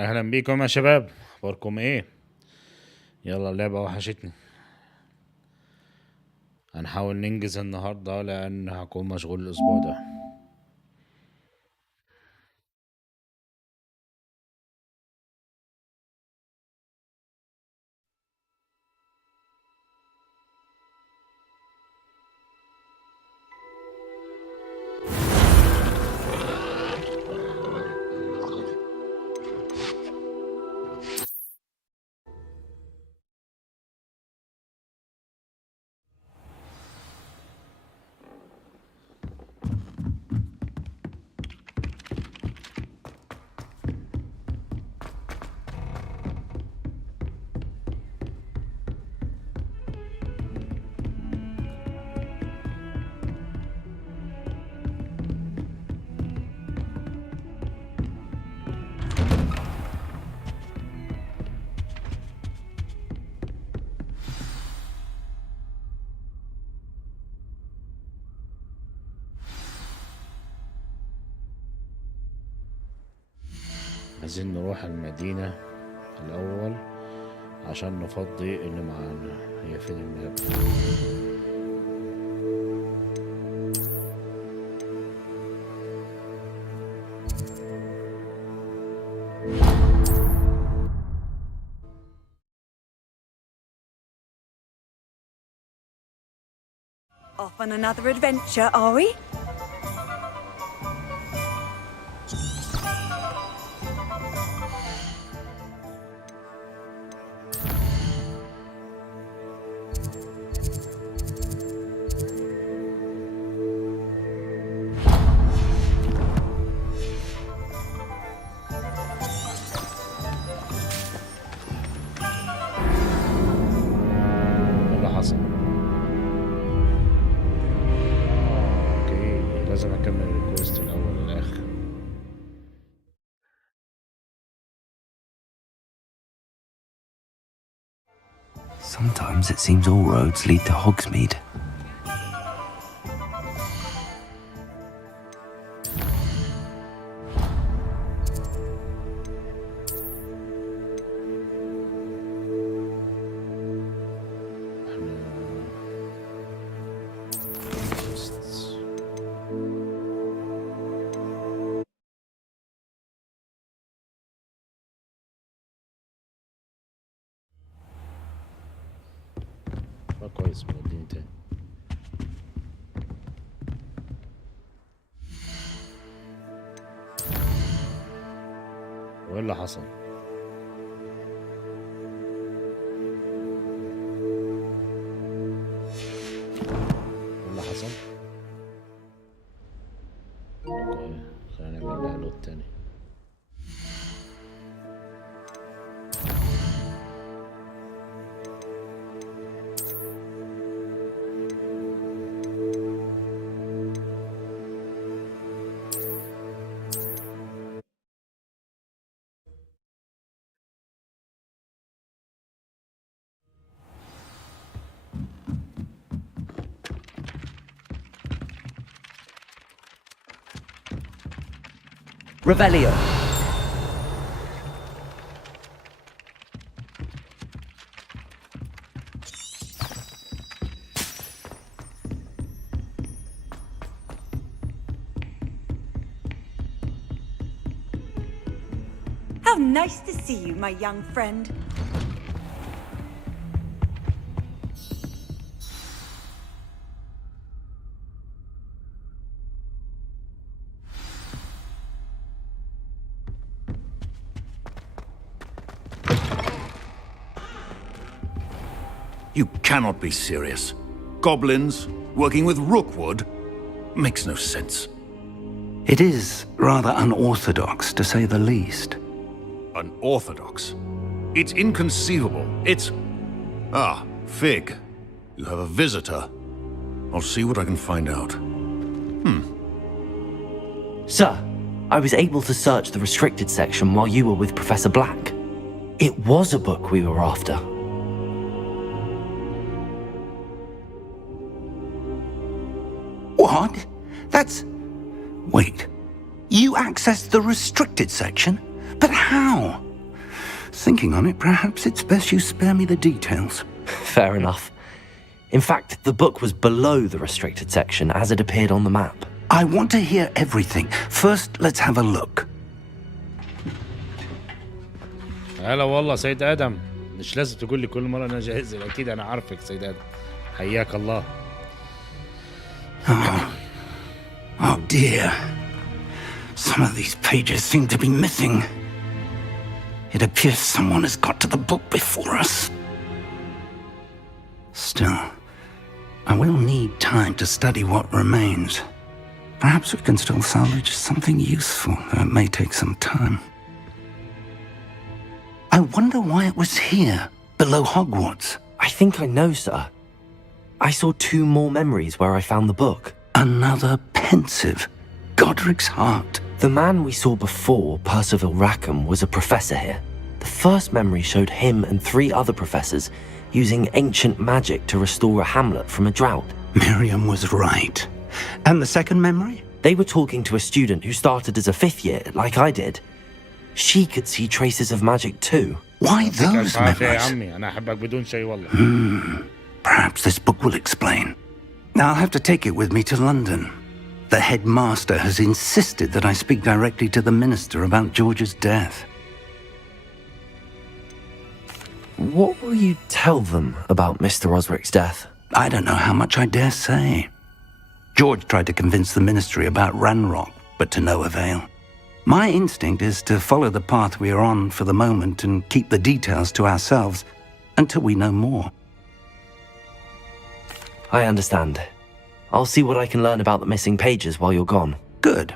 اهلا بيكم يا شباب، اخباركم ايه؟ يلا اللعبة وحشتني. هنحاول ننجز النهاردة لان هكون مشغول الاسبوع ده. عايزين نروح المدينة الاول عشان نفضي اللي معانا. هي فين الماب؟ Off on another adventure, are we? ايه اللي حصل؟ اوكي، لازم اكمل الكويست الاول للاخر. Sometimes it seems all roads lead to Hogsmeade. كويس، موديني تاني. وايه اللي حصل؟ ايه اللي حصل؟ اوكي، خلينا نعمل لها لود تاني. Revelio. How nice to see you, my young friend. You cannot be serious. Goblins working with Rookwood? Makes no sense. It is rather unorthodox, to say the least. Unorthodox? It's inconceivable. It's... Ah, Fig. You have a visitor. I'll see what I can find out. Sir, I was able to search the restricted section while you were with Professor Black. It was a book we were after. What? That's... Wait. You accessed the restricted section? But how? Thinking on it, perhaps it's best you spare me the details. Fair enough. In fact, the book was below the restricted section as it appeared on the map. I want to hear everything. First, let's have a look. هلا والله سيد آدم. مش لازم تقول لي كل مرة أنا جاهز، أكيد أنا عارفك سيد آدم. حياك الله. Oh dear. Some of these pages seem to be missing. It appears someone has got to the book before us. Still, I will need time to study what remains. Perhaps we can still salvage something useful, though it may take some time. I wonder why it was here, below Hogwarts. I think I know, sir. I saw 2 more memories where I found the book. Another pensive. Godric's heart. The man we saw before, Percival Rackham, was a professor here. The first memory showed him and 3 other professors using ancient magic to restore a hamlet from a drought. Miriam was right. And the second memory? They were talking to a student who started as a 5th year, like I did. She could see traces of magic too. Why those عارف يا memories? عمي أنا أحبك بدون شيء والله. Perhaps this book will explain. Now I'll have to take it with me to London. The headmaster has insisted that I speak directly to the minister about George's death. What will you tell them about Mr. Osric's death? I don't know how much I dare say. George tried to convince the ministry about Ranrock, but to no avail. My instinct is to follow the path we are on for the moment and keep the details to ourselves until we know more. I understand. I'll see what I can learn about the missing pages while you're gone. Good.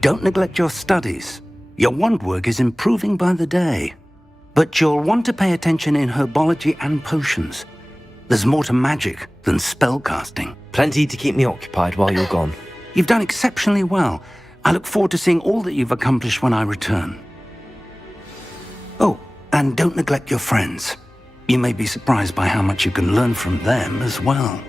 Don't neglect your studies. Your wand work is improving by the day. But you'll want to pay attention in herbology and potions. There's more to magic than spellcasting. Plenty to keep me occupied while you're gone. You've done exceptionally well. I look forward to seeing all that you've accomplished when I return. Oh, and don't neglect your friends. You may be surprised by how much you can learn from them as well.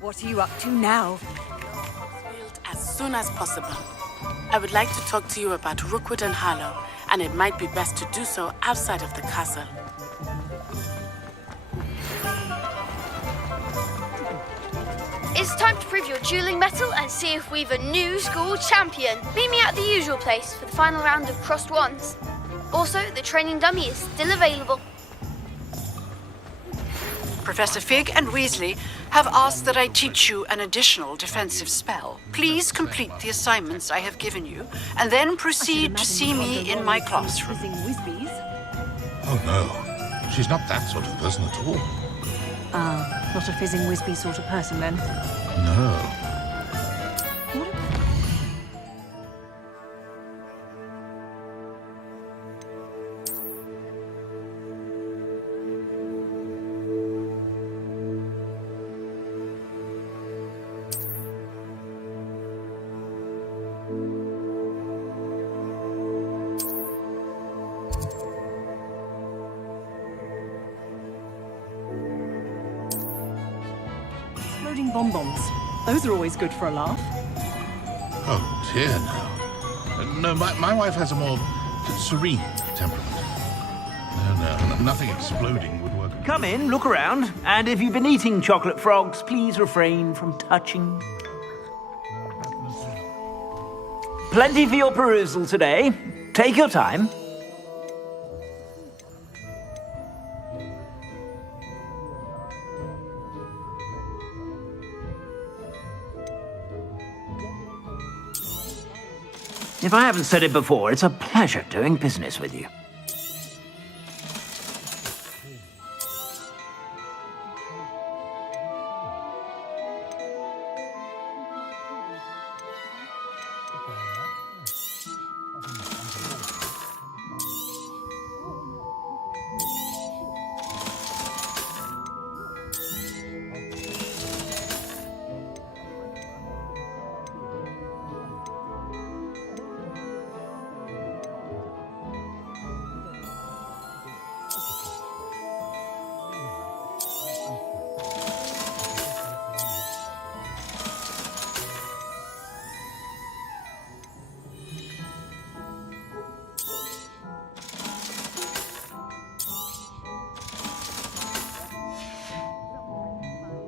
What are you up to now? As soon as possible. I would like to talk to you about Rookwood and Harlow, and it might be best to do so outside of the castle. It's time to prove your dueling mettle and see if we've a new school champion. Meet me at the usual place for the final round of crossed wands. Also, the training dummy is still available. Professor Fig and Weasley have asked that I teach you an additional defensive spell. Please complete the assignments I have given you, and then proceed to see me in my classroom. Oh no, she's not that sort of person at all. Not a fizzing Wisby sort of person, then. No. Exploding bonbons. Those are always good for a laugh. Oh dear, no. No, my wife has a more serene temperament. No, nothing exploding would work. Come in, look around, and if you've been eating chocolate frogs, please refrain from touching. Plenty for your perusal today. Take your time. If I haven't said it before, it's a pleasure doing business with you.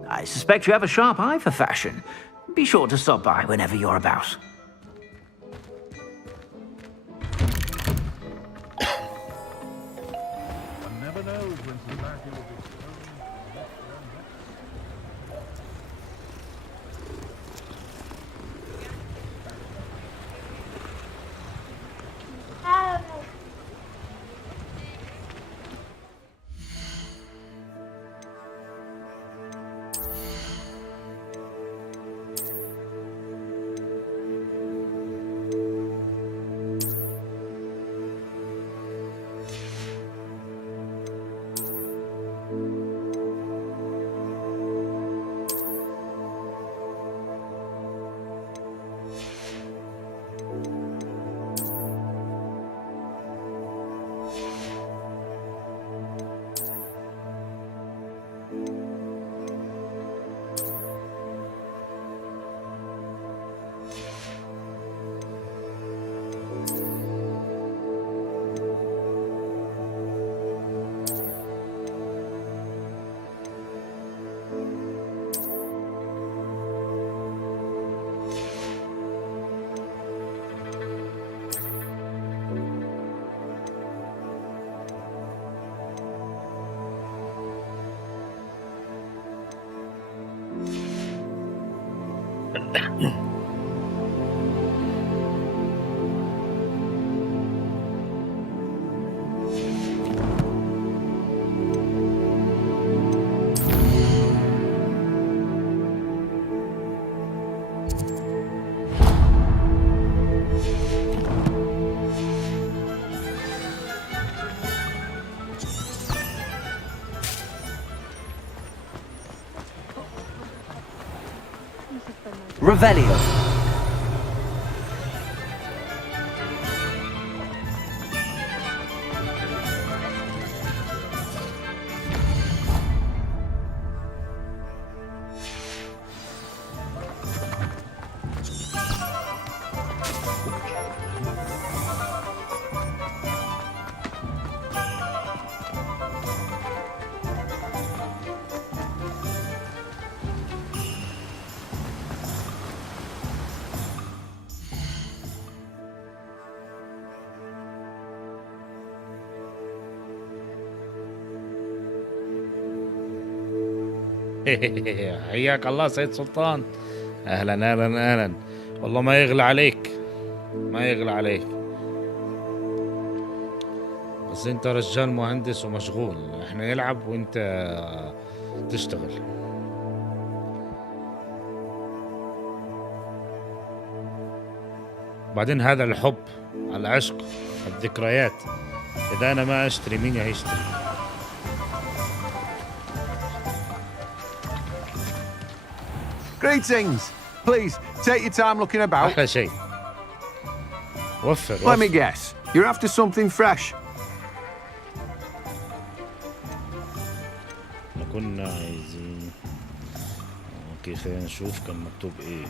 I suspect you have a sharp eye for fashion. Be sure to stop by whenever you're about. Revelio. حياك الله سيد سلطان. اهلا اهلا اهلا. والله ما يغلى عليك، ما يغلى عليك، بس انت رجال مهندس ومشغول. احنا نلعب وانت تشتغل. بعدين هذا الحب، العشق، الذكريات، اذا انا ما اشتري مين هيشتري؟ Greetings. Please, take your time looking about. أحلى شيء. وفر. Let me guess. You're after something fresh. كنا عايزين. اوكي خلينا نشوف كان مكتوب ايه،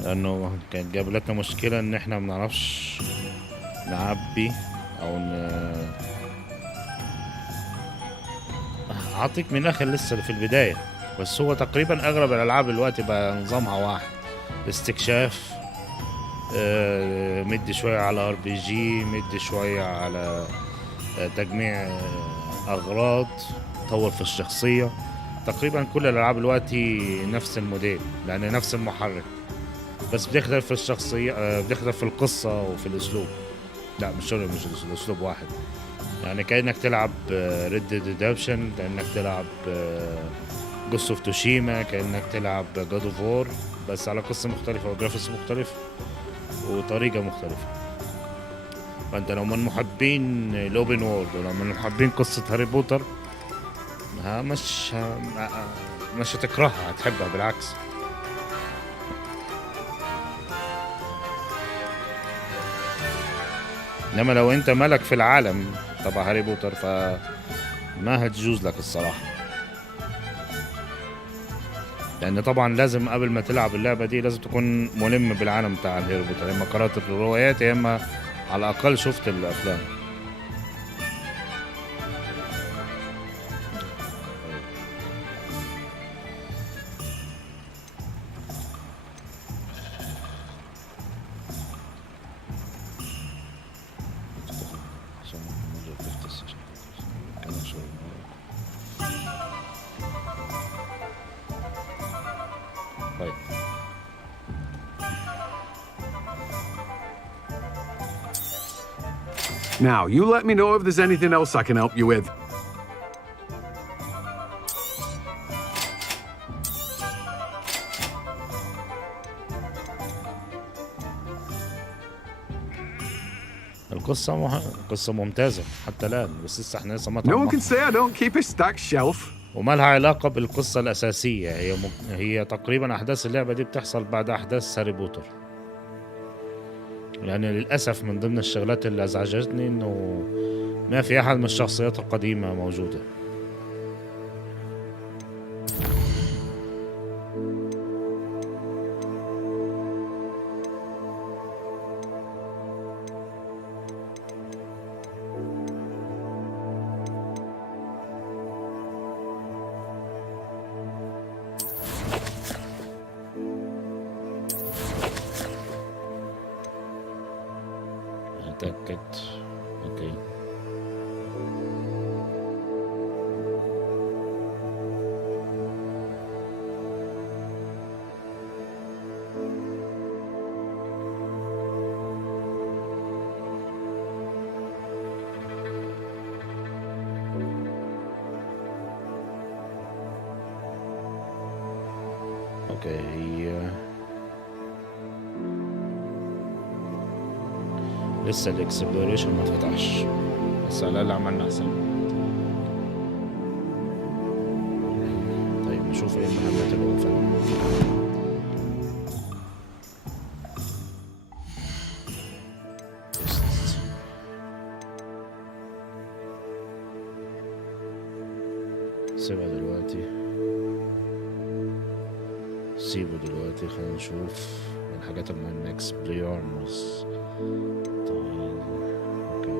لانه كانت قابلتنا مشكلة ان احنا منعرفش نعبي او اعطيك من اخر لسه في البداية، بس هو تقريبا اغلب الالعاب دلوقتي بقى نظامها واحد، استكشاف، مدي شوية على RPG، مدي شوية على تجميع أغراض، طور في الشخصية. تقريبا كل الألعاب دلوقتي نفس الموديل، لأن نفس المحرك، بس بتختلف في الشخصية، بتختلف في القصة وفي الأسلوب. لا مش الأسلوب واحد، يعني كأنك تلعب Red Dead Redemption، كأنك تلعب Ghost of Tsushima، كأنك تلعب God of War، بس على قصة مختلفة وجرافيكس مختلف وطريقة مختلفة. فأنت لو من محبين الأوبن وورد ولو من محبين قصة هاري بوتر مش هتكرهها، هتحبها بالعكس. إنما لو أنت ملك في العالم تبع هاري بوتر فما هتجوز لك الصراحة، لأن طبعا لازم قبل ما تلعب اللعبة دي لازم تكون ملم بالعالم بتاع هاري بوتر، إما قرأت الروايات يا إما على الأقل شفت الأفلام. Now, you let me know if there's anything else I can help you with. قصة ممتازة حتى الآن، بس لسه احنا لسه ما No one can تعمقنا. say I don't keep a stacked shelf. وما لها علاقة بالقصة الأساسية، هي تقريبا أحداث اللعبة دي بتحصل بعد أحداث هاري بوتر. لأن للأسف من ضمن الشغلات اللي أزعجتني إنه ما في أحد من الشخصيات القديمة موجودة. أتأكد. أوكي. اوكي هي لسه الاكسبلوريشن ما اتفتحش، بس على الاقل عملنا احسن. طيب نشوف ايه المهمات اللي وقفنا. سيبها دلوقتي، سيبه دلوقتي. خلينا نشوف الحاجات المهمة. اكسبلورمز. طيب اوكي.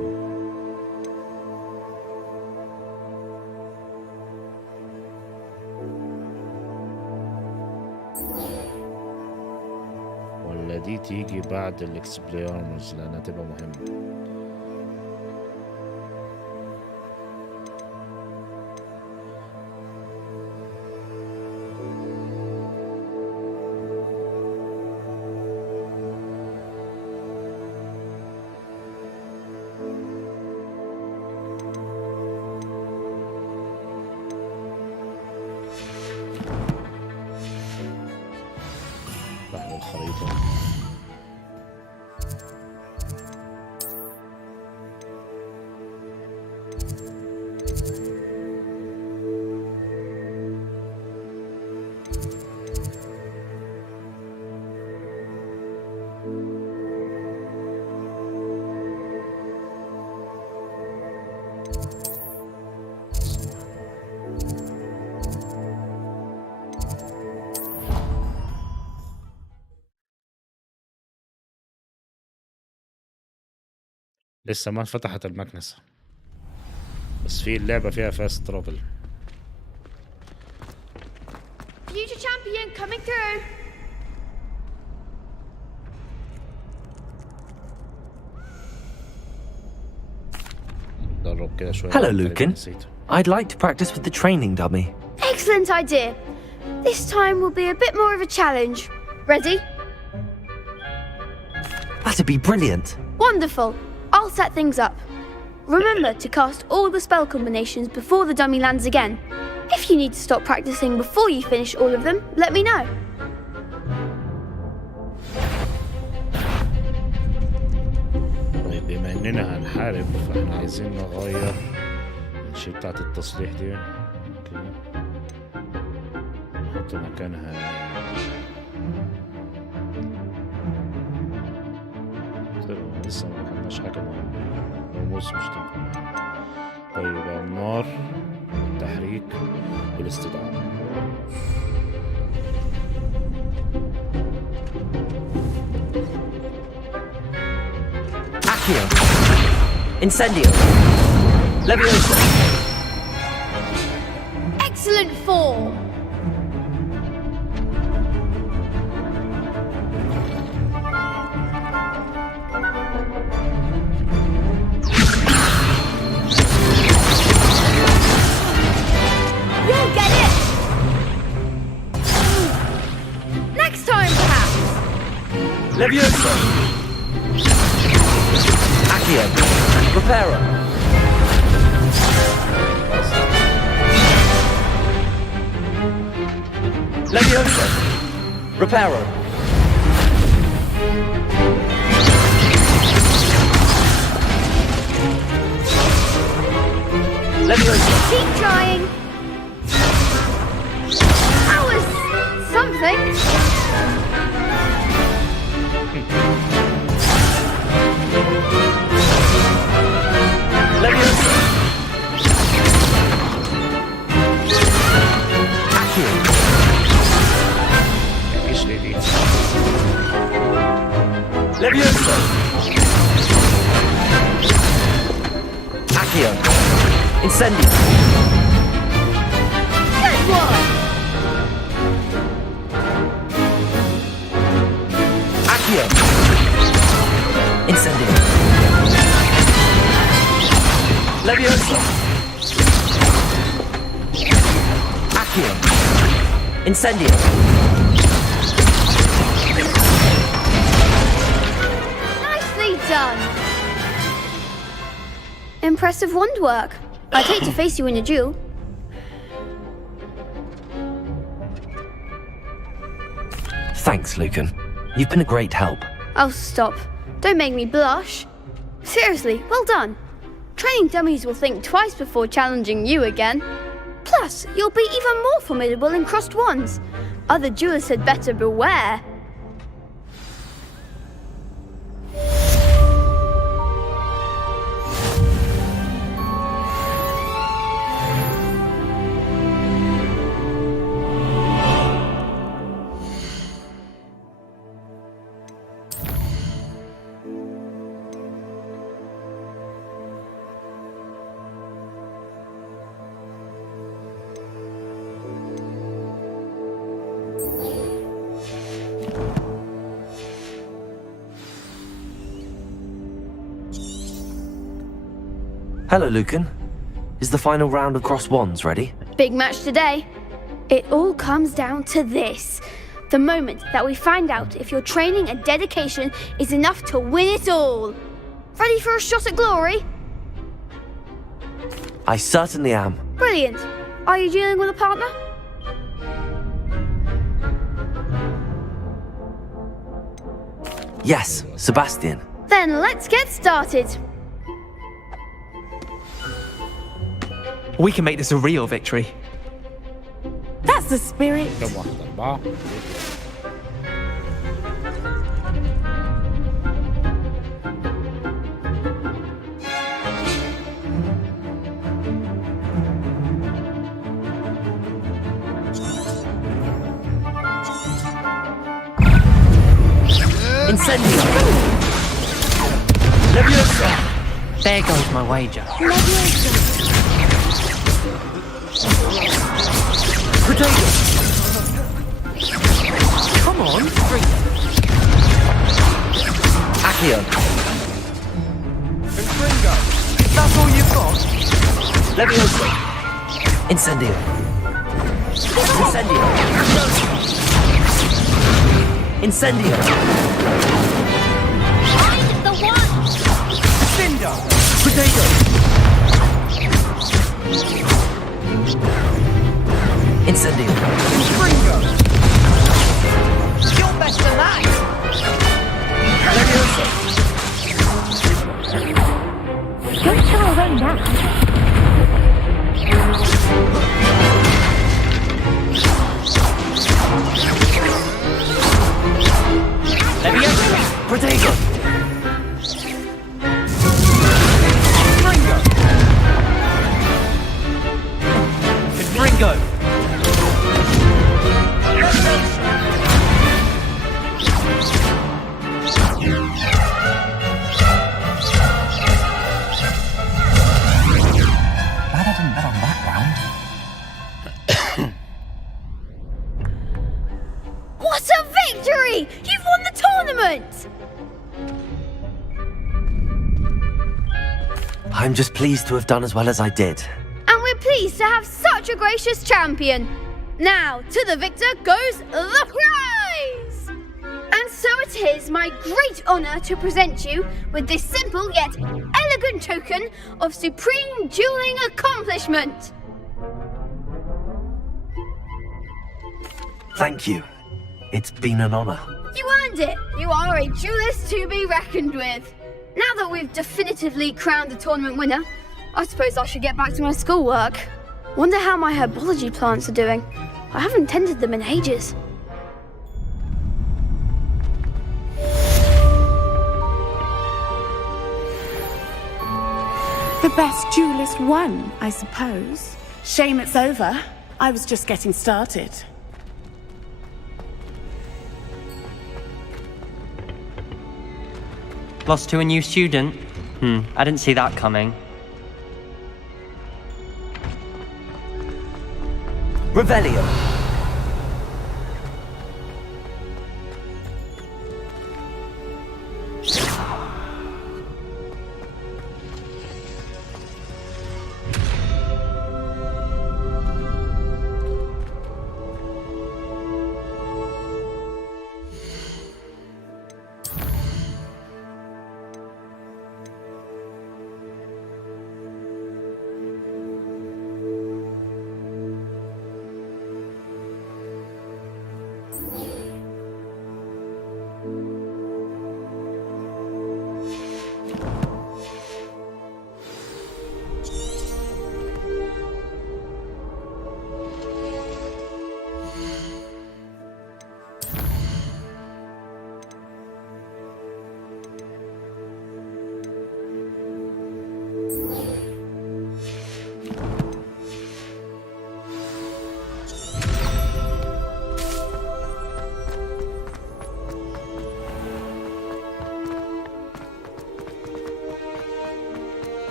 ولا دي تيجي بعد الاكسبلورمز لانها تبقى مهمة. بعد الخريطة. لسه ما فتحت المكنسة، بس في اللعبة فيها فاست ترافل. Future champion coming through. جرب كده شوية. Hello, Lucan. I'd like to practice with the training dummy. Excellent idea. This time will be a bit more of a challenge. Ready? That'd be brilliant. Wonderful. I'll set things up. Remember to cast all the spell combinations before the dummy lands again. If you need to stop practicing before you finish all of them, let me know. طيب بما اننا هنحارب فاحنا عايزين نغير الشيء بتاعت التصليح دي. اوكي نحط مكانها لسه ما عملناش حاجة مهمة. رموز مش تنفع. طيب يبقى النار، التحريك والاستدعاء. Accio. Incendio. Leviosa. Excellent form. You'll get it. Next time, perhaps. Leviosa. Accio. Reparo. Leviosa. Reparo. Leviosa. Keep trying. That was something. Leviosa. Accio. مفيش ايدي. Leviosa. Accio. Incendio. Good one. Accio. Incendio. Leviosa. Accio. Incendio. Nicely done. Impressive wand work. I'd hate to face you in a duel. Thanks, Lucan. You've been a great help. Oh, stop. Don't make me blush. Seriously, well done. Training dummies will think twice before challenging you again. Plus, you'll be even more formidable in crossed wands. Other duelists had better beware. Hello, Lucan. Is the final round of crossed wands ready? Big match today. It all comes down to this. The moment that we find out if your training and dedication is enough to win it all. Ready for a shot at glory? I certainly am. Brilliant. Are you dealing with a partner? Yes, Sebastian. Then let's get started. We can make this a real victory. That's the spirit. كم واحد؟ أربعة. Incendio. Leviosa. There goes my wager. Potato. Come on. Accio. Confringo. That's all you've got? Leviosa. Incendio. Incendio. Incendio. I'm the one. Cinder. Potato. Incendio. Confringo. You're best than that. Leviosa. Don't go away now. Leviosa. Potato. Confringo. Confringo. Glad I didn't bet on that round. What a victory! You've won the tournament! I'm just pleased to have done as well as I did. And we're pleased to have such a gracious champion. Now, to the victor goes the prize! And so So it is my great honour to present you with this simple yet elegant token of supreme dueling accomplishment. Thank you. It's been an honour. You earned it. You are a duelist to be reckoned with. Now that we've definitively crowned the tournament winner, I suppose I should get back to my schoolwork. Wonder how my herbology plants are doing. I haven't tended them in ages. The best duelist won, I suppose. Shame it's over. I was just getting started. Lost to a new student? I didn't see that coming. Revelio.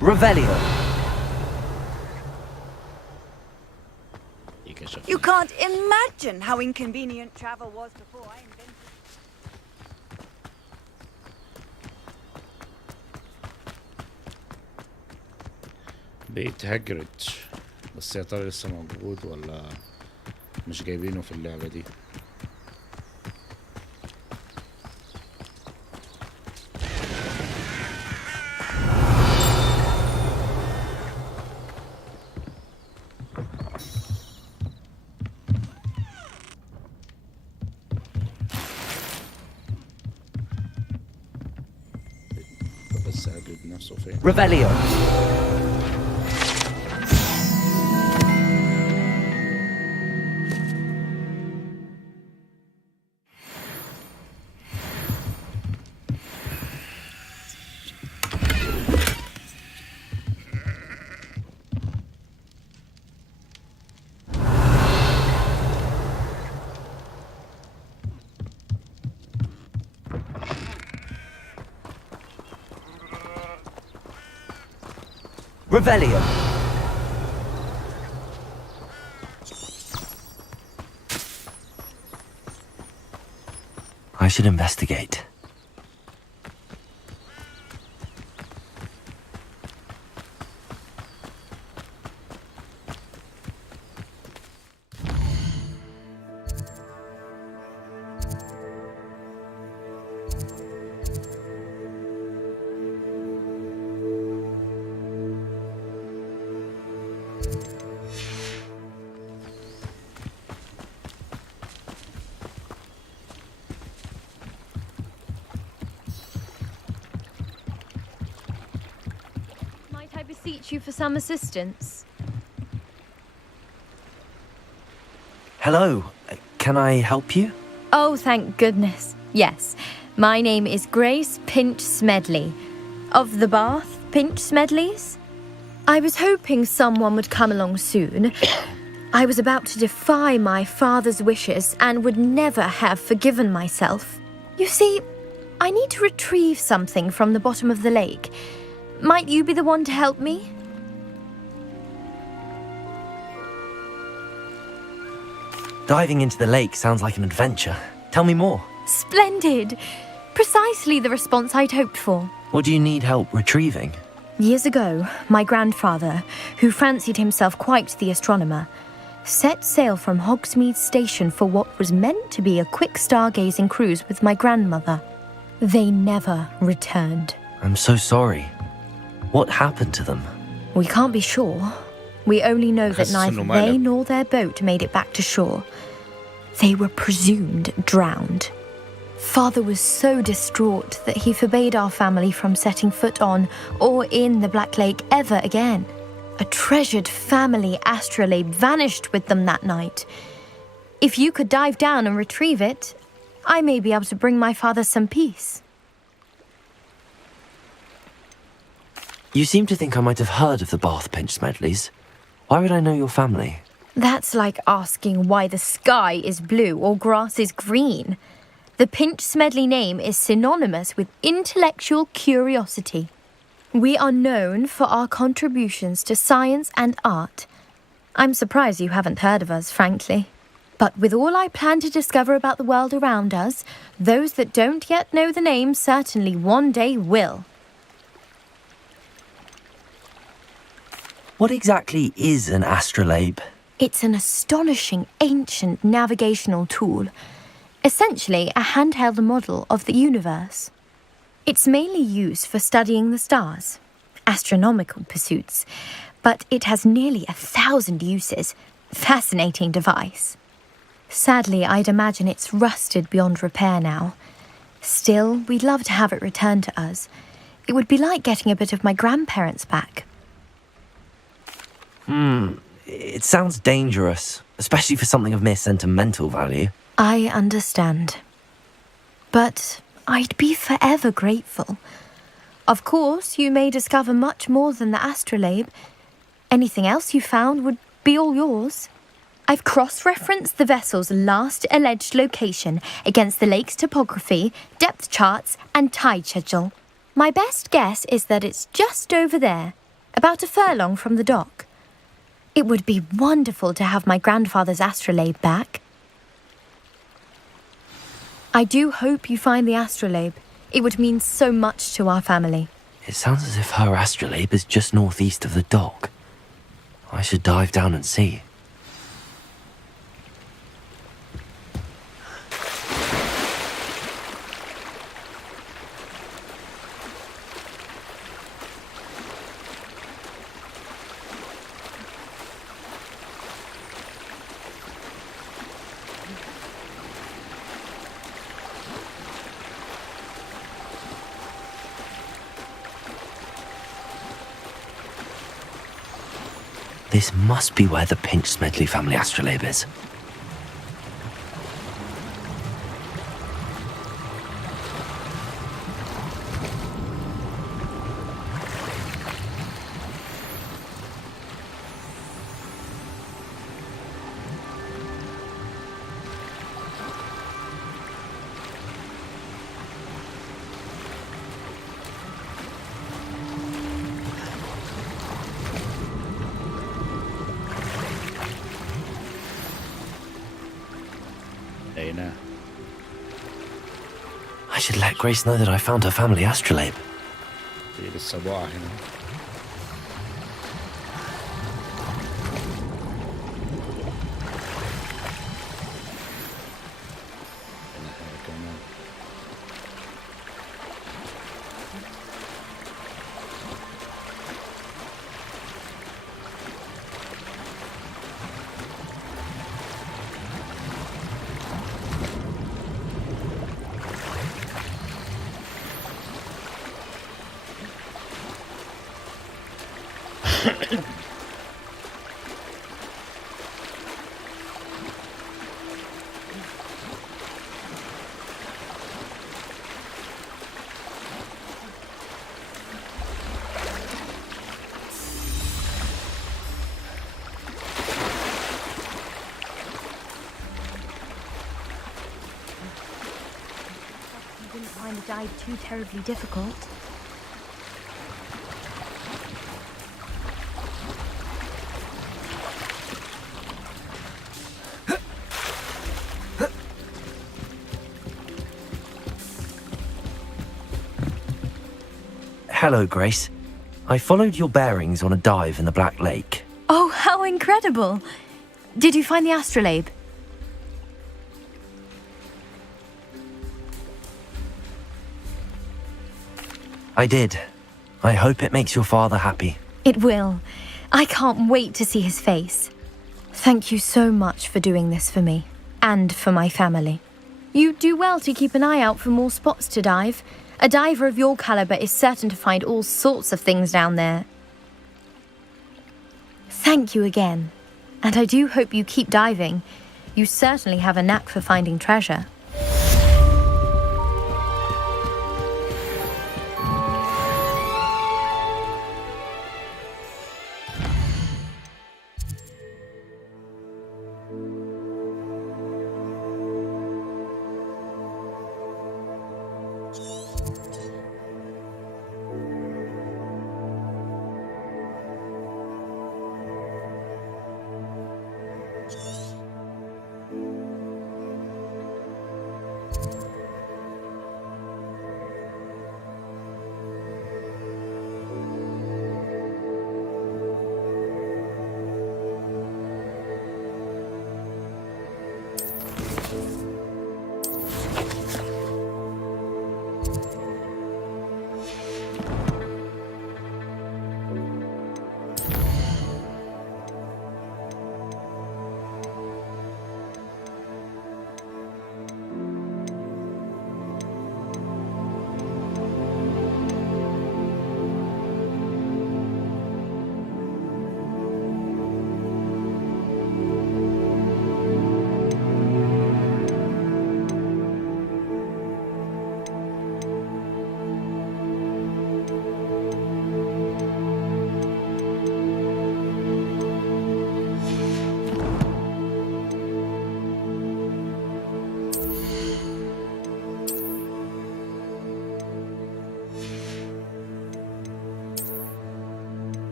Revelio. You can't imagine how inconvenient travel was before I invented بيت هاجرد، بس يا ترى لسه موجود ولا مش جايبينه في اللعبة دي؟ بس هاجرد نفسه فين؟ Revelio. Revelio. I should investigate. Beseech you for some assistance. Hello. Can I help you? Oh, thank goodness. Yes. My name is Grace Pinch Smedley. Of the Bath Pinch Smedleys. I was hoping someone would come along soon. I was about to defy my father's wishes and would never have forgiven myself. You see, I need to retrieve something from the bottom of the lake. Might you be the one to help me? Diving into the lake sounds like an adventure. Tell me more. Splendid! Precisely the response I'd hoped for. What do you need help retrieving? Years ago, my grandfather, who fancied himself quite the astronomer, set sail from Hogsmeade Station for what was meant to be a quick stargazing cruise with my grandmother. They never returned. I'm so sorry. What happened to them? We can't be sure. We only know that neither they nor their boat made it back to shore. They were presumed drowned. Father was so distraught that he forbade our family from setting foot on or in the Black Lake ever again. A treasured family astrolabe vanished with them that night. If you could dive down and retrieve it, I may be able to bring my father some peace. You seem to think I might have heard of the Bath Pinch Smedleys. Why would I know your family? That's like asking why the sky is blue or grass is green. The Pinch Smedley name is synonymous with intellectual curiosity. We are known for our contributions to science and art. I'm surprised you haven't heard of us, frankly. But with all I plan to discover about the world around us, those that don't yet know the name certainly one day will. What exactly is an astrolabe? It's an astonishing ancient navigational tool. Essentially a handheld model of the universe. It's mainly used for studying the stars, astronomical pursuits, but it has nearly 1,000 uses. Fascinating device. Sadly, I'd imagine it's rusted beyond repair now. Still, we'd love to have it returned to us. It would be like getting a bit of my grandparents back. It sounds dangerous, especially for something of mere sentimental value. I understand. But I'd be forever grateful. Of course, you may discover much more than the astrolabe. Anything else you found would be all yours. I've cross-referenced the vessel's last alleged location against the lake's topography, depth charts, and tide schedule. My best guess is that it's just over there, about a furlong from the dock. It would be wonderful to have my grandfather's astrolabe back. I do hope you find the astrolabe. It would mean so much to our family. It sounds as if her astrolabe is just northeast of the dock. I should dive down and see. This must be where the Pinch Smedley family astrolabe is. I should let Grace know that I found her family astrolabe. في للصباح هنا. Find the dive too terribly difficult. Hello, Grace. I followed your bearings on a dive in the Black Lake. Oh, how incredible! Did you find the astrolabe? I did. I hope it makes your father happy. It will. I can't wait to see his face. Thank you so much for doing this for me, and for my family. You do well to keep an eye out for more spots to dive. A diver of your caliber is certain to find all sorts of things down there. Thank you again. And I do hope you keep diving. You certainly have a knack for finding treasure.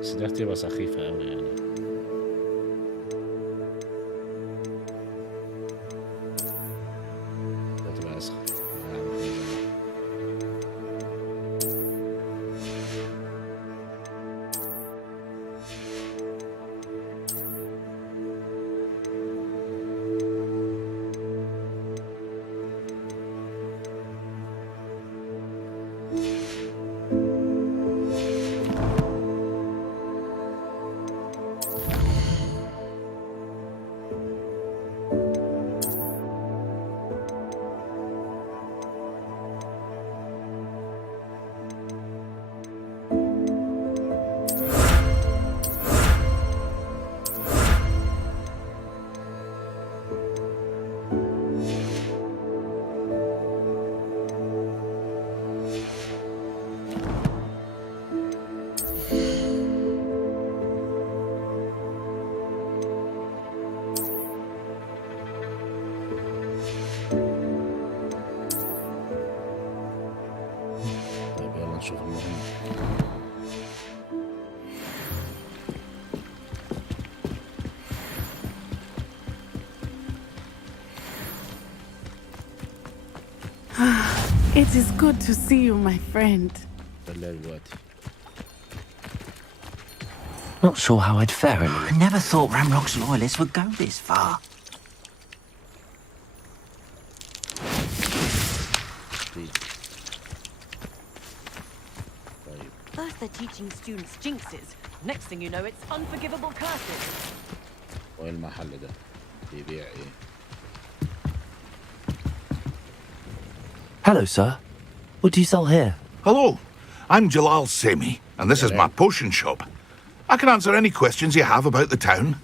بس دي هتبقى سخيفة أوي يعني. هتبقى أسخف. نشوف المهم. It is good to see you, my friend. Not sure how I'd fare in I never thought Ramrock's loyalists would go this far. First they're teaching students jinxes. Next thing you know, it's unforgivable curses. وين المحل ده؟ بيبيع ايه؟ Hello, sir. What do you sell here? Hello, I'm Jalal Semi, and this is my potion shop. I can answer any questions you have about the town.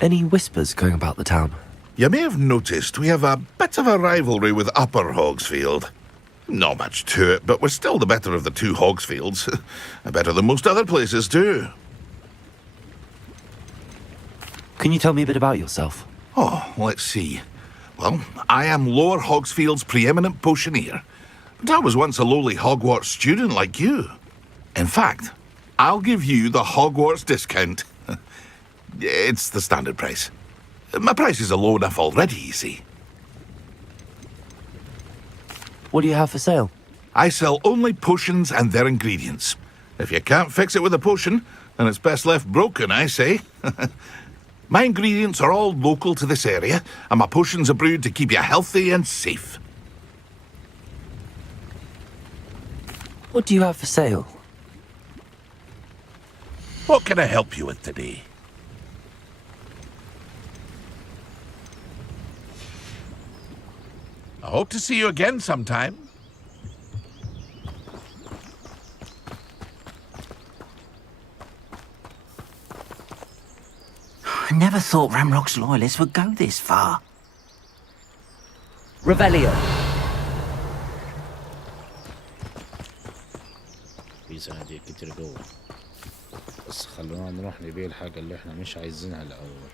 Any whispers going about the town? You may have noticed we have a bit of a rivalry with Upper Hogsfield. Not much to it, but we're still the better of the two Hogsfields. Better than most other places, too. Can you tell me a bit about yourself? Oh, let's see. Well, I am Lower Hogsfield's preeminent potioneer, but I was once a lowly Hogwarts student like you. In fact, I'll give you the Hogwarts discount. It's the standard price. My prices are low enough already, you see. What do you have for sale? I sell only potions and their ingredients. If you can't fix it with a potion, then it's best left broken, I say. My ingredients are all local to this area, and my potions are brewed to keep you healthy and safe. What do you have for sale? What can I help you with today? I hope to see you again sometime. I never thought Ramrock's loyalists would go this far. Revelio. في صناديق كتير جوه بس خلونا نروح نبيع الحاجة اللي احنا مش عايزينها الأول.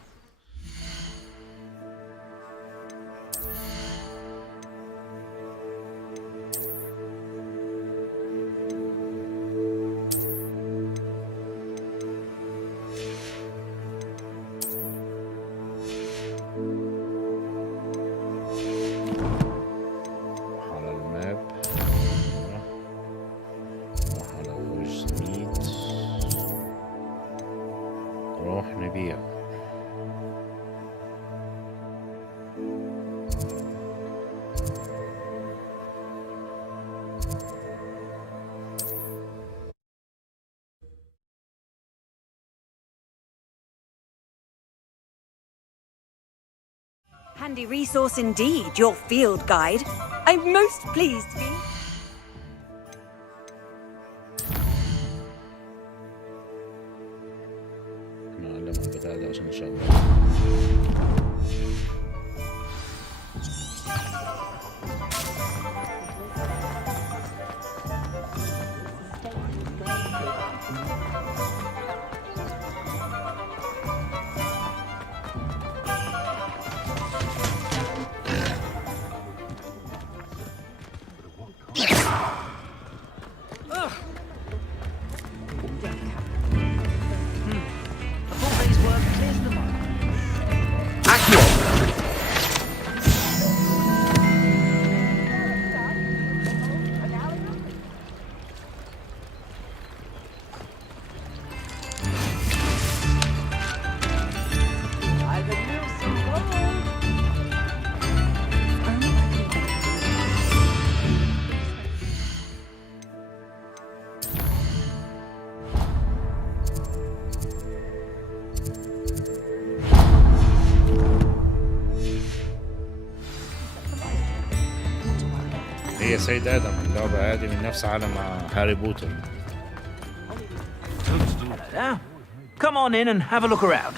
Handy resource indeed, your field guide. I'm most pleased to be. نعلمها البتاع ده عشان نشغل. هي سيد آدم اللعبة هذه من نفس عالم هاري بوتر. Come on in and have a look around.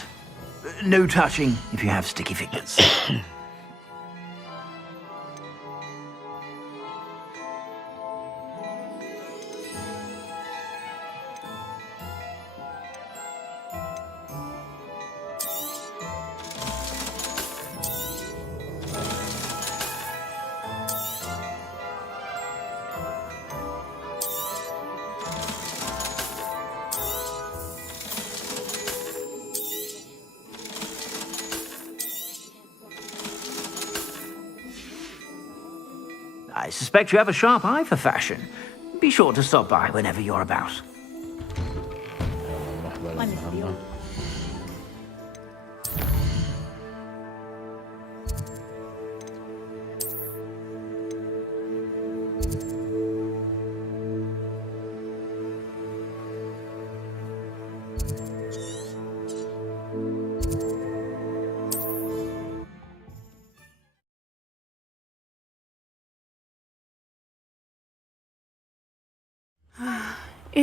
No touching if you have sticky fingers. I suspect you have a sharp eye for fashion. Be sure to stop by whenever you're about.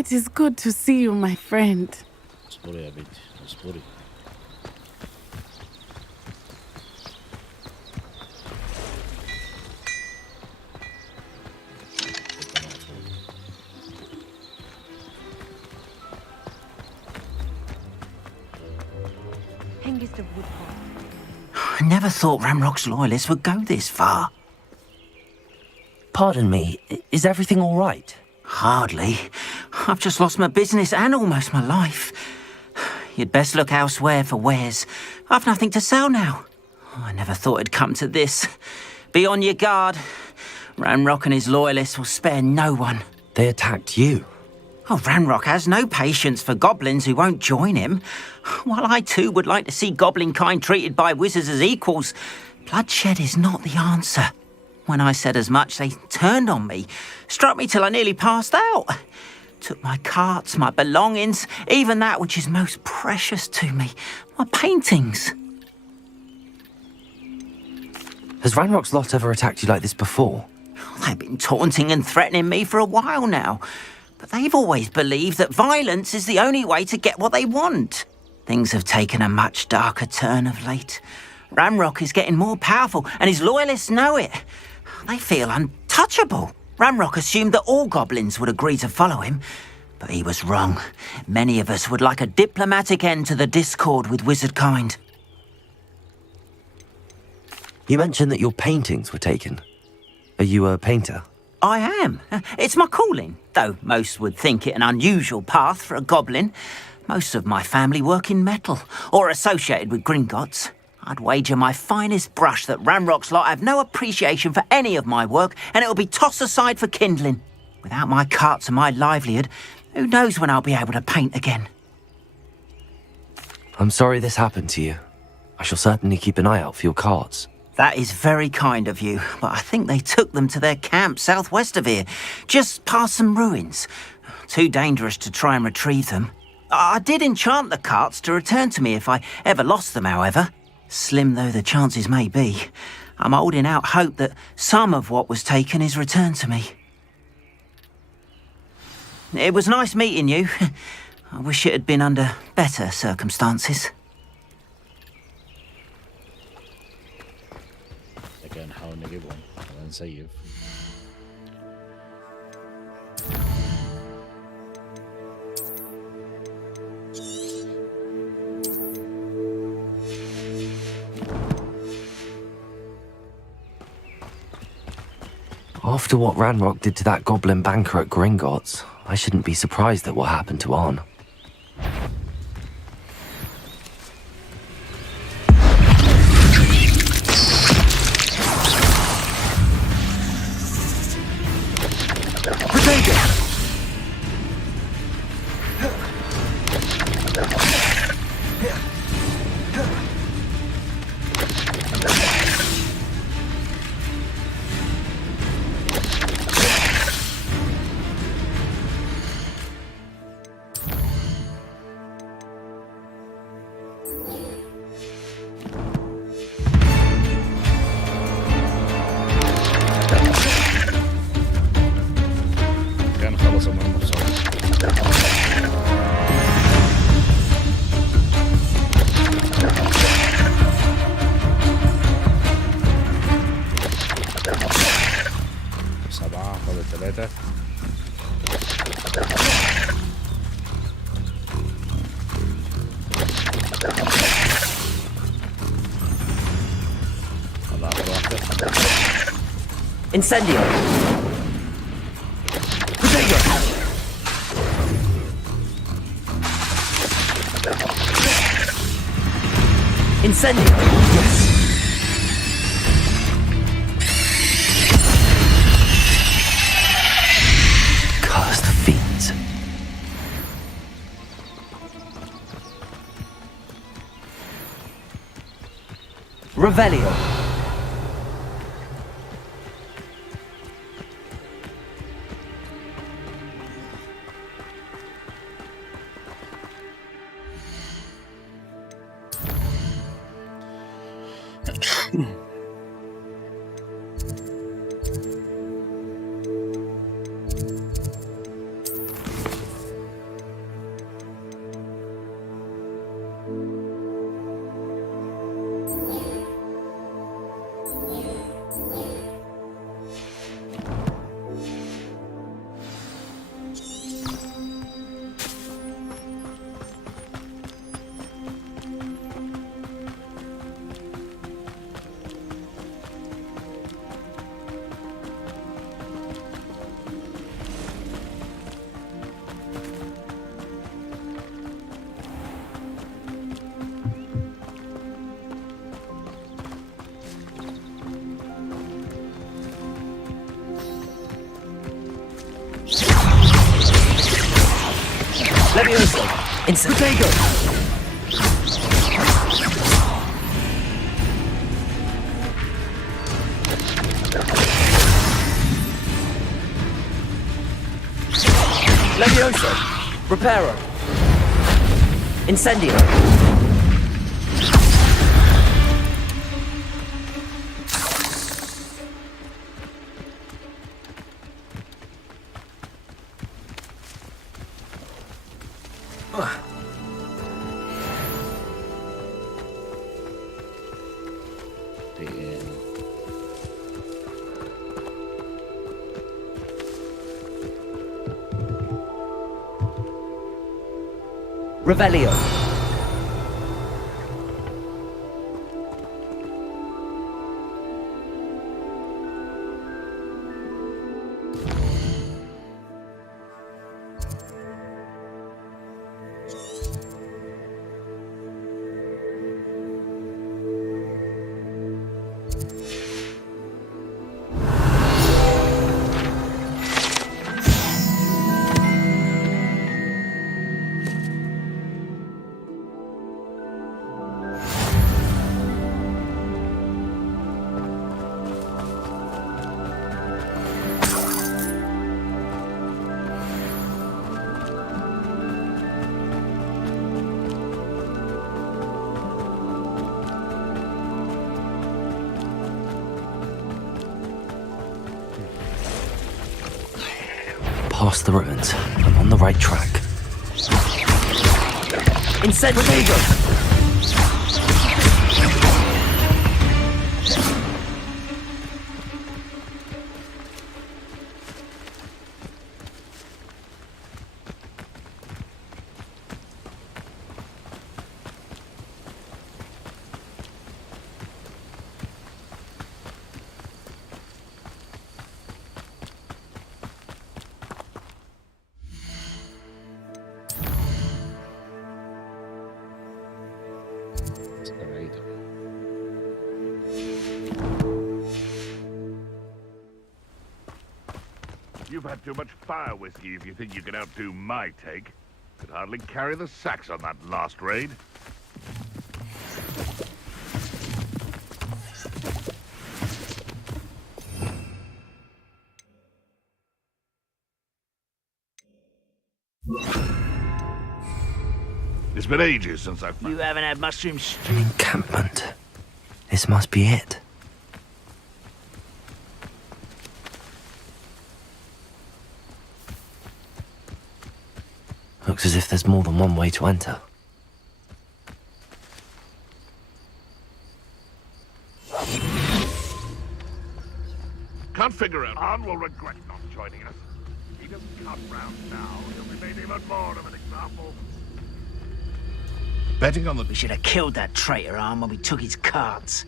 It is good to see you, my friend. اصبري يا بنتي اصبري. I never thought Ramrock's loyalists would go this far. Pardon me, is everything all right? Hardly. I've just lost my business and almost my life. You'd best look elsewhere for wares. I've nothing to sell now. I never thought it'd come to this. Be on your guard. Ranrock and his loyalists will spare no one. They attacked you? Oh, Ranrock has no patience for goblins who won't join him. While I too would like to see goblin kind treated by wizards as equals, bloodshed is not the answer. When I said as much, they turned on me, struck me till I nearly passed out. Took my carts, my belongings, even that which is most precious to me, my paintings. Has Ranrock's lot ever attacked you like this before? They've been taunting and threatening me for a while now, but they've always believed that violence is the only way to get what they want. Things have taken a much darker turn of late. Ranrock is getting more powerful, and his loyalists know it. They feel untouchable. Ranrock assumed that all goblins would agree to follow him, but he was wrong. Many of us would like a diplomatic end to the discord with wizard kind. You mentioned that your paintings were taken. Are you a painter? I am. It's my calling, though most would think it an unusual path for a goblin. Most of my family work in metal, or associated with Gringotts. I'd wager my finest brush that Ranrock's lot have no appreciation for any of my work, and it'll be tossed aside for kindling. Without my carts and my livelihood, who knows when I'll be able to paint again? I'm sorry this happened to you. I shall certainly keep an eye out for your carts. That is very kind of you, but I think they took them to their camp southwest of here, just past some ruins. Too dangerous to try and retrieve them. I did enchant the carts to return to me if I ever lost them, however. Slim though the chances may be, I'm holding out hope that some of what was taken is returned to me. It was nice meeting you. I wish it had been under better circumstances. لكن نحاول نجيبهم ونسيف. After what Ranrock did to that goblin banker at Gringotts, I shouldn't be surprised at what happened to Arn. Incendio! Incendio! Yes! Cursed fiends. Revelio. Levioso! Incendio! Levioso! Reparo! Incendio! Revelio. Past the ruins. I'm on the right track. Incendio! You've had too much fire whiskey if you think you can outdo my take. Could hardly carry the sacks on that last raid. It's been ages since I've... You haven't had mushroom stew? Encampment. This must be it. Looks as if there's more than one way to enter. Can't figure out. Arn will regret not joining us. He doesn't cut round now. He'll be made even more of an example. Betting on the... We should have killed that traitor, Arn, when we took his cards.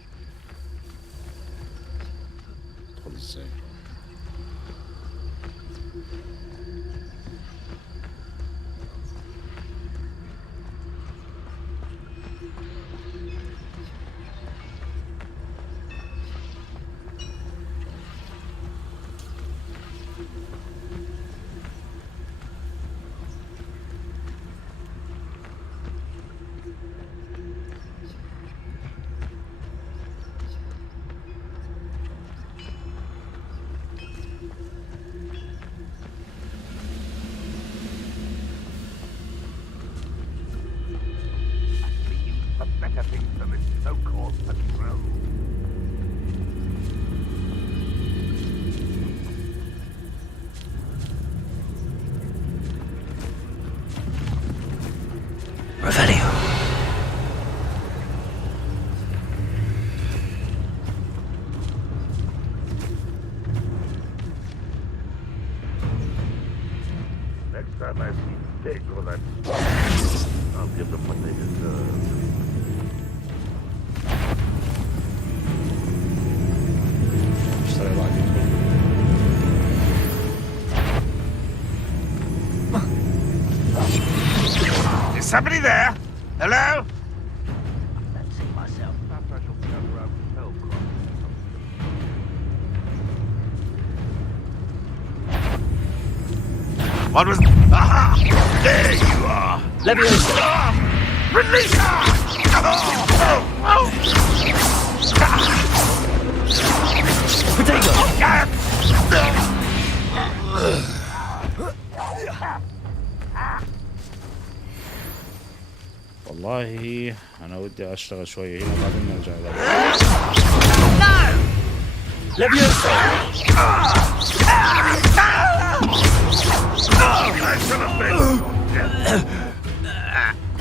Better things than this so-called patrol. Revelio. Next time I see Pig or that, I'll give them what they deserve. Is somebody there? Hello? Let's see myself. Perhaps I shall turn around and tell Cross. What was... Aha! There you are! Leviosa! Release her! Potato! والله أنا ودي أشتغل شوية هنا وبعدين نرجع لها. Leviosa!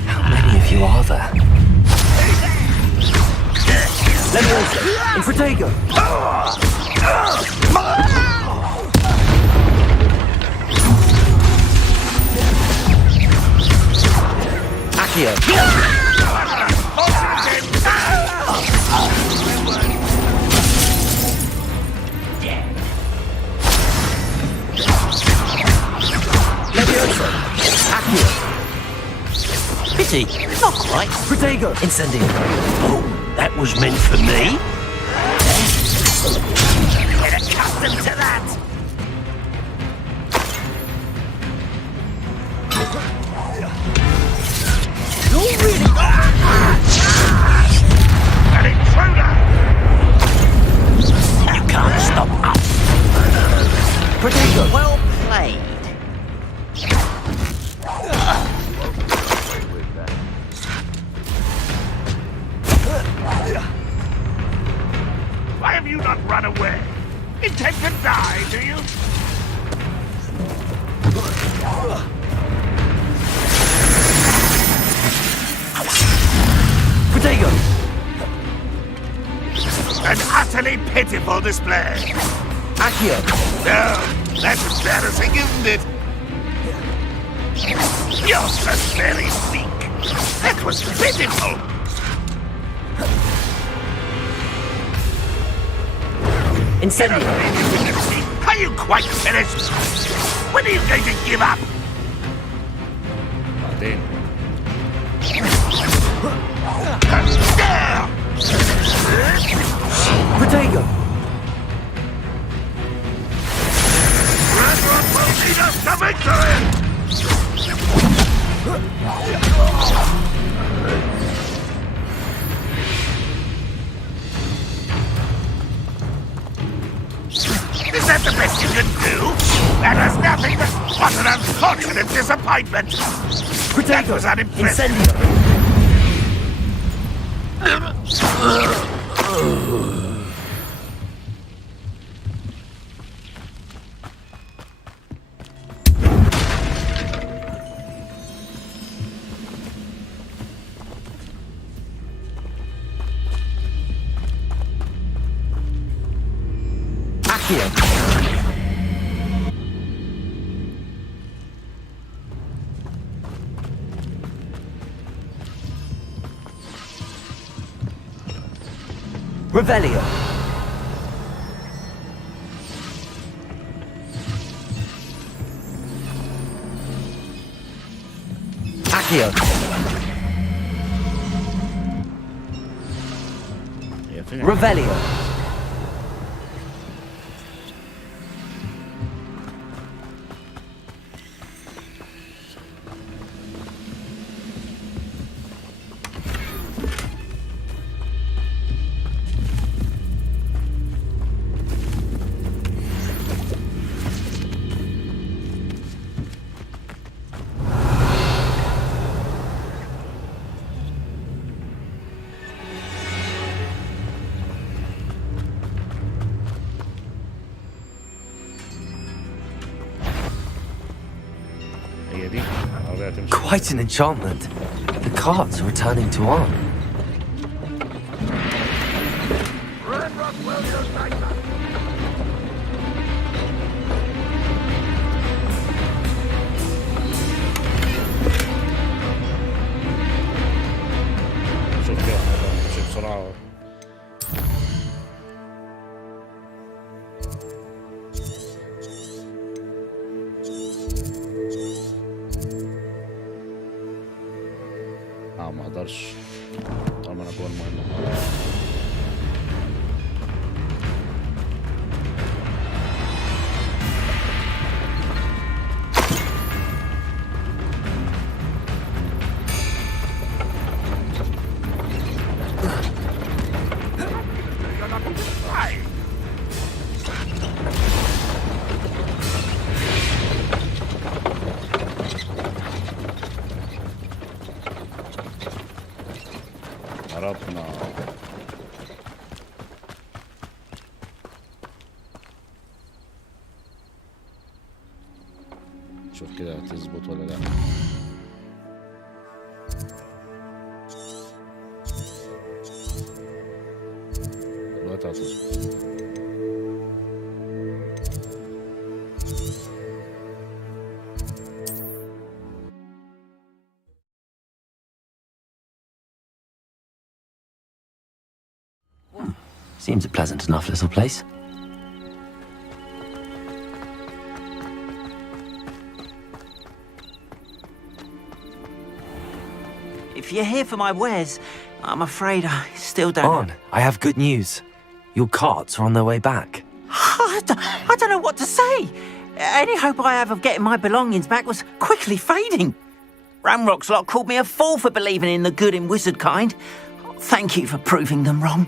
How many of you are there? Leviosa! Infratego! Accio! Leviosa! Accio! Pity, not quite. Protego! Incendio! Oh, that was meant for me. Get accustomed to that. You're really... An intruder! You can't stop us. Protego! Well played. Why have you not run away? Intend to die, do you? Protego! An utterly pitiful display. Accio! No, that's embarrassing, isn't it? You're so very weak. That was pitiful. Incendio! Are you quite finished? When are you going to give up? بعدين. Protego! Ragnarok will lead us to victory! Is that the best you can do? That was nothing but what an unfortunate disappointment! That was unimpressive! Incendio! Accio! Revelio! Accio! Revelio! Quite an enchantment. The cards are returning to on. شوف كيف نمشي بسرعة. ما اقدرش طالما انا جوه المهمة. نشوف كده هتظبط ولا لا. دلوقتي هتظبط. Seems a pleasant enough little place. If you're here for my wares, I'm afraid I still don't... On, I have good news. Your carts are on their way back. I don't know what to say. Any hope I have of getting my belongings back was quickly fading. Ramrock's lot called me a fool for believing in the good in wizard kind. Thank you for proving them wrong.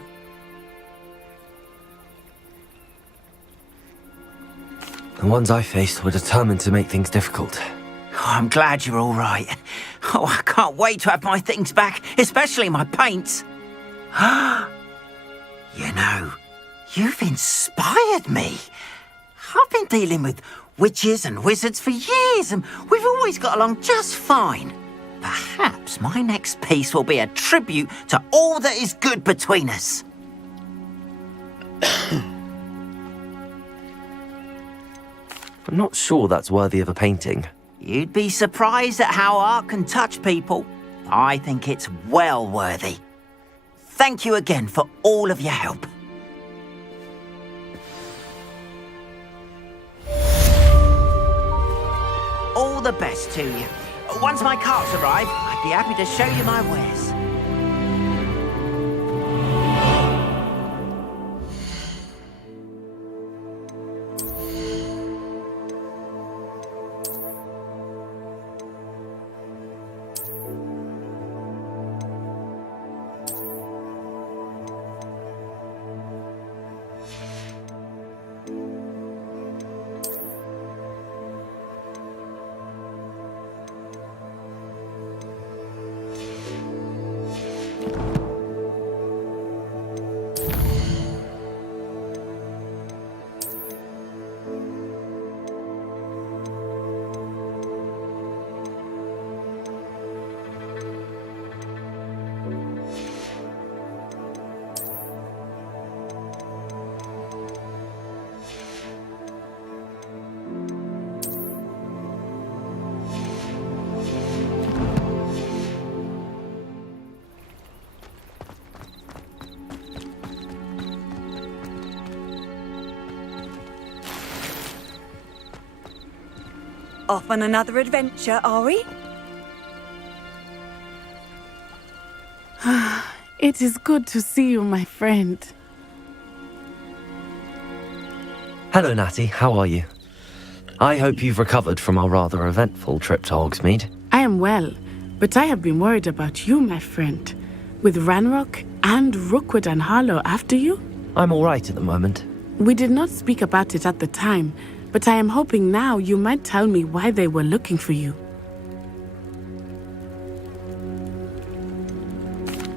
The ones I faced were determined to make things difficult. Oh, I'm glad you're all right. Oh, I can't wait to have my things back, especially my paints. You know, you've inspired me. I've been dealing with witches and wizards for years, and we've always got along just fine. Perhaps my next piece will be a tribute to all that is good between us. I'm not sure that's worthy of a painting. You'd be surprised at how art can touch people. I think it's well worthy. Thank you again for all of your help. All the best to you. Once my carts arrive, I'd be happy to show you my wares. Off on another adventure, are we? It is good to see you, my friend. Hello, Natty. How are you? I hope you've recovered from our rather eventful trip to Hogsmeade. I am well, but I have been worried about you, my friend. With Ranrock and Rookwood and Harlow after you? I'm all right at the moment. We did not speak about it at the time, but I am hoping now you might tell me why they were looking for you.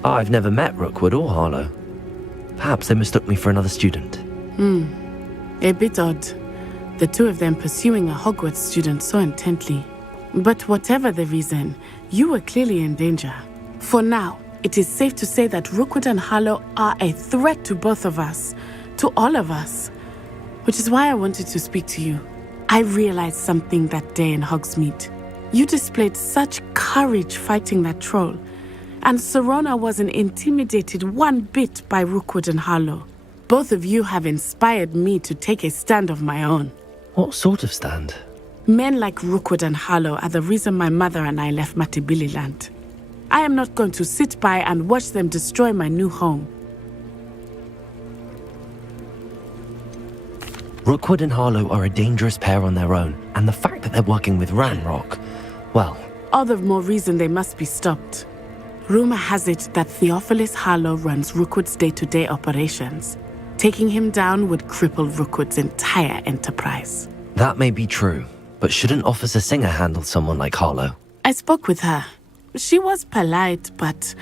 I've never met Rookwood or Harlow. Perhaps they mistook me for another student. A bit odd. The two of them pursuing a Hogwarts student so intently. But whatever the reason, you were clearly in danger. For now, it is safe to say that Rookwood and Harlow are a threat to both of us, to all of us. Which is why I wanted to speak to you. I realized something that day in Hogsmeade. You displayed such courage fighting that troll, and Serona wasn't intimidated one bit by Rookwood and Harlow. Both of you have inspired me to take a stand of my own. What sort of stand? Men like Rookwood and Harlow are the reason my mother and I left Matibili land. I am not going to sit by and watch them destroy my new home. Rookwood and Harlow are a dangerous pair on their own, and the fact that they're working with Ranrock, well... All the more reason they must be stopped. Rumor has it that Theophilus Harlow runs Rookwood's day-to-day operations. Taking him down would cripple Rookwood's entire enterprise. That may be true, but shouldn't Officer Singer handle someone like Harlow? I spoke with her. She was polite, but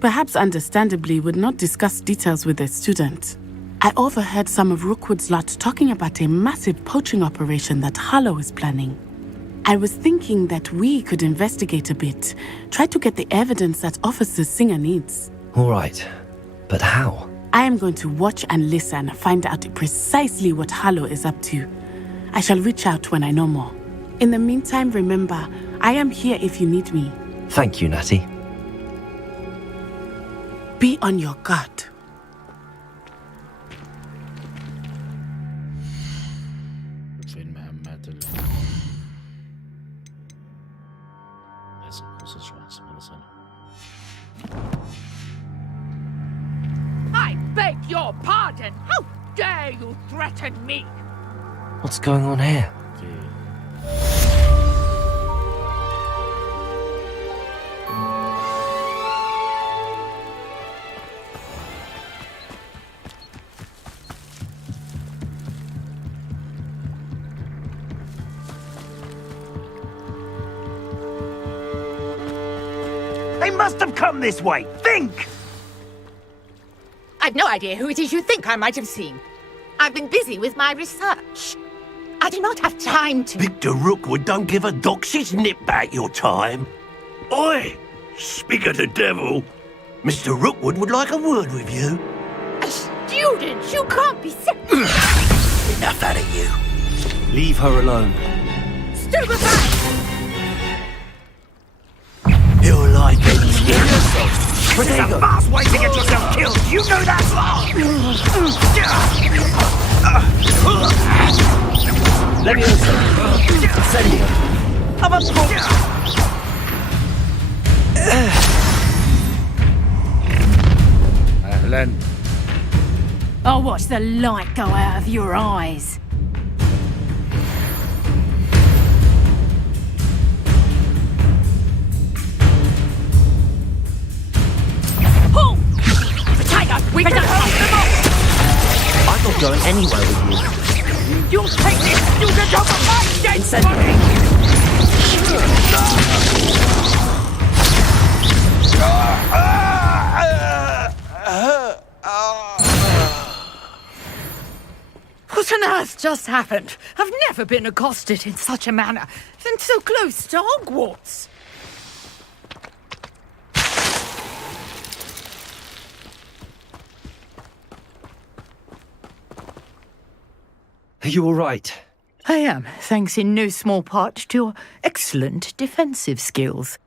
perhaps understandably would not discuss details with a student. I overheard some of Rookwood's lot talking about a massive poaching operation that Harlow is planning. I was thinking that we could investigate a bit. Try to get the evidence that Officer Singer needs. All right. But how? I am going to watch and listen, find out precisely what Harlow is up to. I shall reach out when I know more. In the meantime, remember, I am here if you need me. Thank you, Natty. Be on your guard. فين مهمات I beg your pardon! How dare you threaten me? What's going on here? They must have come this way. Think! I've no idea who it is you think I might have seen. I've been busy with my research. I do not have time to... Victor Rookwood don't give a doxy's nip back your time. Oi! Speak of the devil. Mr. Rookwood would like a word with you. A student? You can't be sick. Enough out of you. Leave her alone. Stupefy! You're like it. This is a fast way to get yourself killed. You know that? Leviosa. Send him. Have a أهلا. I'll watch the light go out of your eyes. Pull! Potato! We can hold them off! I'm not going anywhere with you. You'll take this student off of my dead Incendiary. What on earth just happened? I've never been accosted in such a manner, and so close to Hogwarts. Are you all right? I am, thanks in no small part to your excellent defensive skills.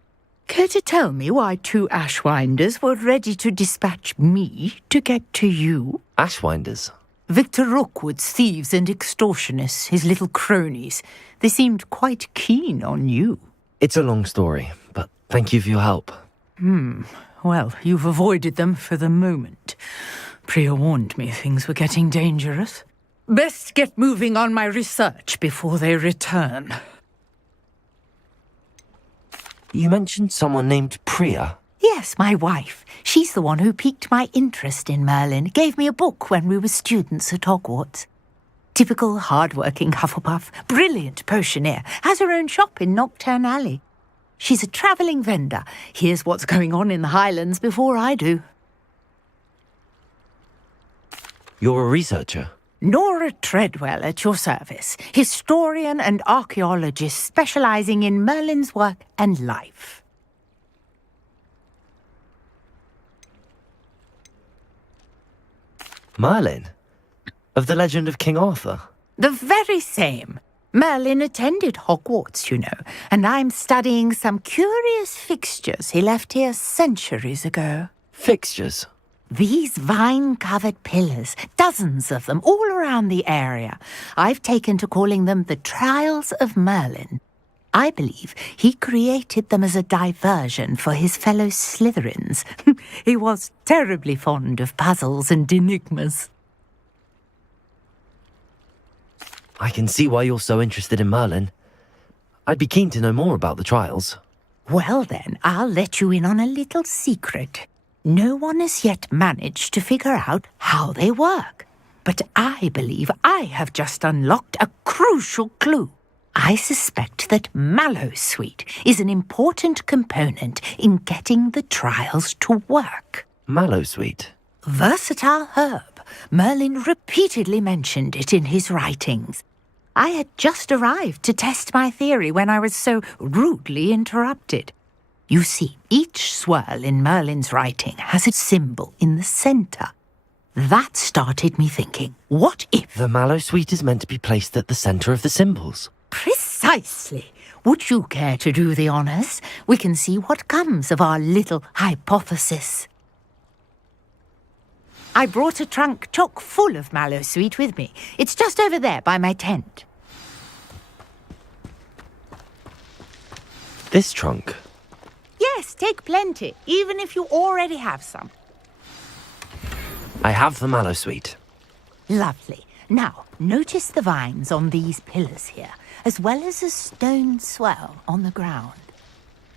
Care to tell me why 2 Ashwinders were ready to dispatch me to get to you? Ashwinders? Victor Rookwood's thieves and extortionists, his little cronies. They seemed quite keen on you. It's a long story, but thank you for your help. Well, you've avoided them for the moment. Priya warned me things were getting dangerous. Best get moving on my research before they return. You mentioned someone named Priya. Yes, my wife. She's the one who piqued my interest in Merlin. Gave me a book when we were students at Hogwarts. Typical hard-working Hufflepuff. Brilliant potioneer. Has her own shop in Knockturn Alley. She's a travelling vendor. Hears what's going on in the Highlands before I do. You're a researcher? Nora Treadwell at your service. Historian and archaeologist specialising in Merlin's work and life. Merlin? Of the legend of King Arthur? The very same. Merlin attended Hogwarts, you know, and I'm studying some curious fixtures he left here centuries ago. Fixtures? These vine-covered pillars, dozens of them, all around the area. I've taken to calling them the Trials of Merlin. I believe he created them as a diversion for his fellow Slytherins. He was terribly fond of puzzles and enigmas. I can see why you're so interested in Merlin. I'd be keen to know more about the trials. Well then, I'll let you in on a little secret. No one has yet managed to figure out how they work. But I believe I have just unlocked a crucial clue. I suspect that Mallowsweet is an important component in getting the trials to work. Mallowsweet? Versatile herb. Merlin repeatedly mentioned it in his writings. I had just arrived to test my theory when I was so rudely interrupted. You see, each swirl in Merlin's writing has a symbol in the center. That started me thinking, what if... The mallow sweet is meant to be placed at the center of the symbols. Precisely. Would you care to do the honors? We can see what comes of our little hypothesis. I brought a trunk chock full of mallow sweet with me. It's just over there by my tent. This trunk? Yes, take plenty, even if you already have some. I have the mallow sweet. Lovely. Now, notice the vines on these pillars here, as well as a stone swell on the ground.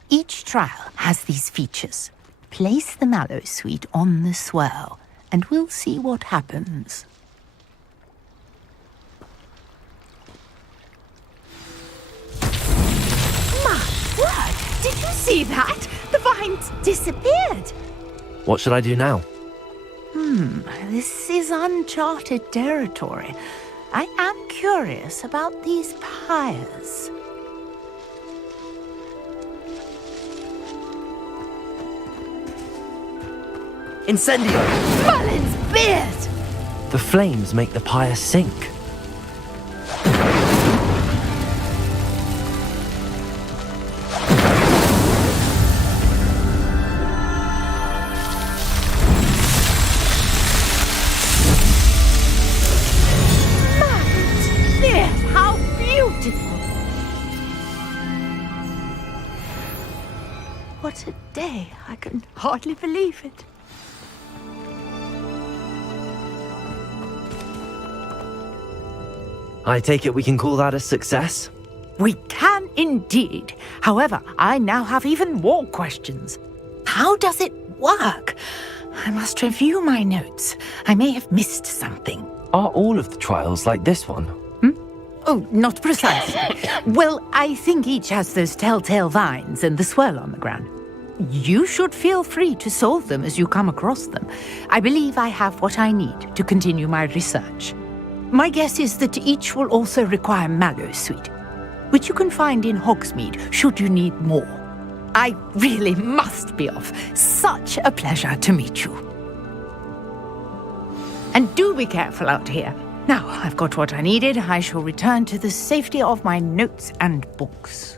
Each trial has these features. Place the mallow sweet on the swell, and we'll see what happens. My word! Did you see that? The vines disappeared! What should I do now? This is uncharted territory. I am curious about these pyres. Incendio! Merlin's beard! The flames make the pyre sink. How beautiful! What a day! I can hardly believe it. I take it we can call that a success? We can indeed. However, I now have even more questions. How does it work? I must review my notes. I may have missed something. Are all of the trials like this one? Oh, not precisely. Well, I think each has those telltale vines and the swirl on the ground. You should feel free to solve them as you come across them. I believe I have what I need to continue my research. My guess is that each will also require mallow sweet, which you can find in Hogsmeade should you need more. I really must be off. Such a pleasure to meet you. And do be careful out here. Now I've got what I needed, I shall return to the safety of my notes and books.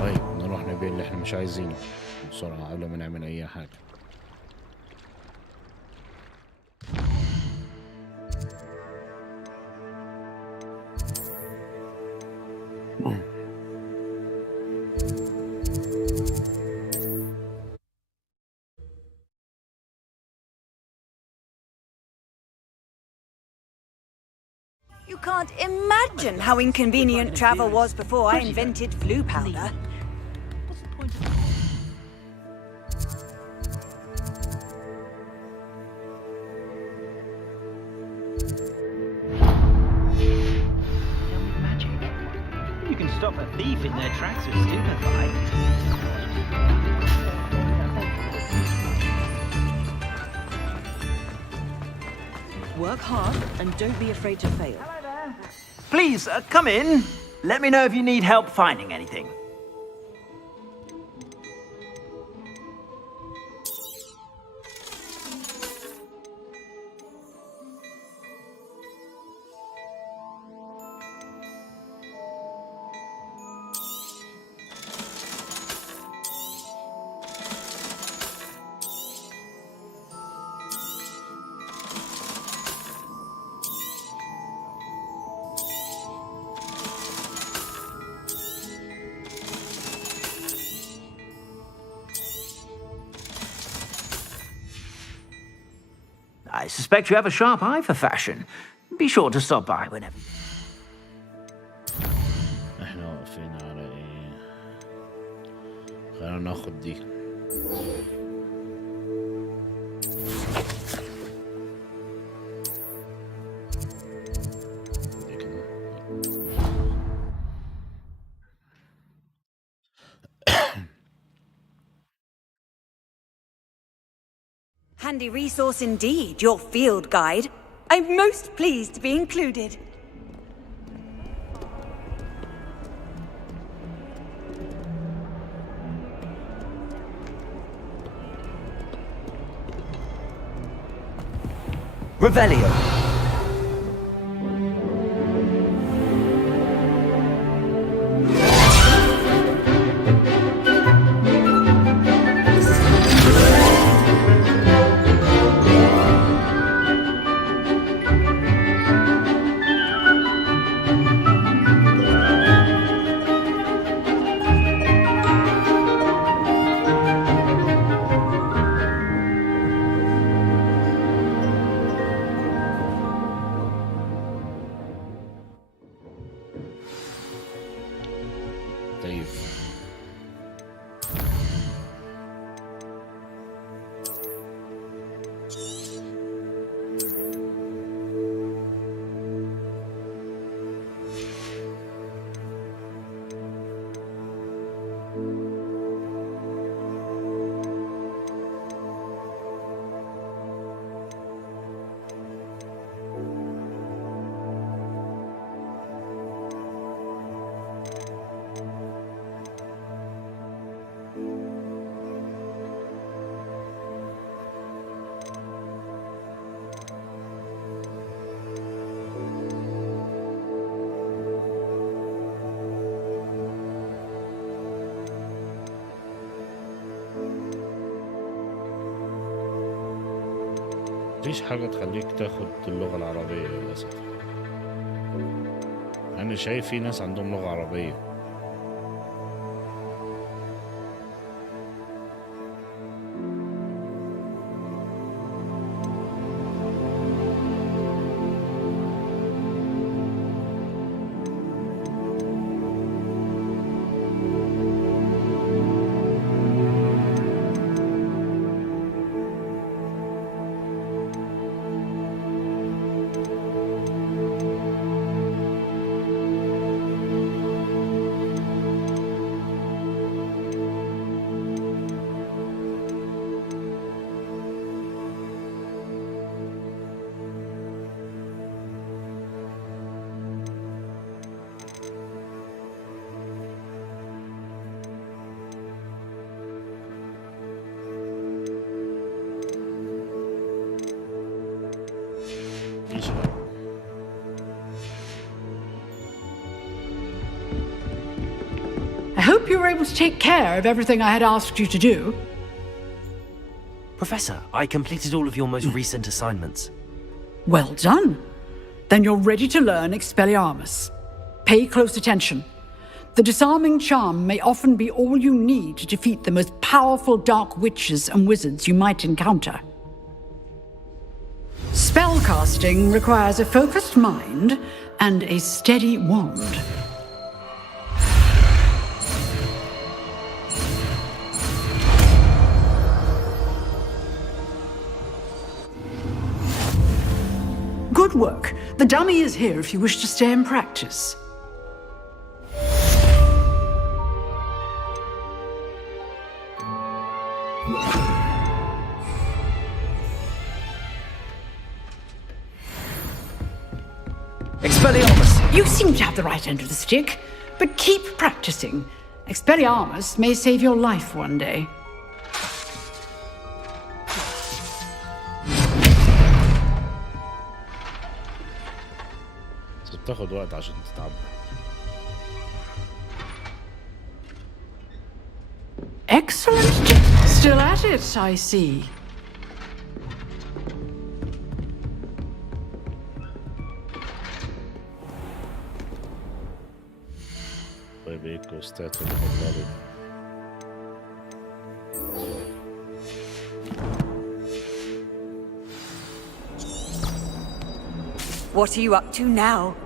طيب نروح نبيع اللي احنا مش عايزينه بسرعة قبل ما نعمل أي حاجة. You can't imagine how inconvenient travel was before I invented flu powder. You can stop a thief in their tracks with stupefy. Work hard and don't be afraid to fail. Please, come in. Let me know if you need help finding anything. I suspect you have a sharp eye for fashion. Be sure to stop by whenever. احنا واقفين على ايه؟ خلينا ناخد دي. Handy resource indeed, your field guide. I'm most pleased to be included. Revelio. طيب مفيش حاجة تخليك تاخد اللغة العربية للأسف. أنا شايف في ناس عندهم لغة عربية. I hope you were able to take care of everything I had asked you to do. Professor, I completed all of your most recent assignments. Well done. Then you're ready to learn Expelliarmus. Pay close attention. The disarming charm may often be all you need to defeat the most powerful dark witches and wizards you might encounter. Spellcasting requires a focused mind and a steady wand. Good work. The dummy is here if you wish to stay and practice. Expelliarmus! You seem to have the right end of the stick, but keep practicing. Expelliarmus may save your life one day. بتاخد وقت عشان تتعب. Excellent. Still at it, I see. طيب ايه الكوستات اللي بتطلع What are you up to now?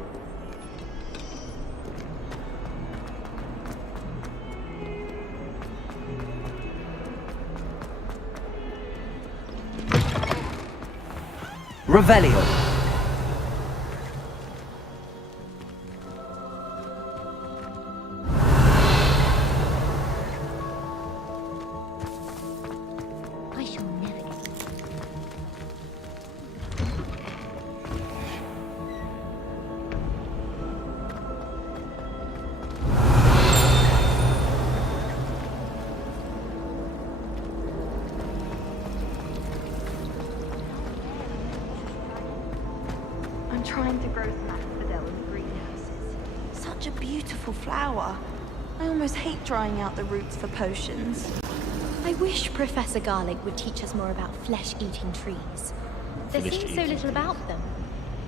Revelio. I shall never get trying to grow some asphodel in the greenhouses. Such a beautiful flower. I almost hate drying out the roots for potions. I wish Professor Garlic would teach us more about flesh-eating trees. There seems so little about them.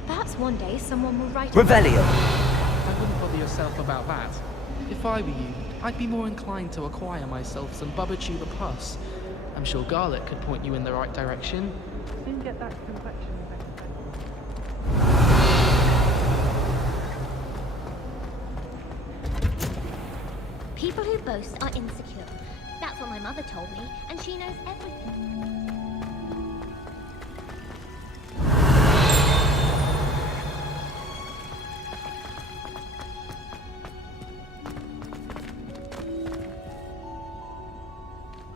Perhaps one day someone will write... Revelio! I wouldn't bother yourself about that. If I were you, I'd be more inclined to acquire myself some Bubba the Puss. I'm sure Garlic could point you in the right direction. Soon get that complexion back. People who boast are insecure. That's what my mother told me, and she knows everything.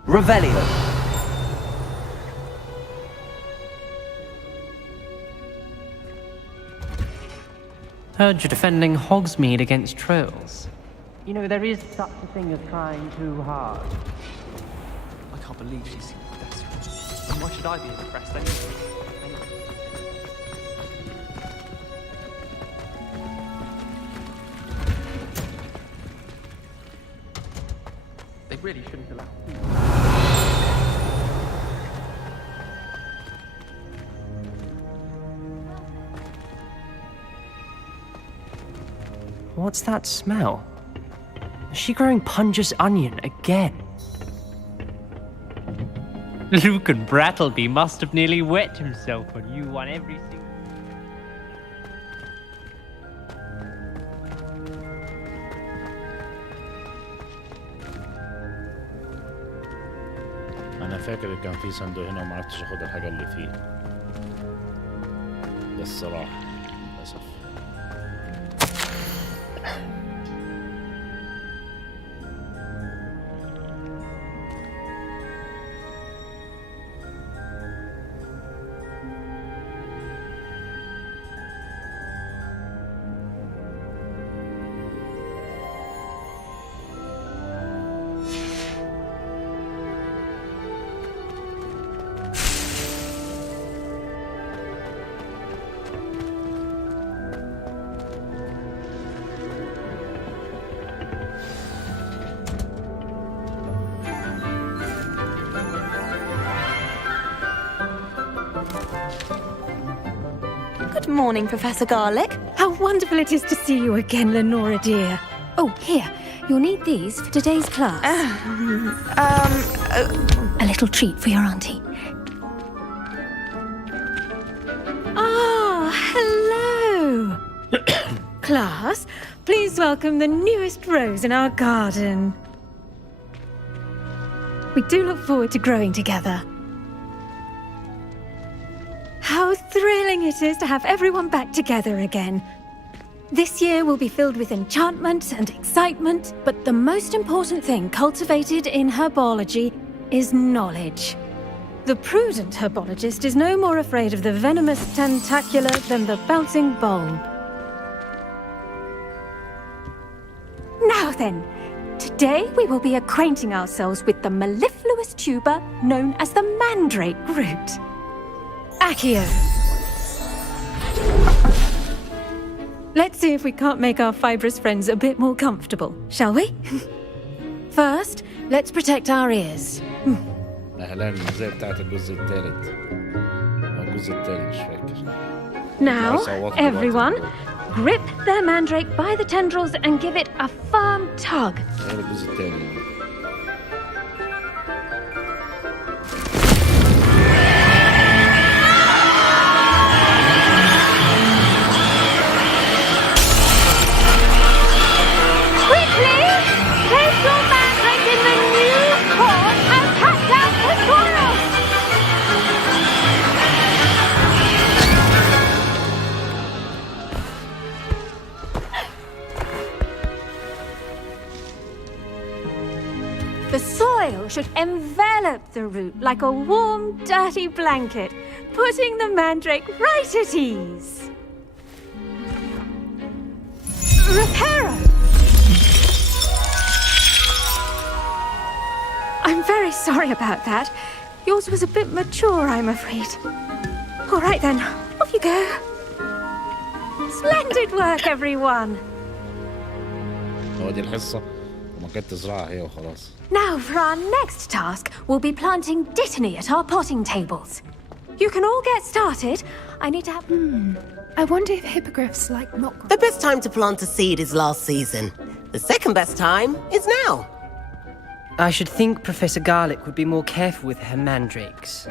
Revelio. Heard you're defending Hogsmeade against trolls. You know, there is such a thing as trying too hard. I can't believe she's seen desperate. And why should I be impressed anyway? They really shouldn't allow people. What's that smell? Is she growing Punja's onion again? Luke and Brattleby must have nearly wet himself on you on every single... أنا فاكر كان في صندوق هنا وما عرفتش أخد الحاجة اللي فيه. ده الصراحة للأسف. Good morning, Professor Garlic. How wonderful it is to see you again, Lenora dear. Oh, here, you'll need these for today's class. A little treat for your auntie. Ah, hello. Class, please welcome the newest rose in our garden. We do look forward to growing together. How thrilling it is to have everyone back together again. This year will be filled with enchantment and excitement, but the most important thing cultivated in herbology is knowledge. The prudent herbologist is no more afraid of the venomous tentacular than the bouncing bulb. then. Today we will be acquainting ourselves with the mellifluous tuber known as the mandrake root. Accio. Let's see if we can't make our fibrous friends a bit more comfortable, shall we? First, let's protect our ears. اهلا زي بتاعت الجزء الثالث او الجزء الثاني مش فاكر. Now, everyone, grip their mandrake by the tendrils and give it a firm tug. هذا الجزء الثاني. Quickly, place your mandrake in the new pot and cut down the soil. The soil should envelop the root like a warm, dirty blanket, putting the mandrake right at ease. Reparo! I'm very sorry about that. Yours was a bit mature, I'm afraid. All right then, off you go. Splendid work, everyone. هو دي الحصة وما كانت تزرعها هي وخلاص. Now for our next task, we'll be planting dittany at our potting tables. You can all get started. I need to have... I wonder if hippogriffs like not... The best time to plant a seed is last season. The second best time is now. I should think Professor Garlick would be more careful with her mandrakes.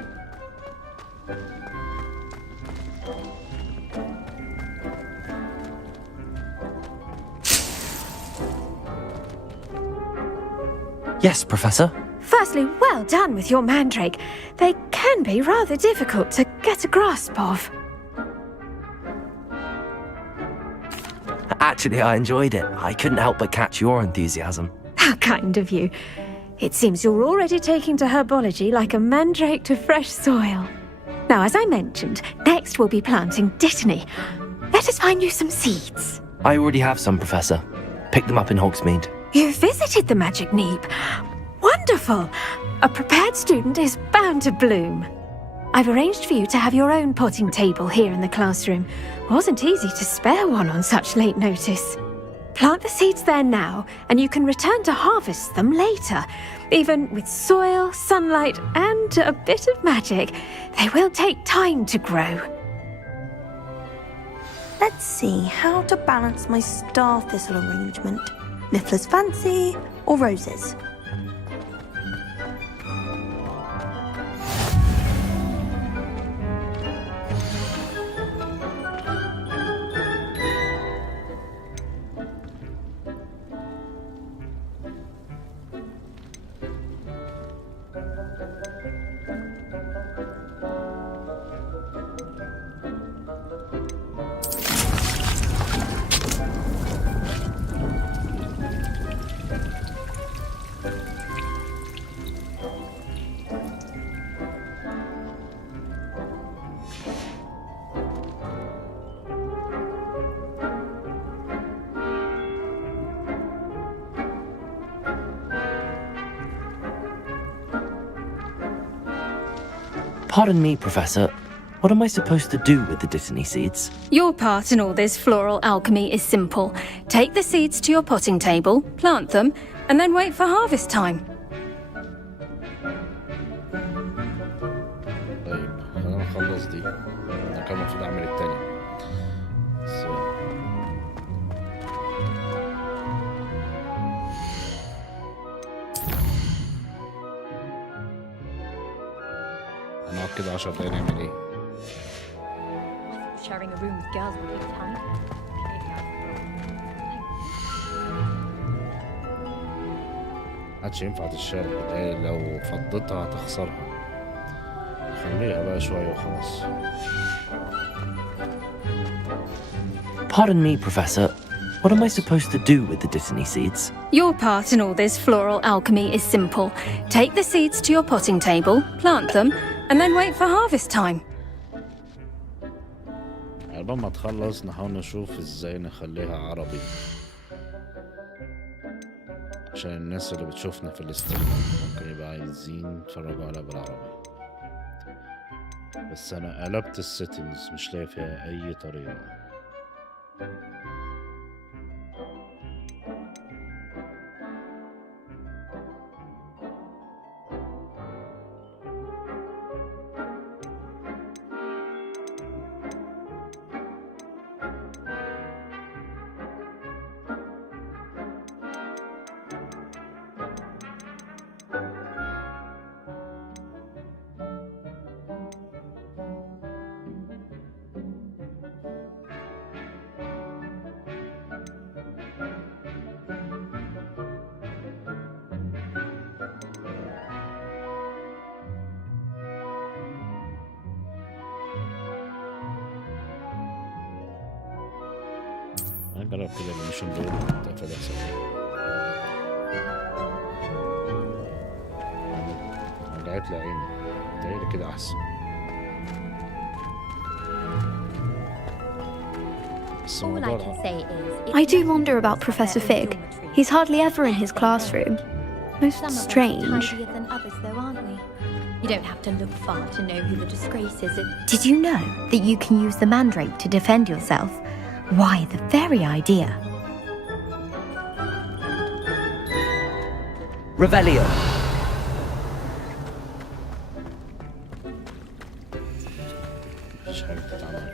Yes, Professor. Firstly, well done with your mandrake. They can be rather difficult to get a grasp of. Actually, I enjoyed it. I couldn't help but catch your enthusiasm. How kind of you. It seems you're already taking to herbology like a mandrake to fresh soil. Now, as I mentioned, next we'll be planting dittany. Let us find you some seeds. I already have some, Professor. Picked them up in Hogsmeade. You visited the Magic Neep. Wonderful! A prepared student is bound to bloom. I've arranged for you to have your own potting table here in the classroom. Wasn't easy to spare one on such late notice. Plant the seeds there now, and you can return to harvest them later. Even with soil, sunlight, and a bit of magic, they will take time to grow. Let's see how to balance my star thistle arrangement. Niffler's fancy or roses? Pardon me, Professor. What am I supposed to do with the dittany seeds? Your part in all this floral alchemy is simple. Take the seeds to your potting table, plant them, and then wait for harvest time. طيب خلينا نخلص دي. أنا كان المفروض أعمل التانية. هنقعد كده 10 دقايق نعمل ايه؟ Sharing a room with girls will take time. محدش ينفع تشارك لو فضيتها هتخسرها. خليها بقى شوية وخلاص. Pardon me, Professor. What am I supposed to do with the dittany seeds? Your part in all this floral alchemy is simple. Take the seeds to your potting table, plant them, and then wait for harvest time. قبل ما تخلص نحاول نشوف ازاي نخليها عربي. عشان الناس اللي بتشوفنا في الاستريم ممكن يبقى عايزين يتفرجوا على بالعربي، بس انا قلبت السيتنجز مش لاقي فيها اي طريقة. هجرب كده الميشن دول تقفل احسن. وجعت لي عيني، متهيألي كده احسن. All I can say is, I do wonder about Professor Fig. He's hardly ever in his classroom. Most strange. tidier than others, though, aren't we? You don't have to look far to know who the disgrace is. Did you know that you can use the mandrake to defend yourself? Why, the very idea. Revelio. مش حاجة تتعمل.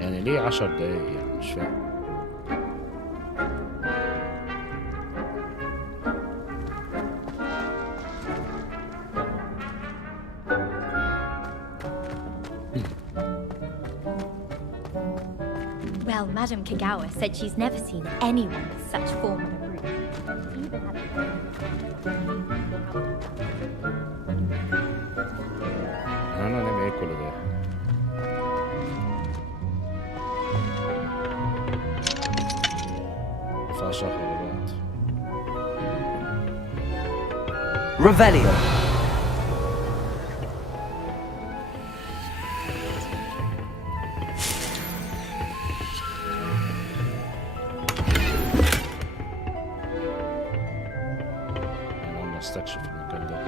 يعني ليه 10 دقايق يعني مش فاهم. Well, Madame Kagawa said she's never seen anyone with such form on a roof. انا نعمل ايه كل ده؟ ينفع شهر دلوقتي. Revelio. انا استكشف المكان ده.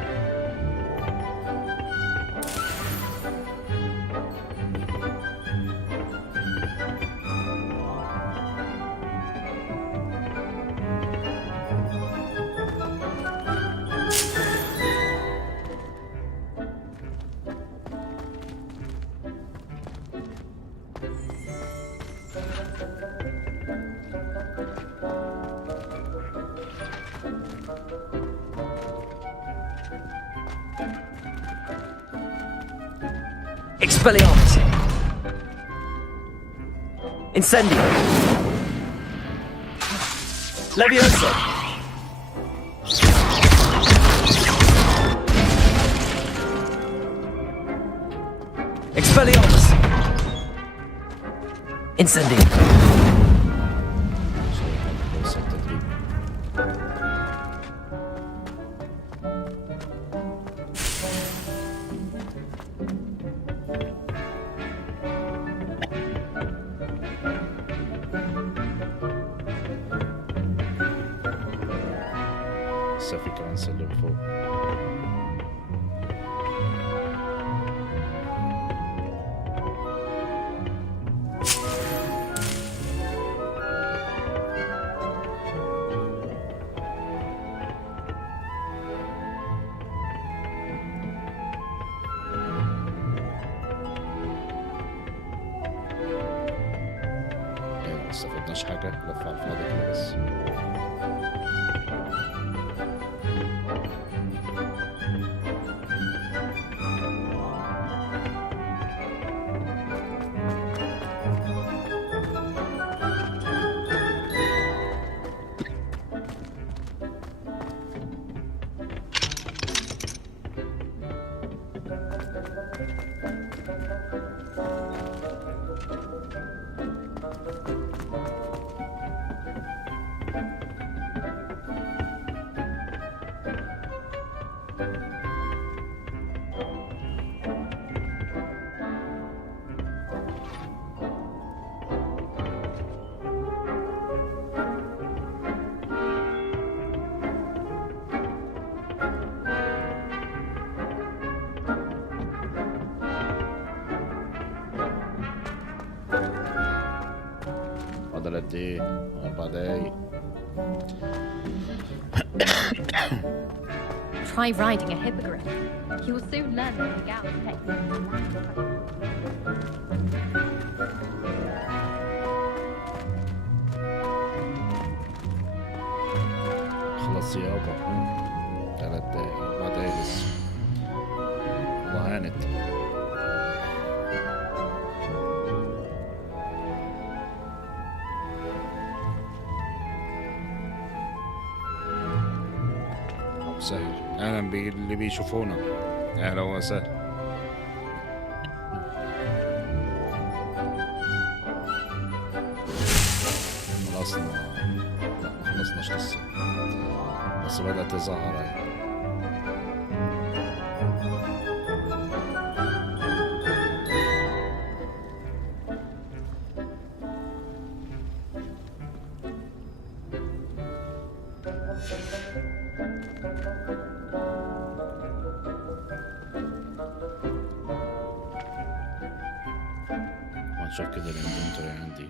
Expelliarmus. Incendio. Leviosa. Expelliarmus. Incendio. لسه في كمان سلم فوق. ما استفدناش حاجة، لف على الفاضي كده بس. فاضل قد ايه؟ 4 دقايق. Try riding a hippogriff. You will soon learn the Gauss technique. خلص يابا. 3 دقايق 4 دقايق لسه. والله هانت. سهل. اهلا باللي بيشوفونا، اهلا وسهلا. خلصنا؟ لا ما خلصناش لسه، بس بدأت تظهر اهي. نشوف كده الانفنتوري عندي.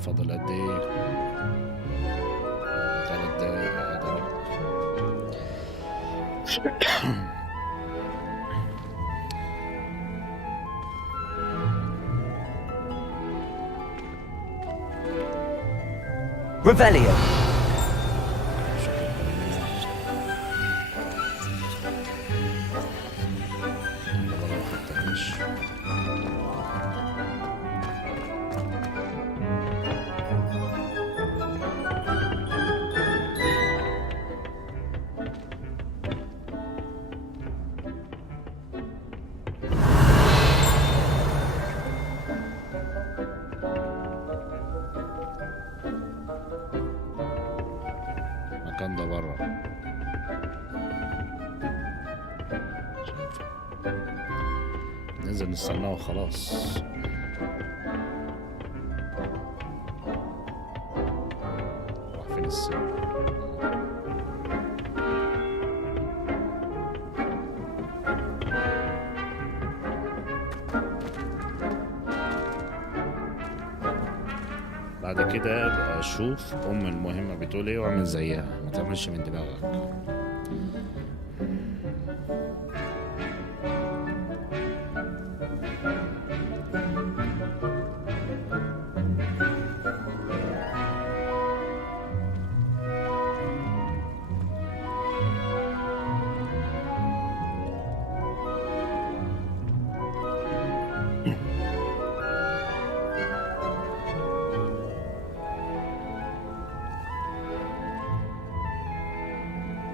فاضل قد ايه؟ 3 دقايق يا ضرب. Revelio. المكان ده برا. ننزل نستناه وخلاص. راح فين السن؟ بعد كده ابقى اشوف المهمة بتقول ايه واعمل زيها، ما تعملش من دماغك.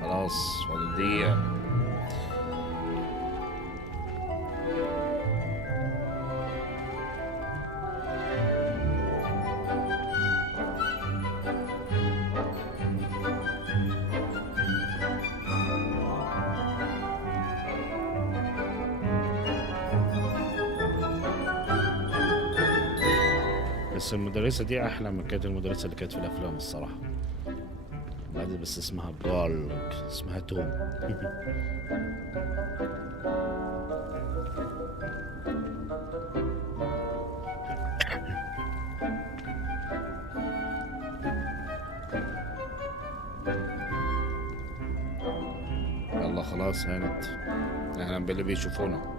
خلاص فاضل دقيقة. بس المدرسة دي أحلى من كانت المدرسة اللي كانت في الأفلام الصراحة. بعد بس اسمها جارلك، اسمها توم. يلا خلاص هانت. اهلا باللي بيشوفونا.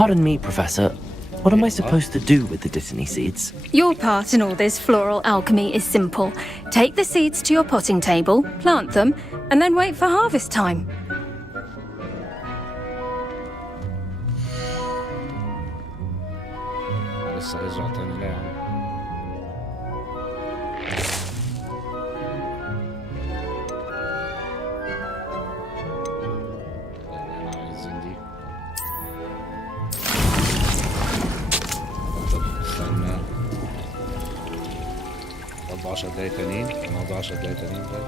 Pardon me, Professor. What am I supposed to do with the Dittany seeds? Your part in all this floral alchemy is simple. Take the seeds to your potting table, plant them, and then wait for harvest time. لسه ارجع تاني لعب. عايزين دي. استنى. برضه 10 دقايق تانيين، نقعد 10 دقايق تانيين طيب.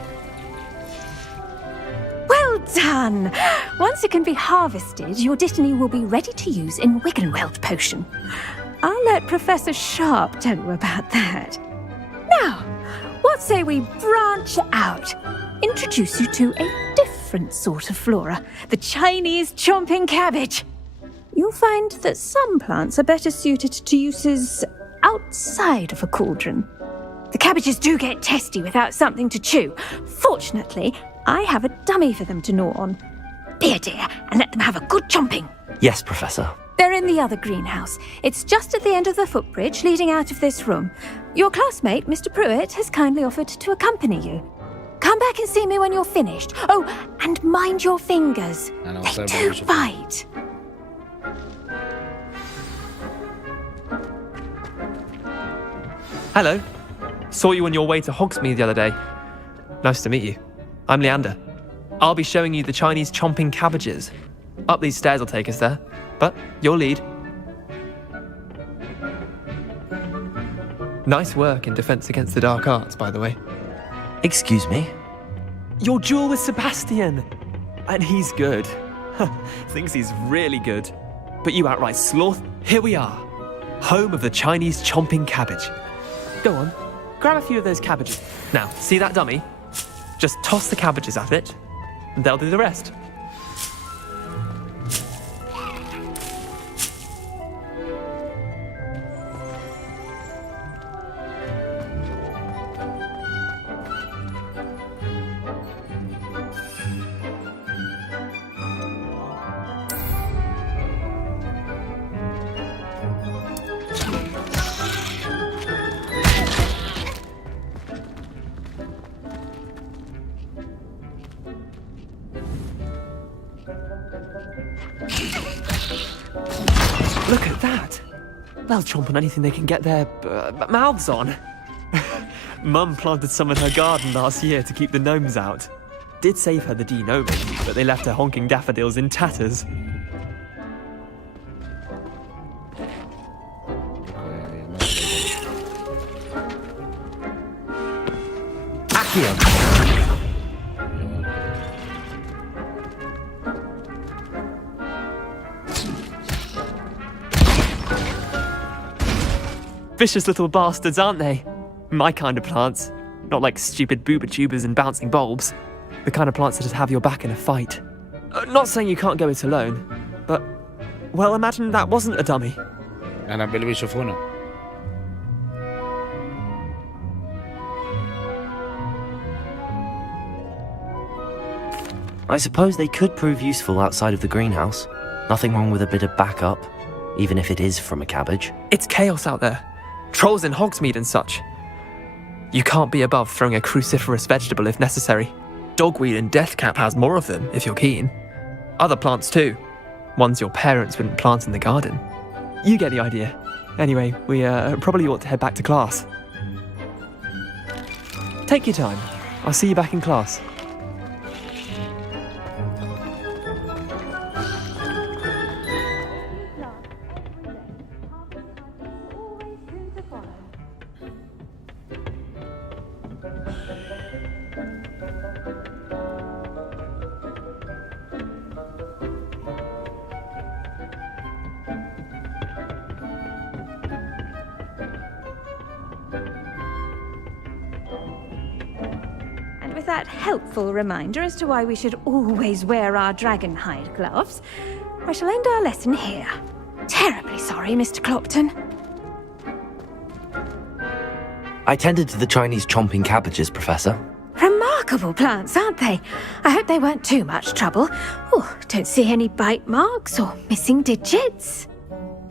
Well done! Once it can be harvested, your Dittany will be ready to use in Wiggenweld potion. I'll let Professor Sharp tell you about that. Now, what say we branch out? Introduce you to a different sort of flora, the Chinese chomping cabbage. You'll find that some plants are better suited to uses outside of a cauldron. The cabbages do get testy without something to chew. Fortunately, I have a dummy for them to gnaw on. Be a dear and let them have a good chomping. Yes, Professor. They're in the other greenhouse. It's just at the end of the footbridge leading out of this room. Your classmate, Mr. Pruitt, has kindly offered to accompany you. Come back and see me when you're finished. Oh, and mind your fingers. They do bite. Hello. Saw you on your way to Hogsmeade the other day. Nice to meet you. I'm Leander. I'll be showing you the Chinese chomping cabbages. Up these stairs will take us there, but your lead. Nice work in Defense Against the Dark Arts, by the way. Excuse me? Your duel with Sebastian! And he's good. Thinks he's really good. But you outright sloth, here we are. Home of the Chinese chomping cabbage. Go on, grab a few of those cabbages. Now, see that dummy? Just toss the cabbages at it, and they'll do the rest. Look at that! They'll chomp on anything they can get their mouths on. Mum planted some in her garden last year to keep the gnomes out. Did save her the de-gnoming, but they left her honking daffodils in tatters. Accio! Vicious little bastards, aren't they? My kind of plants. Not like stupid booba tubers and bouncing bulbs. The kind of plants that just have your back in a fight. Not saying you can't go it alone, but... well, imagine that wasn't a dummy. أنا باللي بيشوفونا. I suppose they could prove useful outside of the greenhouse. Nothing wrong with a bit of backup, even if it is from a cabbage. It's chaos out there. Trolls in Hogsmeade and such. You can't be above throwing a cruciferous vegetable if necessary. Dogweed and deathcap has more of them, if you're keen. Other plants too. Ones your parents wouldn't plant in the garden. You get the idea. Anyway, we probably ought to head back to class. Take your time. I'll see you back in class. With that helpful reminder as to why we should always wear our dragon hide gloves, I shall end our lesson here. Terribly sorry, Mr. Clopton. I tended to the Chinese chomping cabbages, Professor. Remarkable plants, aren't they? I hope they weren't too much trouble. Oh, don't see any bite marks or missing digits.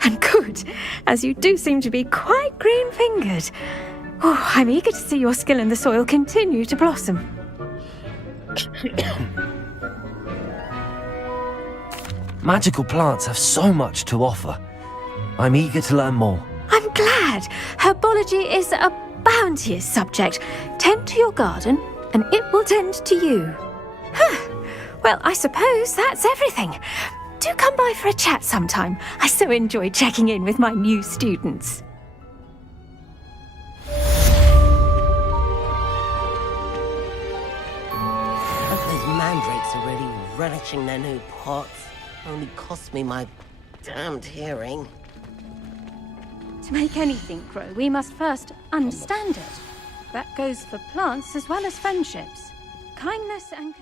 And good, as you do seem to be quite green-fingered. Oh, I'm eager to see your skill in the soil continue to blossom. Magical plants have so much to offer. I'm eager to learn more. I'm glad. Herbology is a bounteous subject. Tend to your garden, and it will tend to you. Well, I suppose that's everything. Do come by for a chat sometime. I so enjoy checking in with my new students. Those mandrakes are really relishing their new pots. Only cost me my damned hearing. To make anything grow, we must first understand it. That goes for plants as well as friendships. Kindness and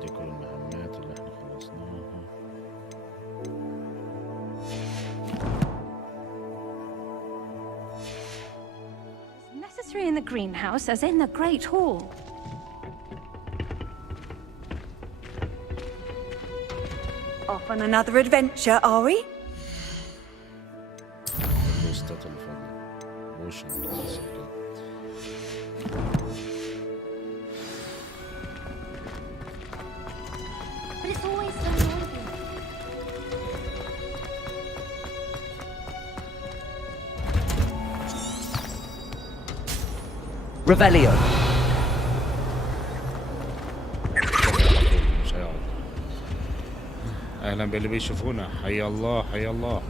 دي كل المهمات اللي احنا خلصناها. necessary in the greenhouse as in the Great Hall. Off on another adventure, are we? البوستات اللي فاضية. بوشن بلس كده. But it's always so noisy. Revelio. مش هيقعد. اهلا باللي بيشوفونا. حيا الله حيا الله.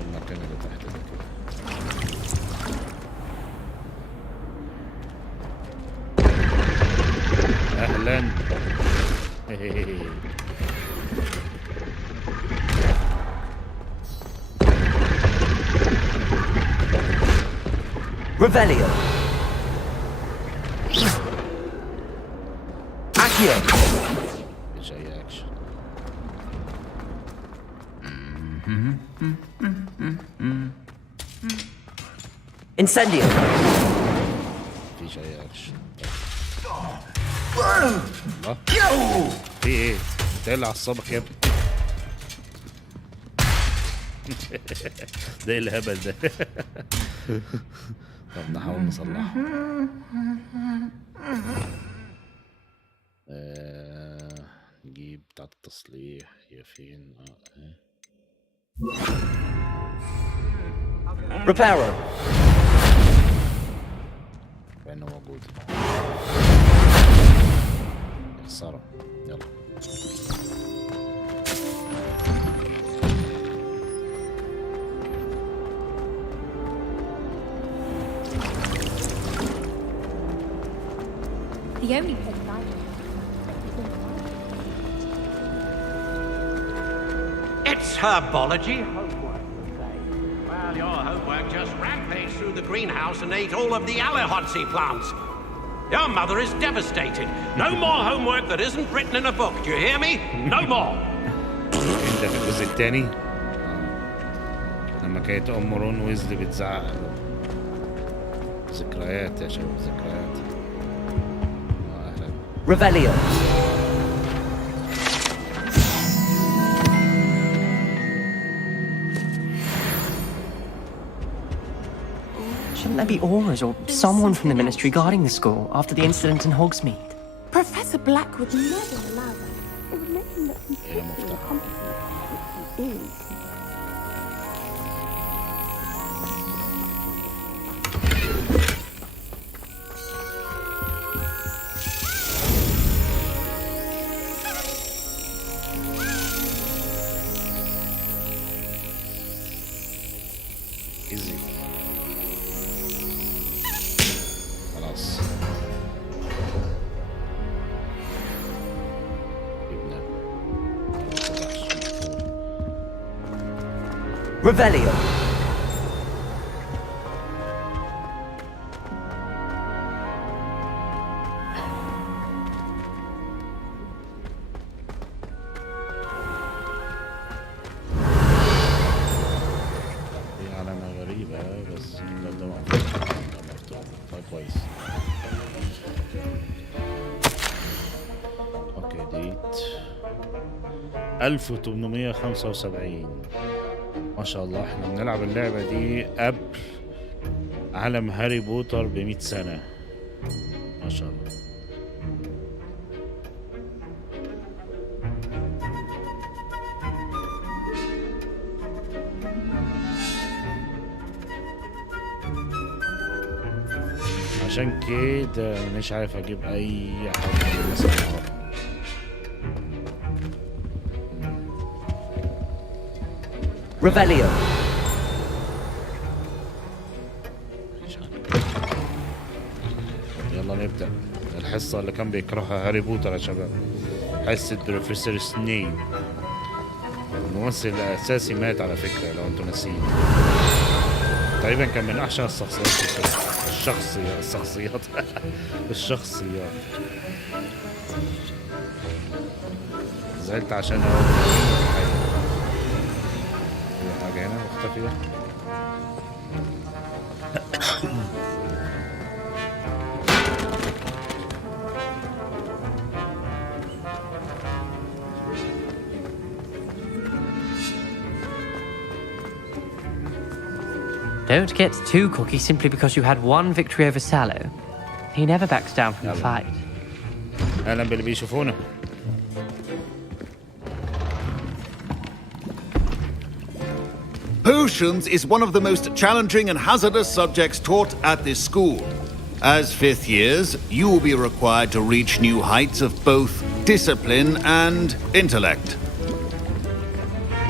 المكان اللي تحت ده كده. اهلا. Revelio. Accio. مش اي اكشن. Incendio. مفيش اي اكشن. الله. في ايه؟ انت ايه اللي عصبك يا ابني؟ ده ايه الهبل ده؟ طب نحاول نصلحه. نجيب بتاعة التصليح هي فين؟ Reparo. بأنه موجود. خسارة. يلا. The only place I know. It's herbology homework, you say? Well, your homework just rampaged through the greenhouse and ate all of the Alihodzi plants. Your mother is devastated. No more homework that isn't written in a book. Do you hear me? No more. انت في الجزء الثاني لما كانت ام رون ويزلي بتزعق له. ذكريات يا شباب ذكريات. اهلا. Revelio. Shouldn't there be auras or someone from the ministry guarding the school after the incident in Hogsmeade? Professor Black would never allow that. It would make him look ايه المفتاح؟ he is. ايزي. خلاص. جبنا. Revelio. حاجة بس الباب ده مفتوح فكويس. اوكي ديت 1875. ما شاء الله احنا بنلعب اللعبة دي قبل عالم هاري بوتر ب100 سنة. ما شاء الله. عشان كده مش عارف اجيب اي حاجة مثلا. Revelio. يلا نبدأ الحصة اللي كان بيكرهها هاري بوتر يا شباب، حصة بروفيسور سنيب. الممثل الأساسي مات على فكرة لو انتوا ناسيين. تقريبا كان من أحسن الشخصيات. زعلت عشان حاجة هنا مختفية. Don't get too cocky simply because you had one victory over Sallow. He never backs down from the fight. أهلا باللي بيشوفونا. Potions is one of the most challenging and hazardous subjects taught at this school. As fifth years, you will be required to reach new heights of both discipline and intellect.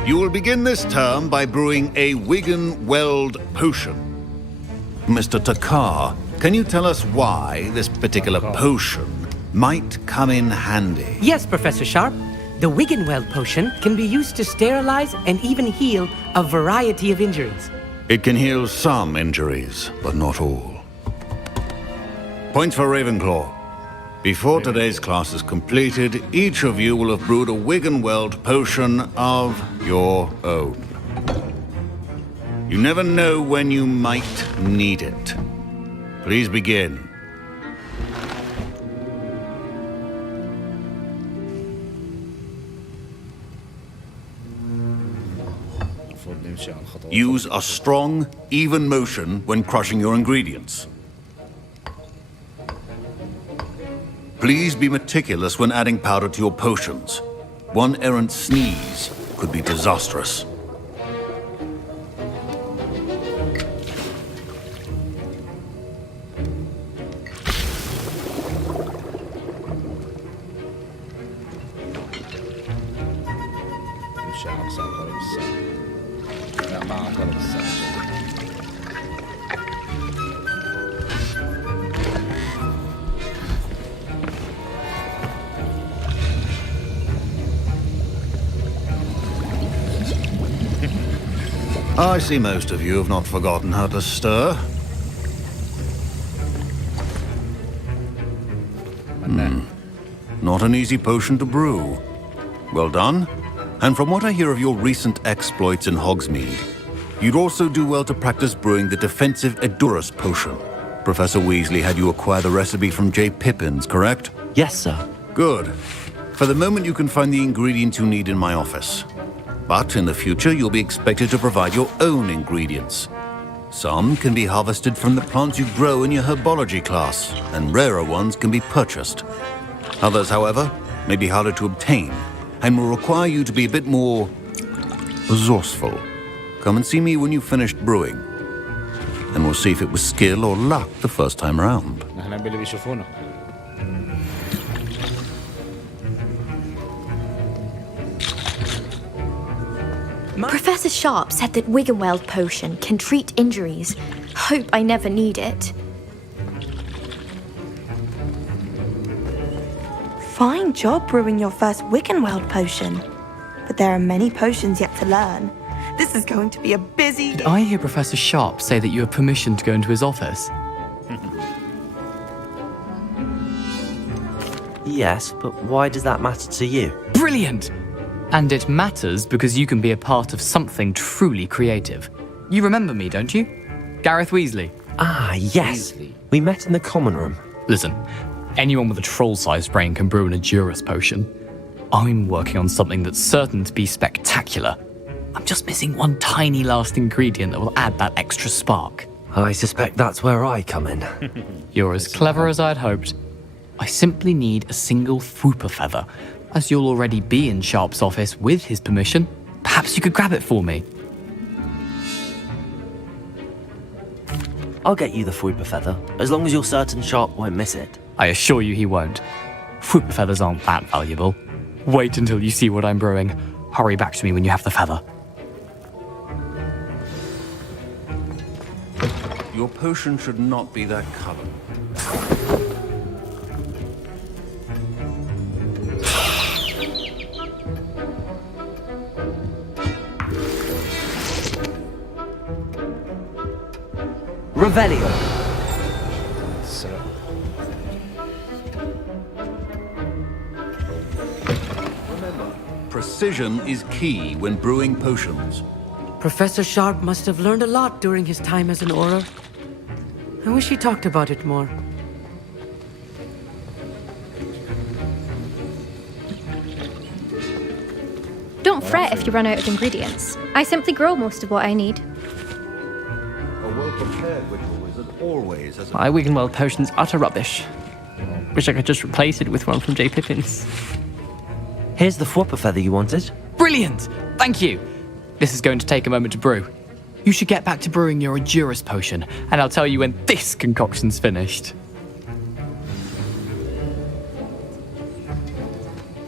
You will begin this term by brewing a Wigan-Weld potion. Mr. Takar, can you tell us why this particular potion might come in handy? Yes, Professor Sharp. The Wigan-Weld potion can be used to sterilize and even heal a variety of injuries. It can heal some injuries, but not all. Points for Ravenclaw. Before today's class is completed, each of you will have brewed a Wigan-Weld potion of your own. You never know when you might need it. Please begin. Use a strong, even motion when crushing your ingredients. Please be meticulous when adding powder to your potions. One errant sneeze could be disastrous. I see most of you have not forgotten how to stir. Not an easy potion to brew. Well done. And from what I hear of your recent exploits in Hogsmeade, you'd also do well to practice brewing the defensive Edurus potion. Professor Weasley had you acquire the recipe from J. Pippins, correct? Yes, sir. Good. For the moment, you can find the ingredients you need in my office. But in the future, you'll be expected to provide your own ingredients. Some can be harvested from the plants you grow in your herbology class, and rarer ones can be purchased. Others, however, may be harder to obtain, and will require you to be a bit more resourceful. Come and see me when you've finished brewing, and we'll see if it was skill or luck the first time around. Professor Sharp said that Wigan-Weld potion can treat injuries. Hope I never need it. Fine job brewing your first Wigan-Weld potion. But there are many potions yet to learn. This is going to be a busy... Did I hear Professor Sharp say that you have permission to go into his office? Yes, but why does that matter to you? Brilliant! And it matters because you can be a part of something truly creative. You remember me, don't you? Gareth Weasley. Ah, yes. We met in the common room. Listen, anyone with a troll-sized brain can brew an Edurus potion. I'm working on something that's certain to be spectacular. I'm just missing one tiny last ingredient that will add that extra spark. I suspect that's where I come in. You're as clever as I'd hoped. I simply need a single Fwooper feather. As you'll already be in Sharp's office with his permission, perhaps you could grab it for me. I'll get you the Fwooper feather, as long as you're certain Sharp won't miss it. I assure you he won't. Fwooper feathers aren't that valuable. Wait until you see what I'm brewing. Hurry back to me when you have the feather. Your potion should not be that color. Revelio. Remember, precision is key when brewing potions. Professor Sharp must have learned a lot during his time as an Auror. I wish he talked about it more. Don't fret if you run out of ingredients. I simply grow most of what I need. A well-prepared ritual wizard always has a... My Wiggenweld potion's utter rubbish. Wish I could just replace it with one from J. Pippin's. Here's the Fwooper feather you wanted. Brilliant! Thank you! This is going to take a moment to brew. You should get back to brewing your Edurus potion, and I'll tell you when this concoction's finished.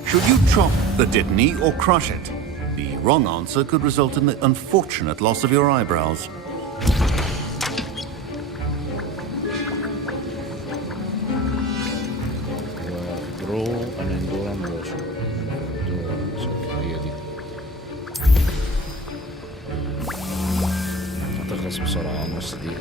Should you chop the Dittany or crush it? The wrong answer could result in the unfortunate loss of your eyebrows. Grow an endurance motion. هي دي. هتخلص بسرعة نص دقيقة.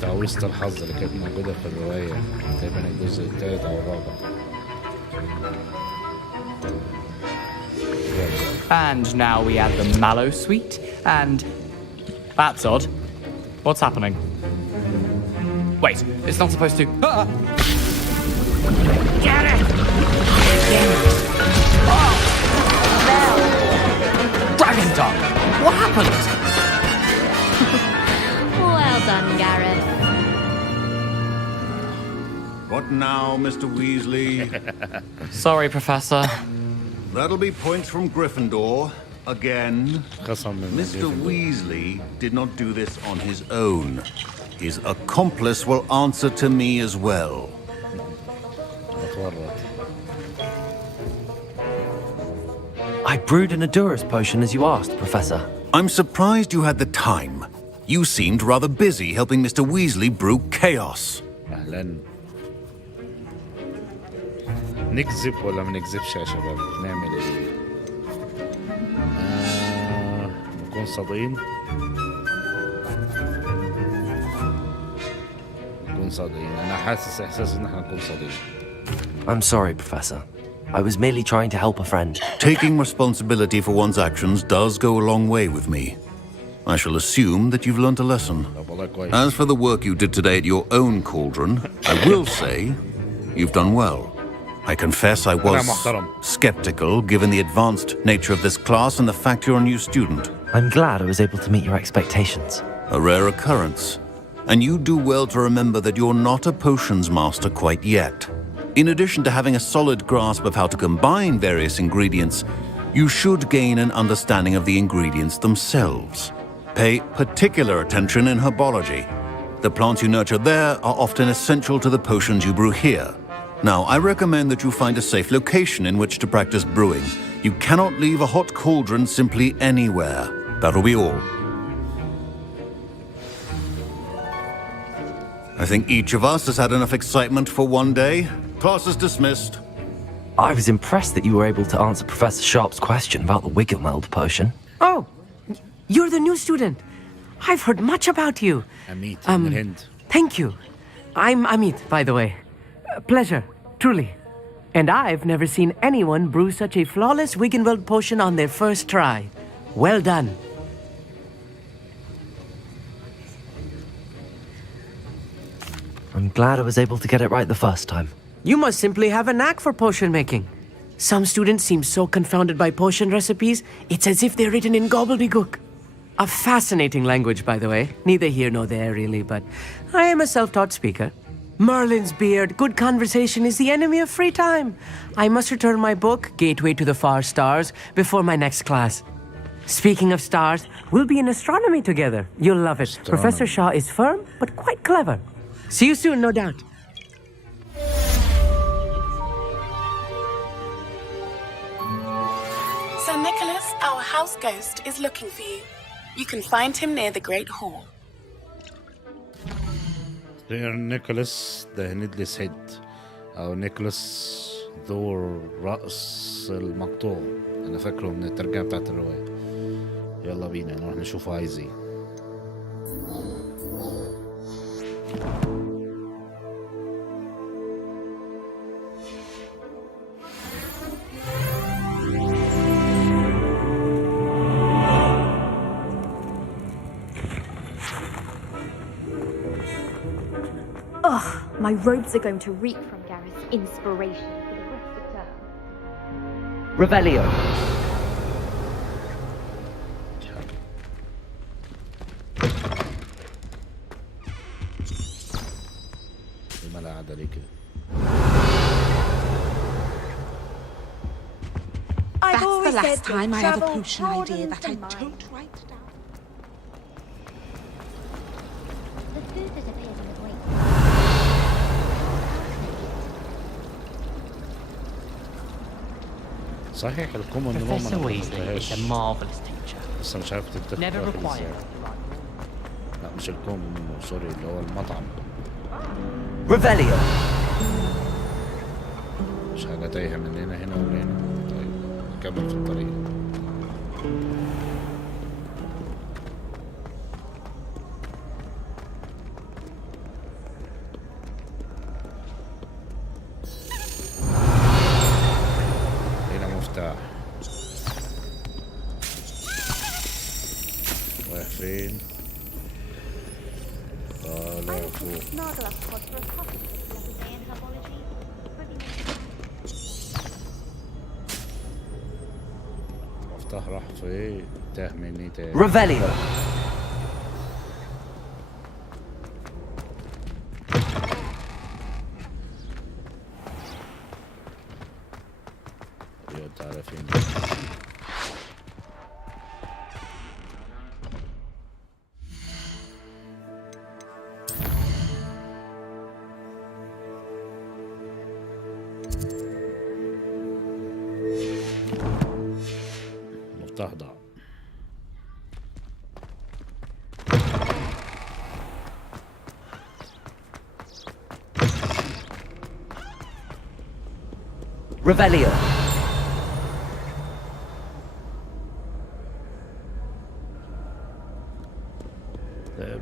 تعويضة الحظ اللي كانت موجودة في الرواية تقريبا الجزء الثالث أو الرابع. And now we add the mallow sweet, and... That's odd. What's happening? Wait, it's not supposed to... Ah! Get it! Oh! Dragon Tongue! What happened? Well done, Gareth. What now, Mr. Weasley? Sorry, Professor. That'll be points from Gryffindor. Again. Mr. Weasley did not do this on his own. His accomplice will answer to me as well. I brewed an Edurus potion as you asked, Professor. I'm surprised you had the time. You seemed rather busy helping Mr. Weasley brew chaos. أهلاً. نكذب ولا ما نكذبش يا شباب؟ نعمل ايه؟ نكون صادقين. نكون صادقين. أنا حاسس إحساس إن إحنا نكون صادقين. I'm sorry, Professor. I was merely trying to help a friend. Taking responsibility for one's actions does go a long way with me. I shall assume that you've learnt a lesson. As for the work you did today at your own cauldron, I will say you've done well. I confess I was skeptical given the advanced nature of this class and the fact you're a new student. I'm glad I was able to meet your expectations. A rare occurrence. And you do well to remember that you're not a potions master quite yet. In addition to having a solid grasp of how to combine various ingredients, you should gain an understanding of the ingredients themselves. Pay particular attention in herbology. The plants you nurture there are often essential to the potions you brew here. Now, I recommend that you find a safe location in which to practice brewing. You cannot leave a hot cauldron simply anywhere. That'll be all. I think each of us has had enough excitement for one day. Class is dismissed. I was impressed that you were able to answer Professor Sharp's question about the Wiggenweld potion. Oh, you're the new student. I've heard much about you. Amit, Thank you. I'm Amit, by the way. Pleasure, truly. And I've never seen anyone brew such a flawless Wiggenweld potion on their first try. Well done. I'm glad I was able to get it right the first time. You must simply have a knack for potion making. Some students seem so confounded by potion recipes, it's as if they're written in gobbledygook. A fascinating language, by the way. Neither here nor there, really, but I am a self-taught speaker. Merlin's beard, good conversation is the enemy of free time. I must return my book, Gateway to the Far Stars, before my next class. Speaking of stars, we'll be in astronomy together. You'll love it. Professor Shaw is firm, but quite clever. See you soon, no doubt. Sir Nicholas, our house ghost, is looking for you. You can find him near the Great Hall. Sir Nicholas the headless head أو نيكولاس ذو الرأس المقطوع. أنا فاكره من الترجمة بتاعت الرواية. يلا بينا نروح نشوف عايز ايه. Ugh, my robes are going to reek from Gareth's inspiration for the rest of term. Revelio. لما لا عاد عليك. That's the last time I have a potion idea that I don't write down. صحيح الكومون روم Professor Weasley is a marvelous teacher. لسه مش عارف تتفق Never ازاي. required. لا مش الكومون سوري اللي هو المطعم. Revelio. مش حاجة تايهة مننا هنا ولا هنا. طيب نكمل في الطريق. هنا مفتاح. رايح فين؟ طالع فوق. المفتاح راح فين؟ تاه مني تاني. Revelio. تعالى فين؟ المفتاح ضاع. Revelio.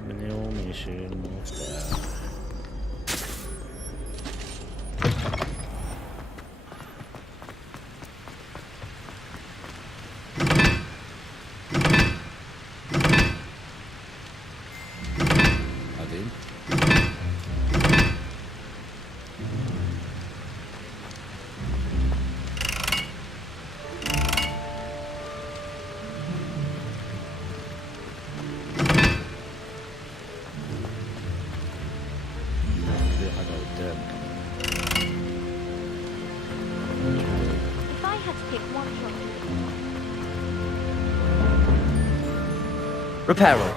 من يوم يشيل المفتاح. بعدين في حاجة قدام. If I had to pick one shot, Reparo.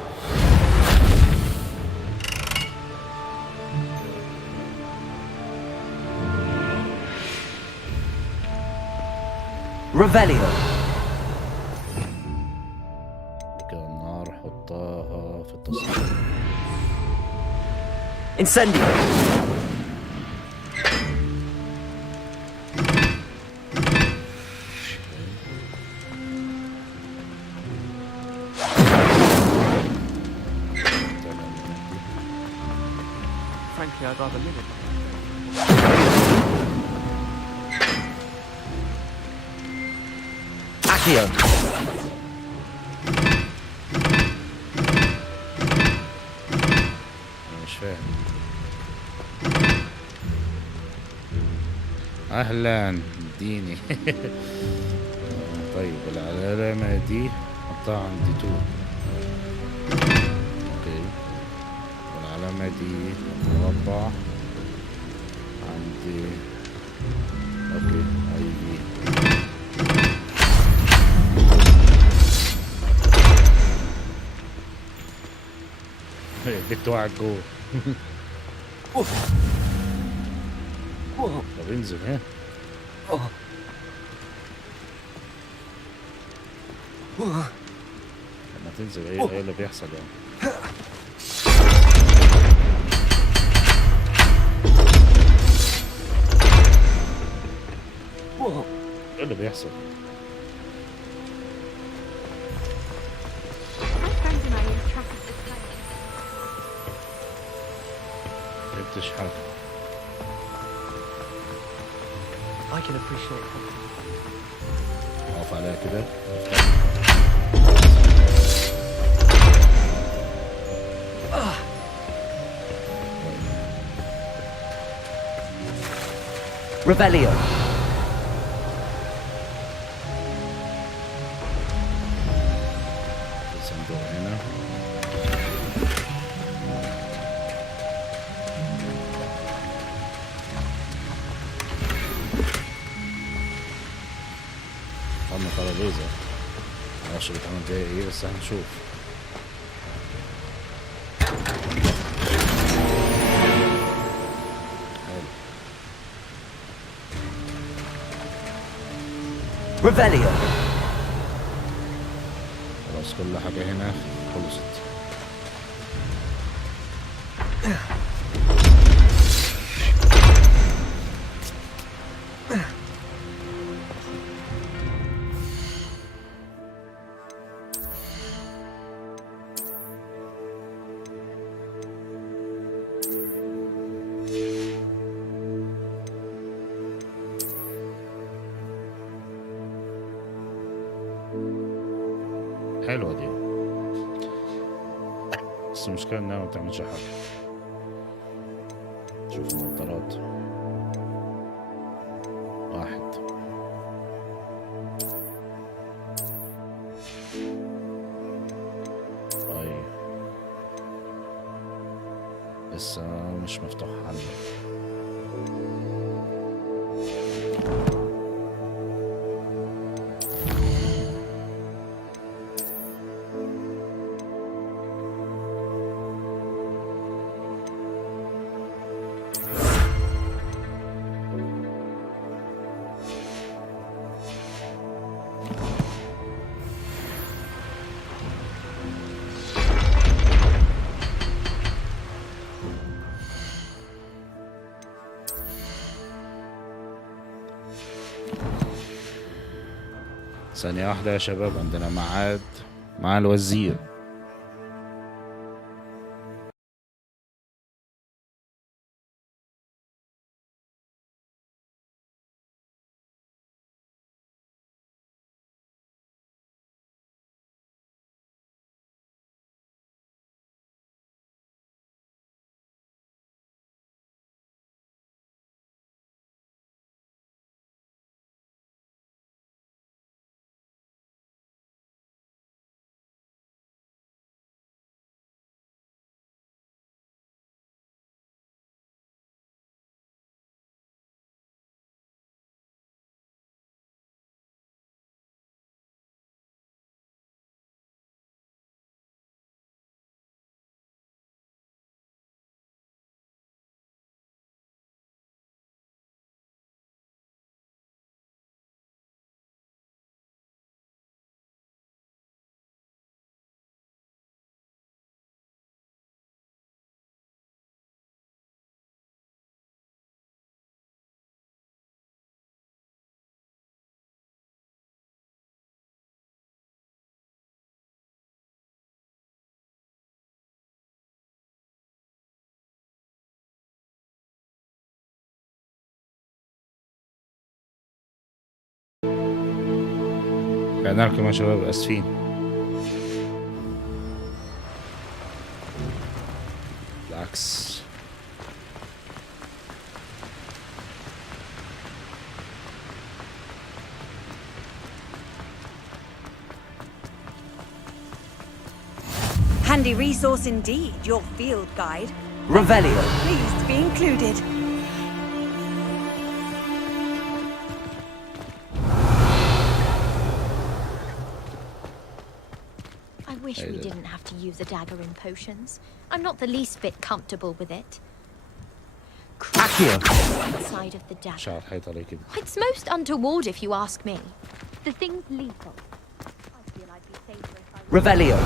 Revelio. كده النار حطها في التصوير. Incendio. Frankly, I'd rather live it. Accio. مش فاهم. اهلا اديني. طيب العلامة دي حطها عندي 2. اوكي والعلامة دي مربع عندي. اوكي هيجي بتوعك جوه. طب انزل ها. لما تنزل ايه اللي بيحصل يعني؟ ايه اللي بيحصل؟ مفهمتش حاجة. I can appreciate it. اقف عليها كده. Revelio. الصندوق هنا. عندنا ترابيزة معرفش بيتعمل بيها ايه بس هنشوف. Revelio. خلاص كل حاجة هنا خلصت. حلوة دي بس المشكلة انها ما بتعملش حاجة. شوف النظارات. 1 طيب لسه مش مفتوح عندك. ثانية واحدة يا شباب عندنا ميعاد مع الوزير. قاعدين لكم يا شباب اسفين. بالعكس Handy resource indeed, your field guide. Revelio. Pleased to be included. I wish we didn't have to use a dagger in potions. I'm not the least bit comfortable with it. Inside of the dagger. شعر حيط عليه كده. It's most untoward if you ask me. The thing's lethal. I feel I'd be safer if I... Revelio.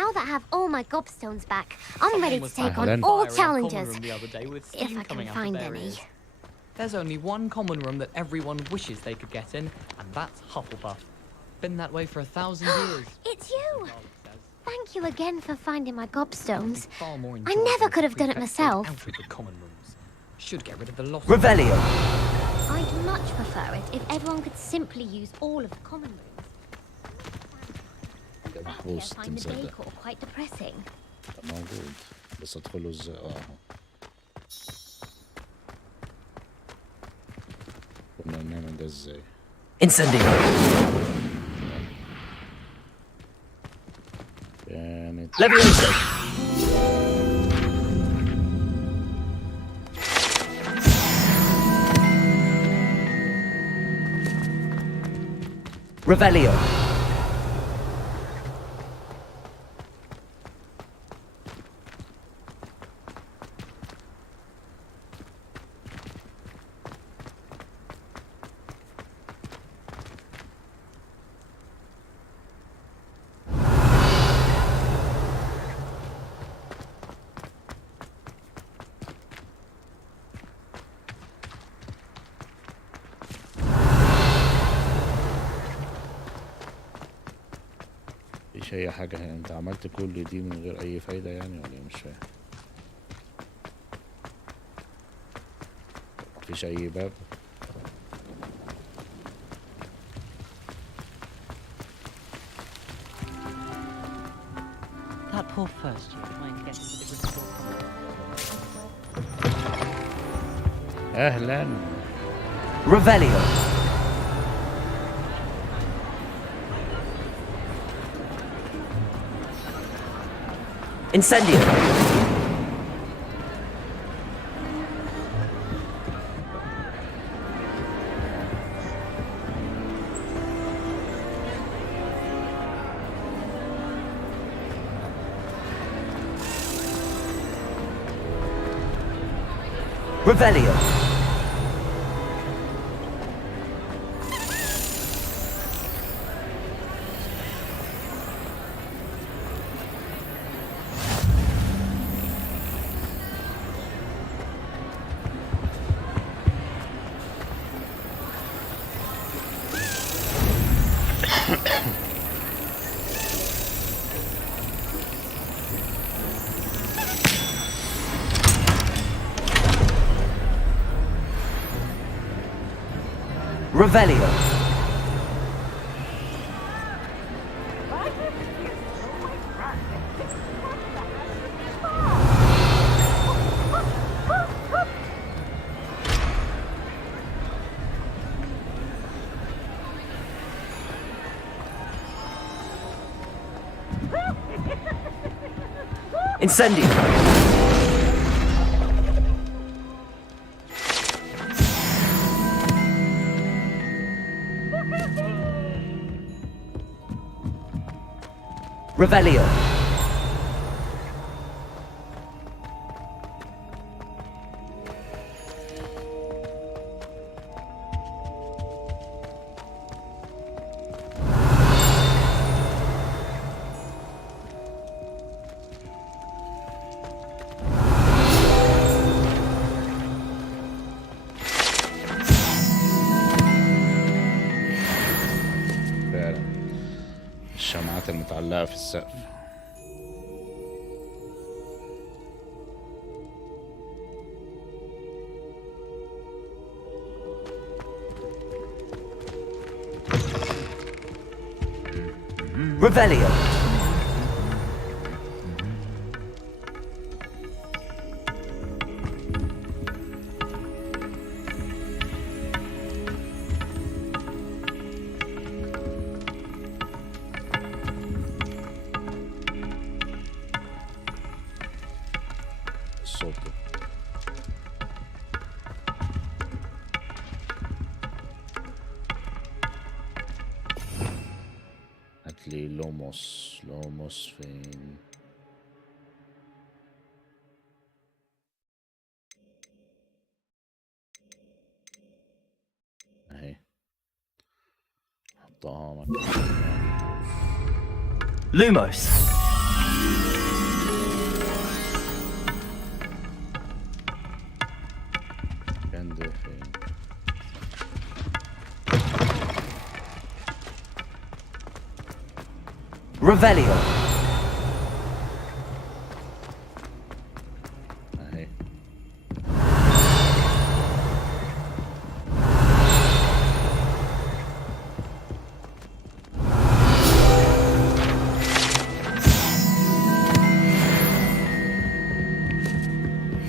Now that I have all my gobstones back, I'm ready to take on all challenges. If I can find any. There's only one common room that everyone wishes they could get in, and that's Hufflepuff. Been that way for 1,000 years. It's you! Thank you again for finding my gobstones. I never could have done it myself. Should get rid of the lost. Revelio. I'd much prefer it if everyone could simply use all of the common rooms. I find the decor quite depressing. موجود بس ادخله ازاي؟ اهو كنا بنعمل ده ازاي؟ Incendio. كانت Leviosa. Revelio. مفيش اي حاجة هنا. انت عملت كل دي من غير اي فايدة يعني ولا إيه؟ مش فاهم. مفيش اي باب. That poor first year trying to get into the Gryffindor common. اهلا. Revelio. Incendio. Revelio. Revelio. Incendio. Revelio. فعلا الشمعات المتعلقة في السقف. Revelio. الصوت ده. هاتلي لوموس فين؟ اهي حطها مكان Lumos. كان ده فين؟ Revelio. اهي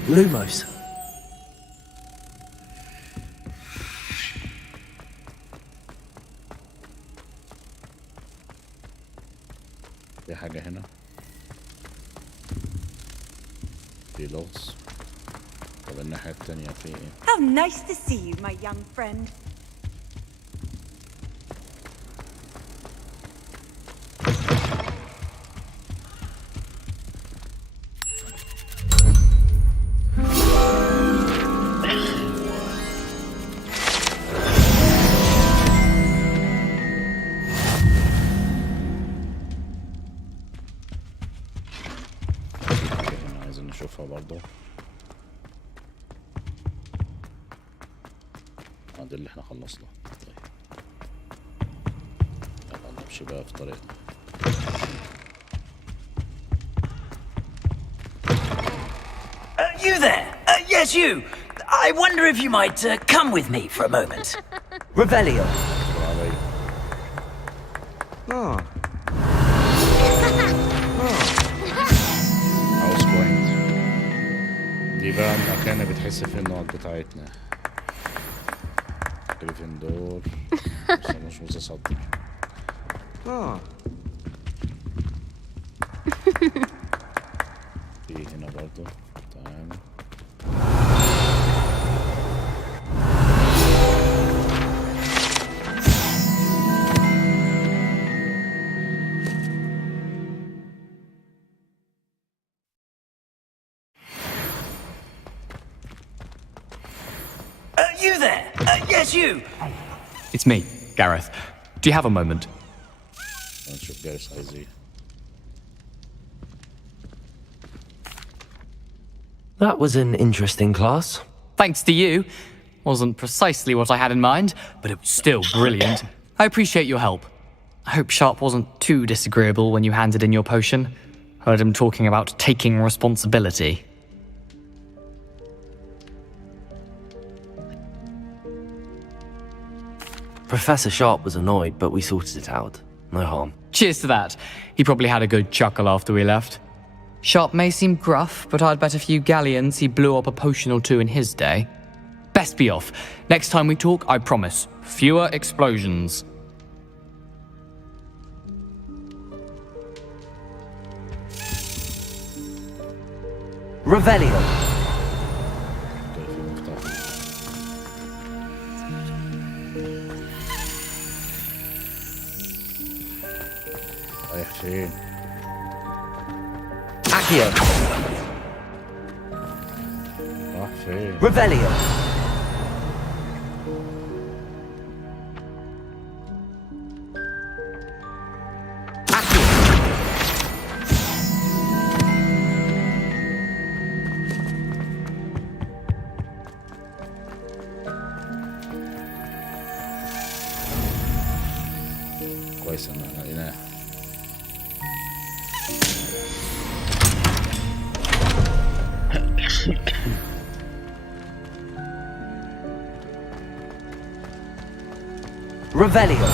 Lumos. في حاجة هنا، في لغز. طب الناحية التانية في ايه؟ How nice to see you, my young friend. هنا عايزين نشوفها برضو. ده اللي احنا خلصنا. طيب يلا نمشي بقى في طريقنا. You there? Yes, you. I wonder if you might come with me for a moment. Revelio. Oh. هاوس بوينت دي بقى المكان اللي بتحس فيه النقط بتاعتنا. جريفندور بس مش متصدر. في هنا برضو. تمام. You there? Yes, you. It's me, Gareth. Do you have a moment? نشوف جارس عايز ايه. That was an interesting class. Thanks to you. Wasn't precisely what I had in mind, but it was still brilliant. I appreciate your help. I hope Sharp wasn't too disagreeable when you handed in your potion. Heard him talking about taking responsibility. Professor Sharp was annoyed, but we sorted it out. No harm. Cheers to that. He probably had a good chuckle after we left. Sharp may seem gruff, but I'd bet a few galleons he blew up a potion or two in his day. Best be off. Next time we talk, I promise, fewer explosions. Revelio. رايح فين؟ Accio. راح فين؟ Revelio. كويس ان احنا لقيناه. Revelio.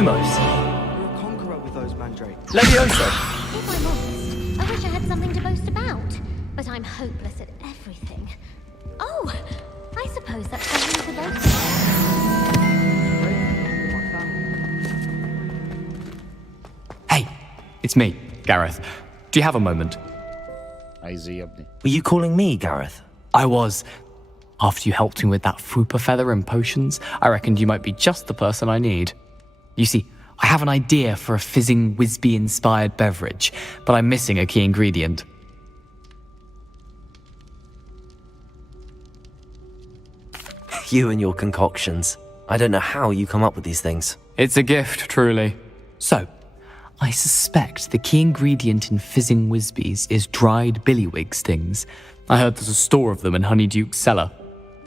Lumos. You're a conqueror with those mandrakes. Levioso. If I'm honest, I wish I had something to boast about. But I'm hopeless at everything. Oh, I suppose that's something to boast about. Hey, it's me, Gareth. Do you have a moment? Were you calling me, Gareth? I was. After you helped me with that fupa feather and potions, I reckoned you might be just the person I need. You see, I have an idea for a fizzing Wisby-inspired beverage, but I'm missing a key ingredient. You and your concoctions. I don't know how you come up with these things. It's a gift, truly. So, I suspect the key ingredient in fizzing Wisbies is dried billywig stings. I heard there's a store of them in Honeyduke's cellar.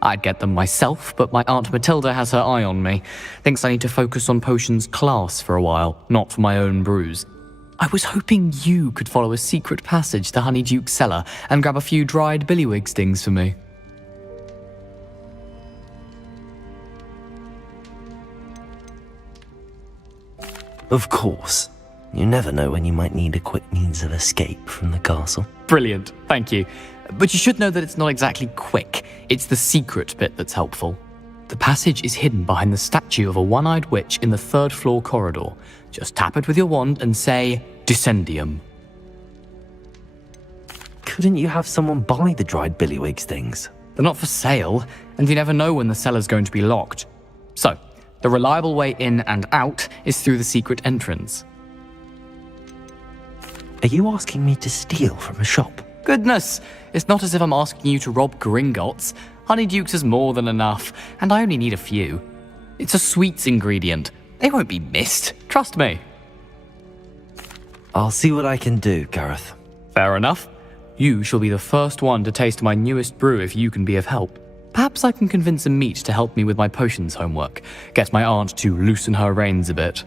I'd get them myself, but my Aunt Matilda has her eye on me. Thinks I need to focus on potions class for a while, not for my own brews. I was hoping you could follow a secret passage to Honeyduke's cellar and grab a few dried billywig stings for me. Of course. You never know when you might need a quick means of escape from the castle. Brilliant, thank you. But you should know that it's not exactly quick. It's the secret bit that's helpful. The passage is hidden behind the statue of a one-eyed witch in the third-floor corridor. Just tap it with your wand and say, Descendium. Couldn't you have someone buy the dried billywig stings? They're not for sale, and you never know when the cellar's going to be locked. So, the reliable way in and out is through the secret entrance. Are you asking me to steal from a shop? Goodness, it's not as if I'm asking you to rob Gringotts. Honeyduke's is more than enough, and I only need a few. It's a sweets ingredient. They won't be missed, trust me. I'll see what I can do, Gareth. Fair enough. You shall be the first one to taste my newest brew if you can be of help. Perhaps I can convince a meat to help me with my potions homework. Get my aunt to loosen her reins a bit.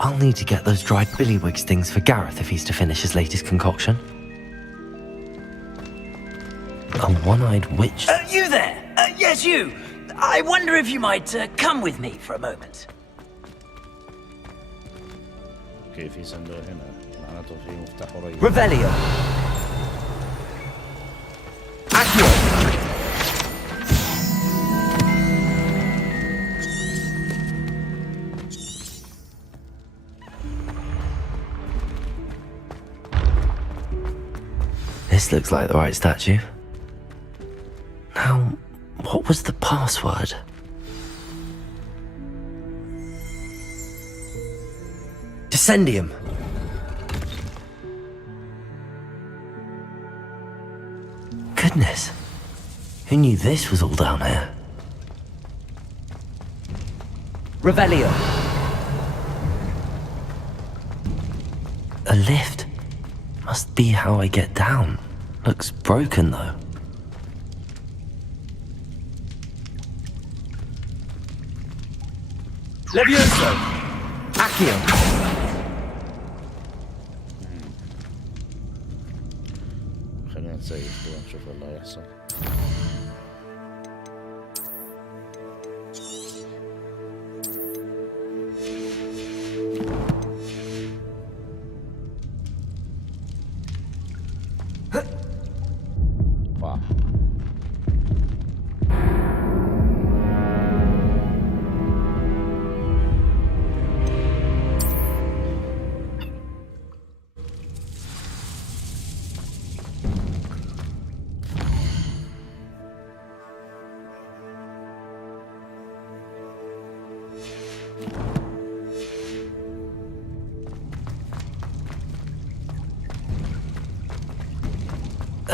I'll need to get those dried billywig stings for Gareth if he's to finish his latest concoction. A one-eyed witch? You there! Yes, you! I wonder if you might come with me for a moment. Revelio. This looks like the right statue. Now, what was the password? Descendium. Goodness. Who knew this was all down here? Revelio. A lift. Must be how I get down. Looks broken though. Levioso. Accio. خلينا نسيف كده نشوف اللي هيحصل.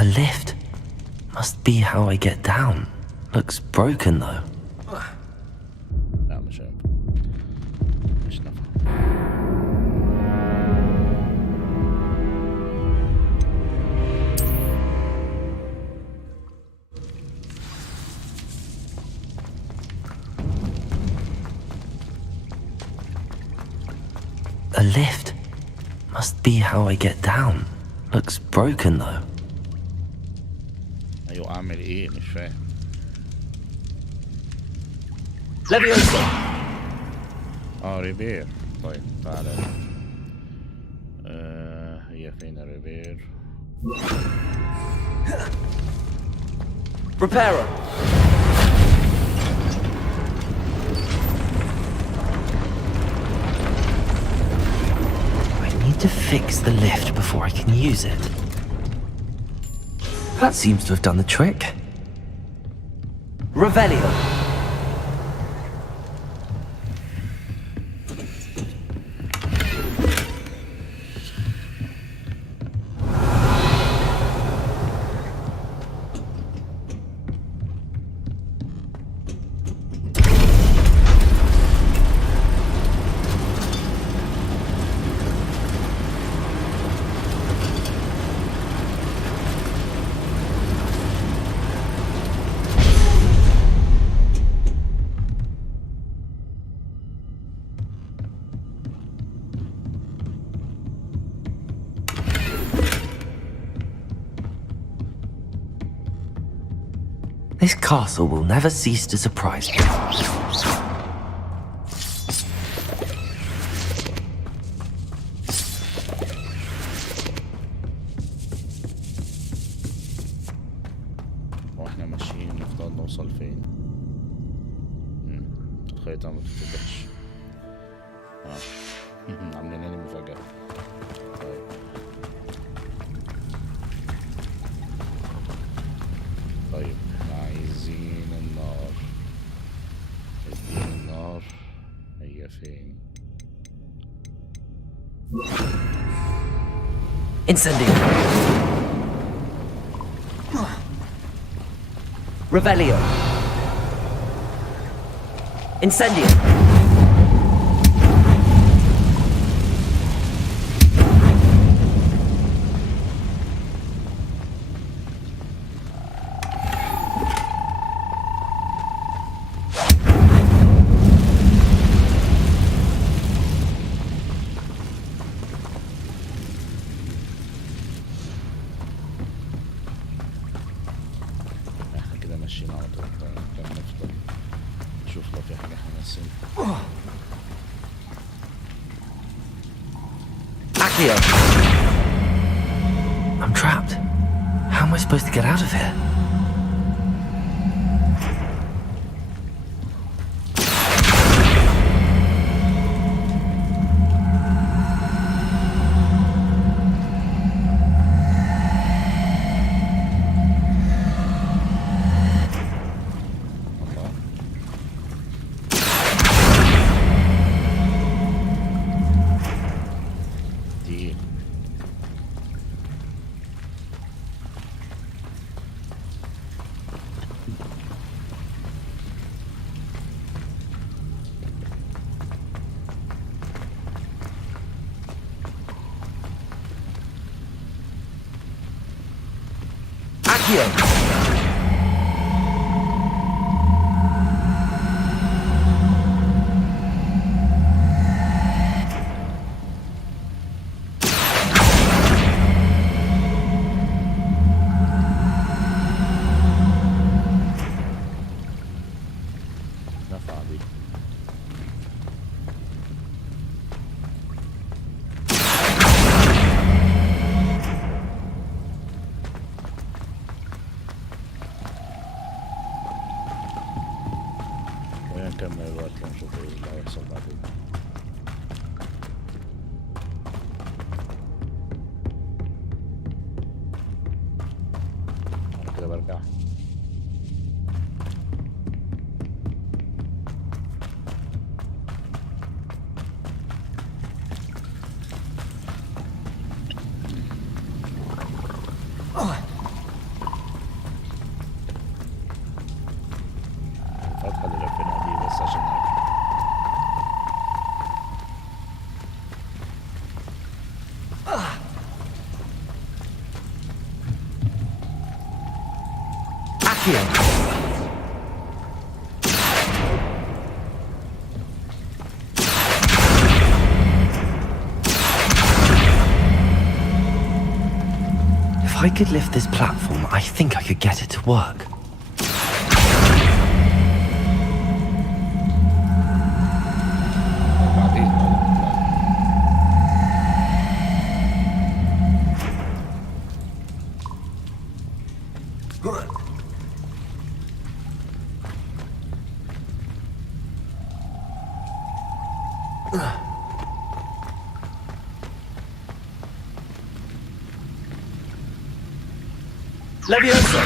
A lift. Must be how I get down. Looks broken though. لا مش عارف. مش نافع. A lift. Must be how I get down. Looks broken though. ايوه اعمل ايه مش فاهم. Leviosa. ريبير. طيب تعالى. هي فين ريبير؟ Reparo. I need to fix the lift before I can use it. That seems to have done the trick. Revelio. This castle will never cease to surprise me. واحنا ماشيين نفضل نوصل فين؟ الخريطة ما بتتفتحش. عاملين لنا مفاجأة. طيب. طيب عايزين النار. عايزين النار. هي فين؟ Incendio. Revelio. Incendio. ماشيين على طول. كان نفضل نشوف لو في حاجة هنسين. Accio! I'm trapped. How am I supposed to get out of here? نكمل الوقت ونشوف ايه اللي هيحصل بعدين. انا كده برجع. الفتحة اللي لفيناها دي بس عشان نعرف. If I could lift this platform, I think I could get it to work. Leviosa!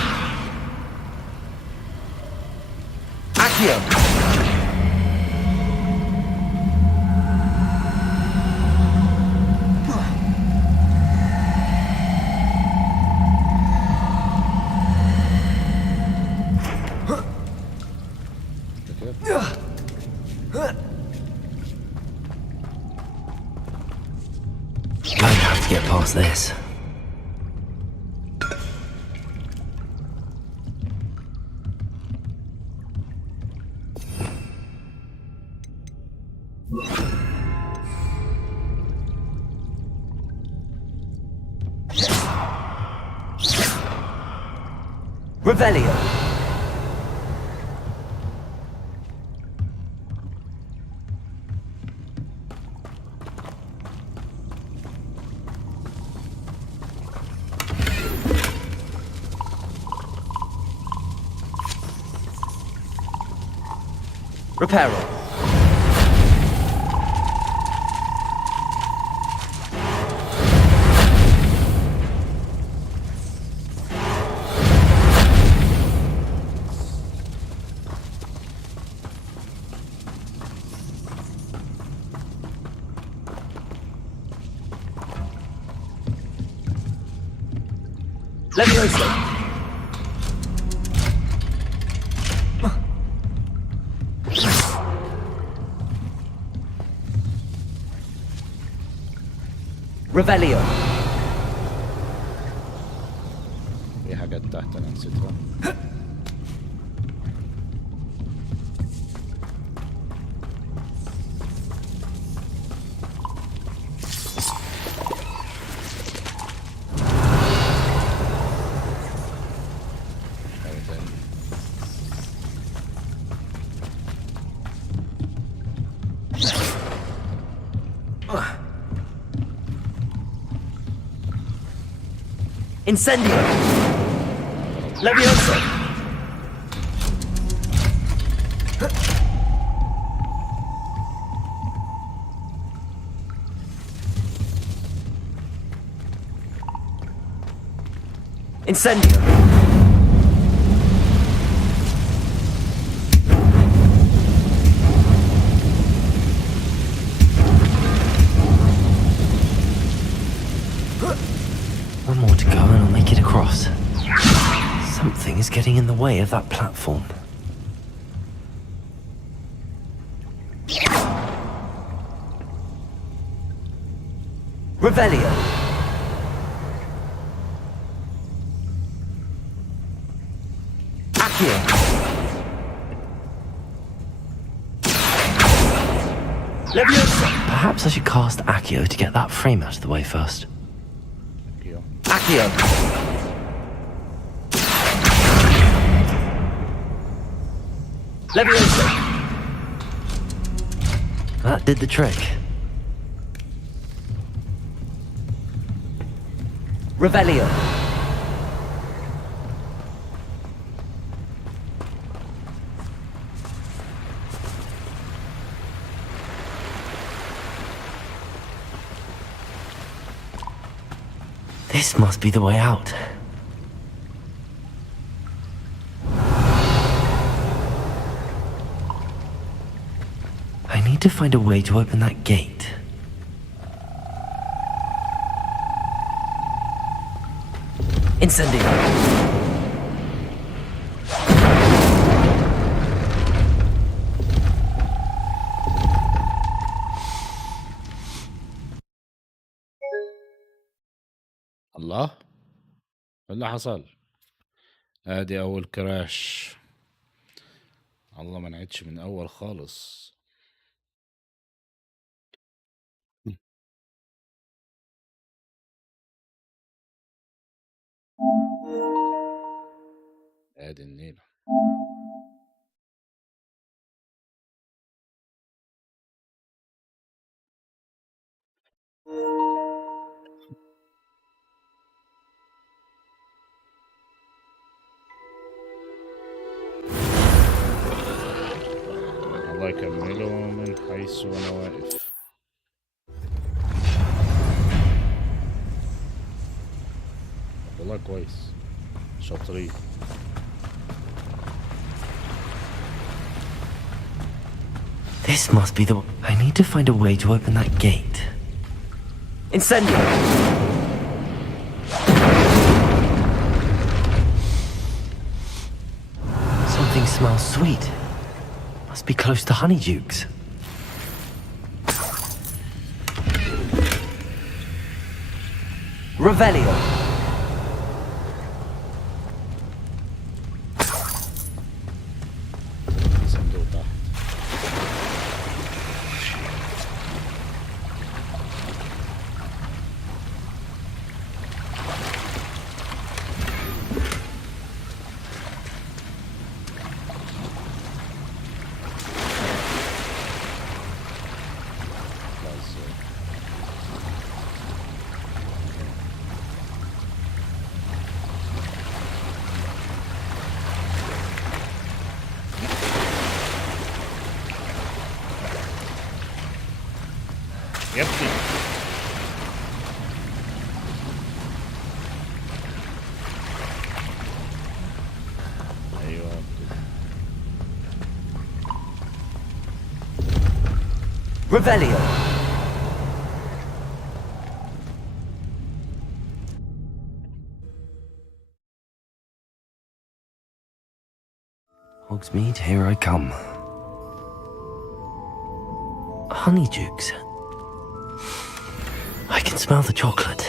Accio! Going to have to get past this. Revelio! Reparo. Leviosa. Revelio. في حاجات تحت انا نسيتها. Incendio! Leviosa! Incendio! One more to go and I'll make it across. Something is getting in the way of that platform. Revelio! Accio! Leviosa! Perhaps I should cast Accio to get that frame out of the way first. Accio! Leviosa! That did the trick. Revelio! This must be the way out. I need to find a way to open that gate. Incendio! الله، اللي حصل؟ ادي اول كراش. الله، ما نعيدش من اول خالص. ادي النيلة. الله يكمله من حيث انا واقف. والله كويس. شاطرين. This must be the... I need to find a way to open that gate. Incendio! Something smells sweet. Must be close to Honeydukes. Revelio! يبكي. ايوه Revelio! Hogsmeade, here I come. Honeydukes. I can smell the chocolate.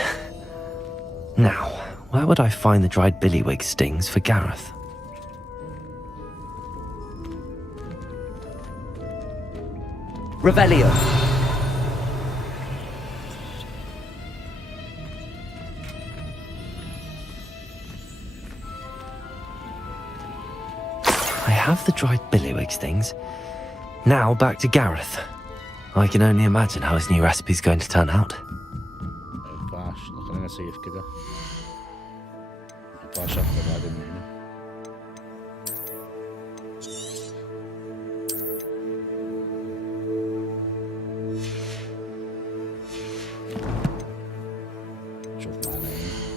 Now, where would I find the dried billywig stings for Gareth? Revelio! I have the dried billywig stings. Now back to Gareth. I can only imagine how his new recipe's going to turn out. ما ينفعش. خلينا سيف كده. ما ينفعش اخد بعد من هنا. شوف معنا ايه.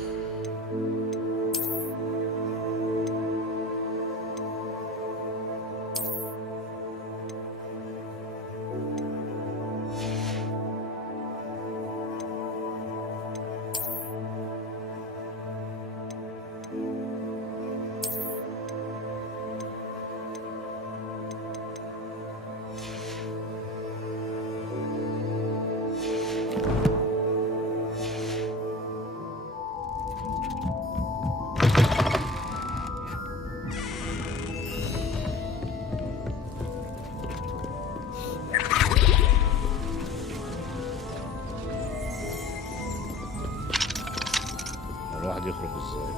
الواحد يخرج ازاي؟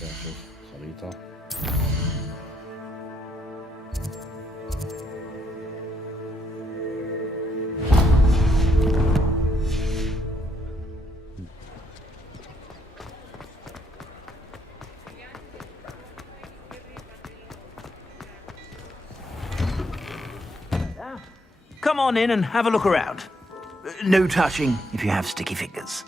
كده نشوف خريطة. Come on in and have a look around. No touching if you have sticky fingers.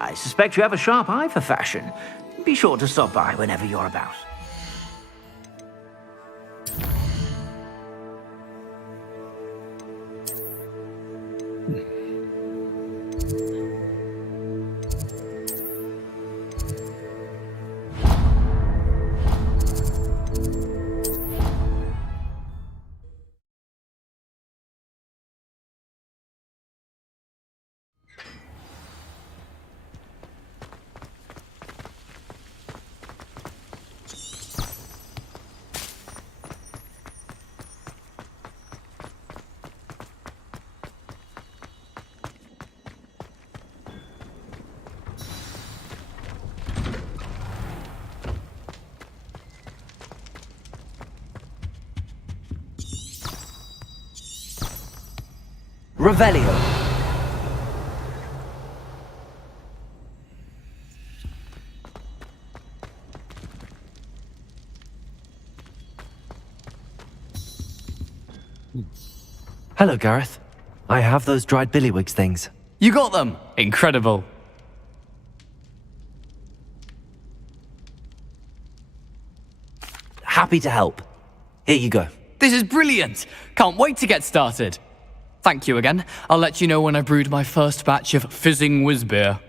I suspect you have a sharp eye for fashion. Be sure to stop by whenever you're about. Revelio. Hello, Gareth. I have those dried billywigs things. You got them! Incredible. Happy to help. Here you go. This is brilliant! Can't wait to get started. Thank you again. I'll let you know when I brewed my first batch of fizzing whiz beer.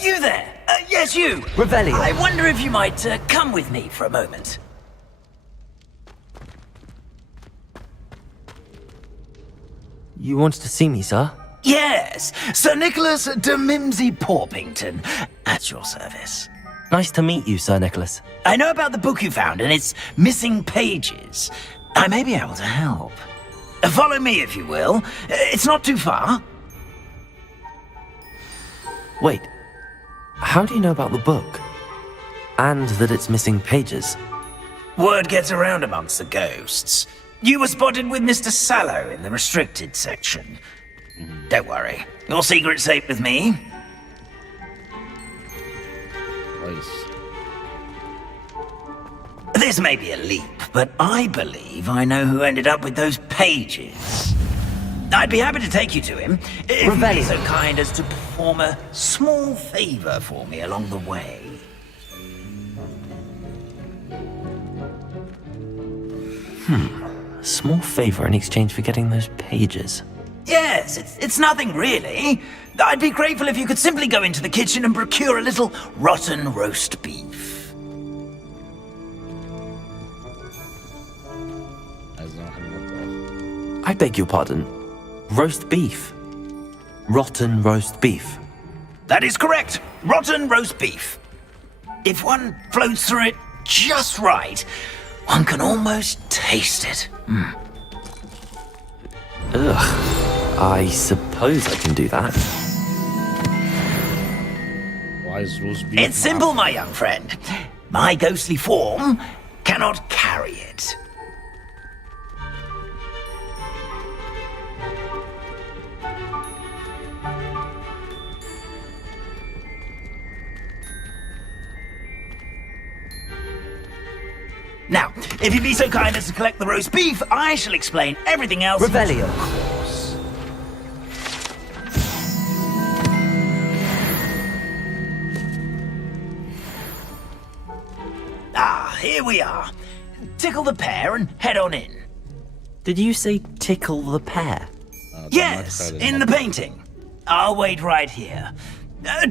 You there? Yes, you. Revelio. I wonder if you might come with me for a moment. You wanted to see me, sir? Yes, Sir Nicholas de Mimsy Porpington, at your service. Nice to meet you, Sir Nicholas. I know about the book you found and its missing pages. I may be able to help. Follow me, if you will. It's not too far. Wait. How do you know about the book? And that it's missing pages? Word gets around amongst the ghosts. You were spotted with Mr. Sallow in the restricted section. Don't worry. Your secret's safe with me. Nice. This may be a leap, but I believe I know who ended up with those pages. I'd be happy to take you to him, if you'd be so kind as to perform a small favor for me along the way. A small favor in exchange for getting those pages. Yes, it's nothing really. I'd be grateful if you could simply go into the kitchen and procure a little rotten roast beef. I beg your pardon. Roast beef. Rotten roast beef. That is correct. Rotten roast beef. If one floats through it just right, one can almost taste it. Ugh. I suppose I can do that. Why is roast beef? It's simple, my young friend. My ghostly form cannot carry it. Now, if you'd be so kind as to collect the roast beef, I shall explain everything else. Revelio. Of course. Ah, here we are. Tickle the pear and head on in. Did you say tickle the pear? Yes, in the painting. I'll wait right here.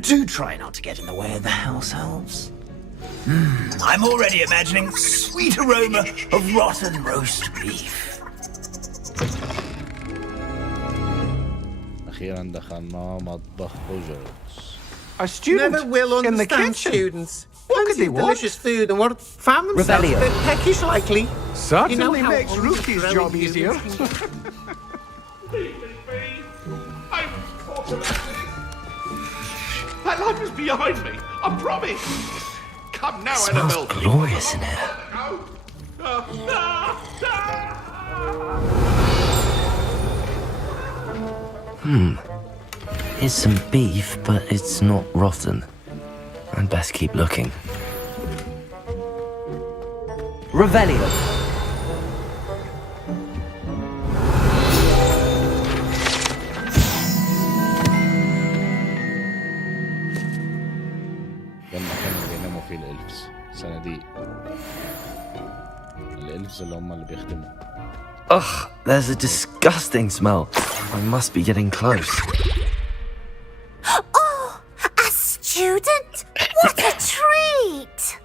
Do try not to get in the way of the house elves. I'm already imagining sweet aroma of rotten roast beef. أخيرا دخلنا مطبخ هوجرتس. A student never will in the understand kitchen. students. What could Plenty they of want? delicious food and what found themselves Revelio. a bit peckish likely. Certainly You know how makes hungry Rookie's growing job humans easier. can get. That light is behind me. I promise. Come now, Smells Annabelle. glorious in here. Here's some beef, but it's not rotten. I'd best keep looking. Revelio. ده المكان اللي بيناموا فيه الإلفز. صناديق الالفز اللي هم اللي بيخدموا. Ugh, there's a disgusting smell. I must be getting close. Oh, a student? What a treat!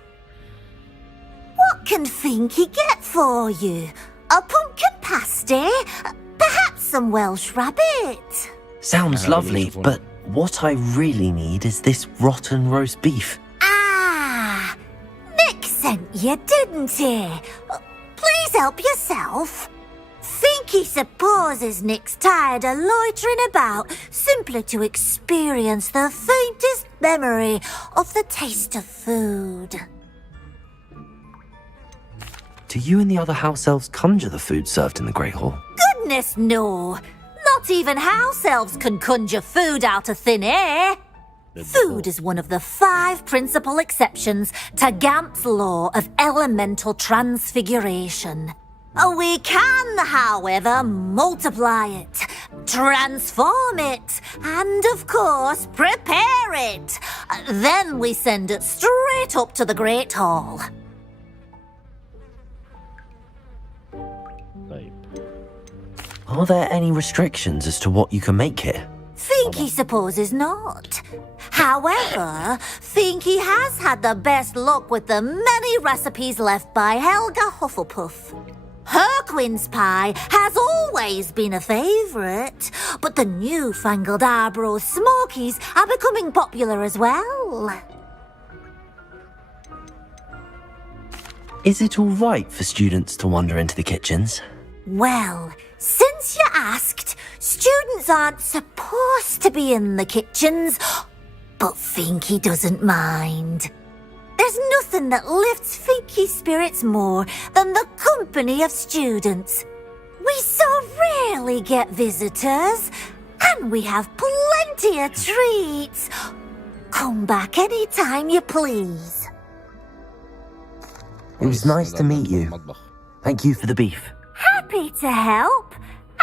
What can Finky get for you? A pumpkin pasty? Perhaps some Welsh rabbit? Sounds lovely, but what I really need is this rotten roast beef. Ah, Nick sent you, didn't he? Please help yourself. Finky supposes Nick's tired of loitering about simply to experience the faintest memory of the taste of food. Do you and the other house elves conjure the food served in the Great Hall? Goodness, no. Not even house elves can conjure food out of thin air. Food is one of the 5 principal exceptions to Gamp's law of elemental transfiguration. We can, however, multiply it, transform it, and, of course, prepare it. Then we send it straight up to the Great Hall. Are there any restrictions as to what you can make here? Finky supposes not. However, Finky has had the best luck with the many recipes left by Helga Hufflepuff. Her quince pie has always been a favourite, but the newfangled Arbroath Smokies are becoming popular as well. Is it all right for students to wander into the kitchens? Well, since you asked, students aren't supposed to be in the kitchens, but Finky doesn't mind. There's nothing that lifts Finky's spirits more than the company of students. We so rarely get visitors, and we have plenty of treats. Come back any time you please. It was nice to meet you. Thank you for the beef. Happy to help,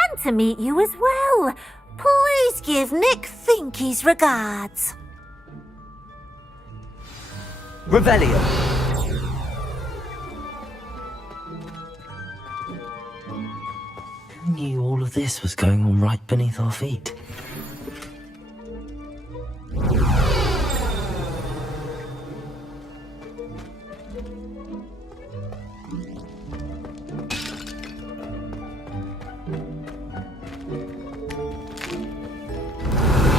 and to meet you as well. Please give Nick Finky's regards. Revelio. Who knew all of this was going on right beneath our feet?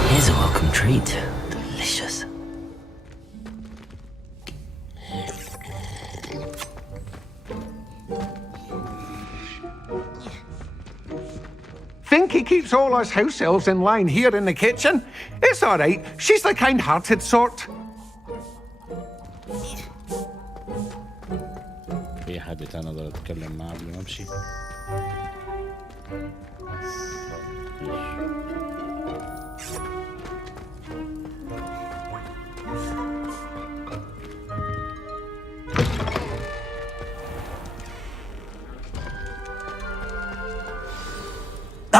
Here's a welcome treat. Delicious. Finky keeps all us house elves in line here in the kitchen. It's all right. She's the kind-hearted sort. في حد تاني اقدر اتكلم معاه قبل ما امشي؟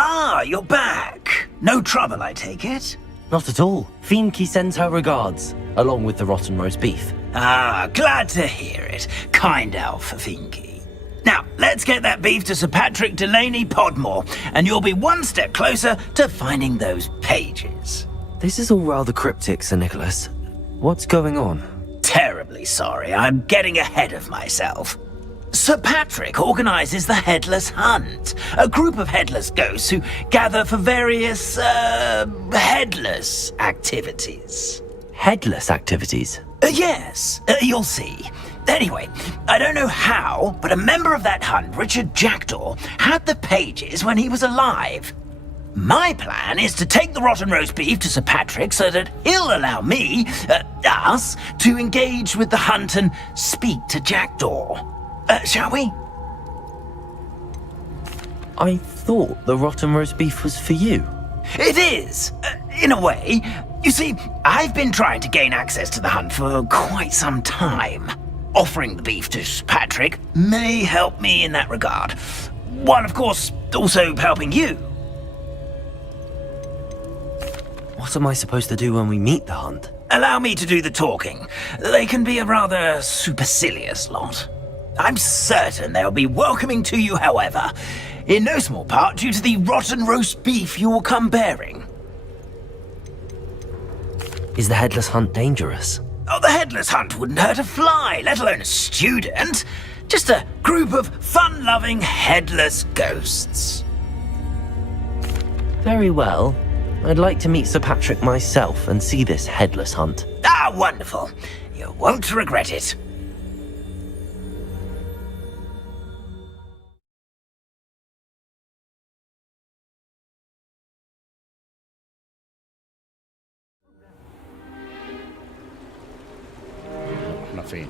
Ah, you're back. No trouble, I take it? Not at all. Finky sends her regards, along with the rotten roast beef. Ah, glad to hear it. Kind elf, Finky. Now, let's get that beef to Sir Patrick Delaney Podmore, and you'll be one step closer to finding those pages. This is all rather cryptic, Sir Nicholas. What's going on? Terribly sorry, I'm getting ahead of myself. Sir Patrick organises the Headless Hunt, a group of headless ghosts who gather for various, headless activities. Headless activities? Yes, you'll see. Anyway, I don't know how, but a member of that hunt, Richard Jackdaw, had the pages when he was alive. My plan is to take the rotten roast beef to Sir Patrick so that he'll allow me, us, to engage with the hunt and speak to Jackdaw. Shall we? I thought the rotten roast beef was for you. It is, in a way. You see, I've been trying to gain access to the hunt for quite some time. Offering the beef to Sir Patrick may help me in that regard. While, of course, also helping you. What am I supposed to do when we meet the hunt? Allow me to do the talking. They can be a rather supercilious lot. I'm certain they'll be welcoming to you, however, in no small part due to the rotten roast beef you will come bearing. Is the headless hunt dangerous? Oh, the headless hunt wouldn't hurt a fly, let alone a student. Just a group of fun-loving headless ghosts. Very well. I'd like to meet Sir Patrick myself and see this headless hunt. Ah, wonderful. You won't regret it. Nothing.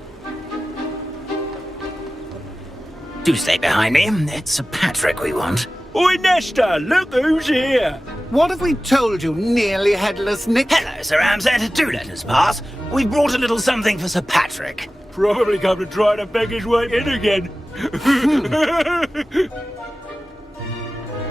Do stay behind me. It's Sir Patrick we want. Oi, Nesta, look who's here. What have we told you, nearly headless Nick? Hello, Sir Ramsed. Do let us pass. We've brought a little something for Sir Patrick. Probably come to try to beg his way in again.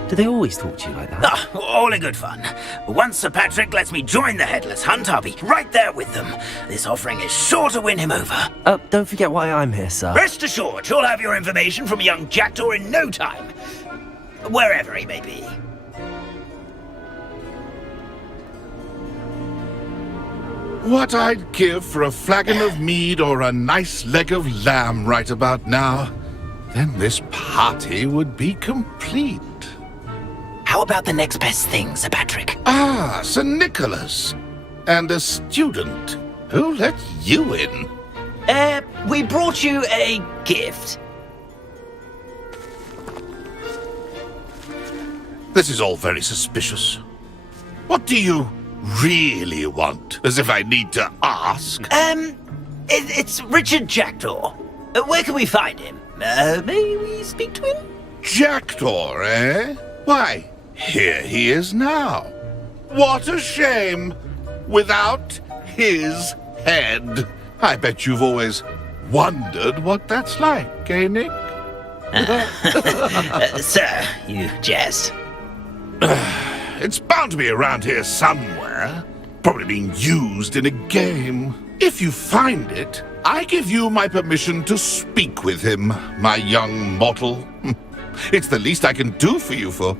Do they always talk to you like that? Ah, all in good fun. Once Sir Patrick lets me join the headless hunt, I'll be right there with them. This offering is sure to win him over. Don't forget why I'm here, sir. Rest assured, you'll have your information from a young jackdaw in no time. Wherever he may be. What I'd give for a flagon of mead or a nice leg of lamb right about now. Then this party would be complete. How about the next best thing, Sir Patrick? Ah, Sir Nicholas. And a student. Who let you in? We brought you a gift. This is all very suspicious. What do you really want? As if I need to ask. It's Richard Jackdaw. Where can we find him? May we speak to him? Jackdaw, eh? Why, here he is now. What a shame. Without his head. I bet you've always wondered what that's like, eh, Nick? Sir, you jest. It's bound to be around here somewhere. Probably being used in a game. If you find it, I give you my permission to speak with him, my young mortal. It's the least I can do for you for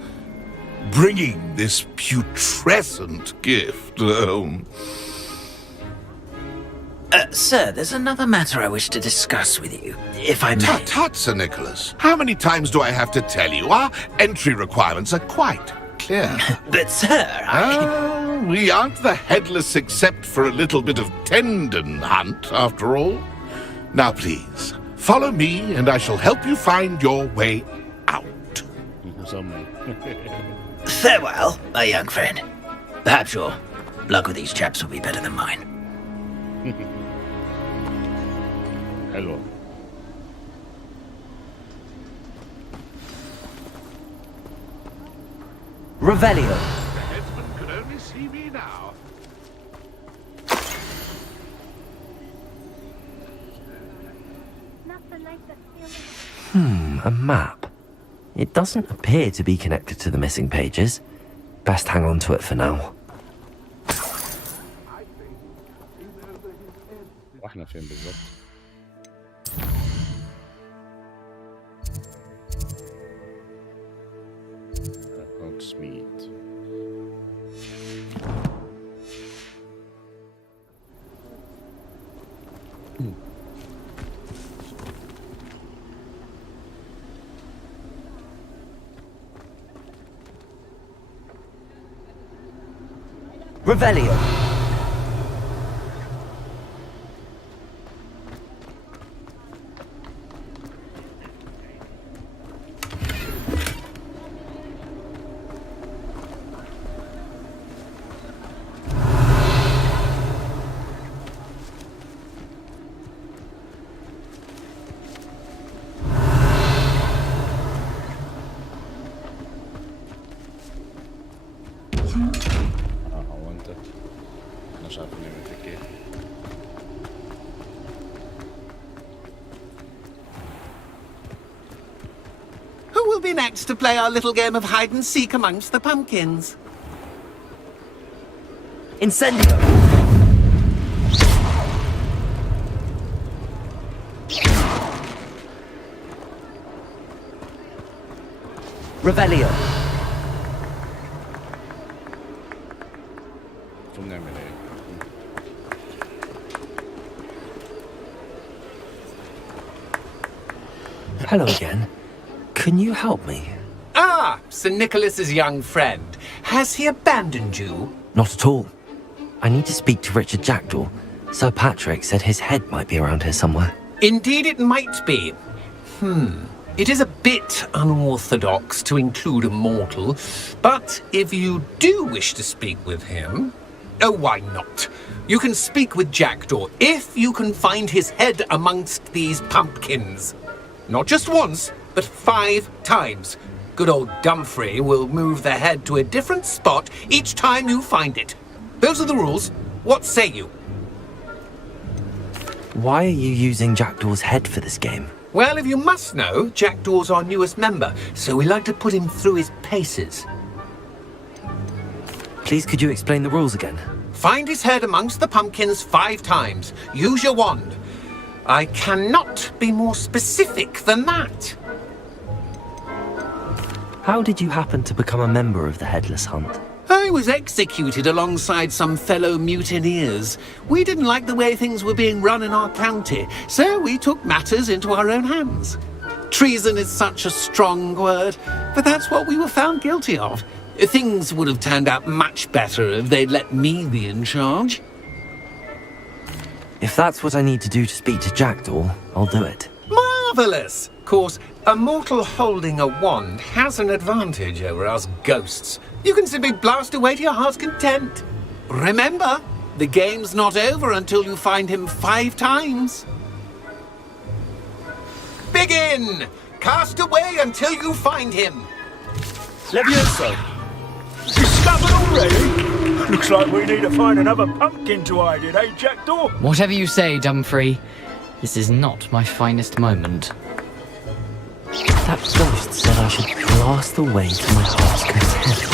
bringing this putrescent gift home. Sir, there's another matter I wish to discuss with you, if I may. Tut, tut, Sir Nicholas. How many times do I have to tell you? Our entry requirements are quite clear. But, sir, we aren't the headless except for a little bit of tendon hunt, after all. Now, please, follow me, and I shall help you find your way out. Farewell, my young friend. Perhaps your luck with these chaps will be better than mine. Hello. Revelio. The headsman could only see me now. A map. It doesn't appear to be connected to the missing pages. Best hang on to it for now. واحنا فين بالضبط؟ Hogsmeade. Revelio. هو انت مش عارف نعمل فيك ايه. Who will be next to play our little game of hide and seek amongst the pumpkins? Incendio. Revelio. Hello again. Can you help me? Ah, Sir Nicholas's young friend. Has he abandoned you? Not at all. I need to speak to Richard Jackdaw. Sir Patrick said his head might be around here somewhere. Indeed it might be. It is a bit unorthodox to include a mortal, but if you do wish to speak with him, oh, why not? You can speak with Jackdaw if you can find his head amongst these pumpkins. Not just once, but 5 times. Good old Dumfrey will move the head to a different spot each time you find it. Those are the rules. What say you? Why are you using Jackdaw's head for this game? Well, if you must know, Jackdaw's our newest member, so we like to put him through his paces. Please, could you explain the rules again? Find his head amongst the pumpkins 5 times. Use your wand. I cannot be more specific than that. How did you happen to become a member of the Headless Hunt? I was executed alongside some fellow mutineers. We didn't like the way things were being run in our county, so we took matters into our own hands. Treason is such a strong word, but that's what we were found guilty of. Things would have turned out much better if they'd let me be in charge. If that's what I need to do to speak to Jackdaw, I'll do it. Marvellous! Of course, a mortal holding a wand has an advantage over us ghosts. You can simply blast away to your heart's content. Remember, the game's not over until you find him 5 times. Begin! Cast away until you find him. Levioso. Discovered already? Looks like we need to find another pumpkin to hide in, eh, Jackdaw? Whatever you say, Dumfrey. This is not my finest moment. That ghost said I should blast away to my heart's content.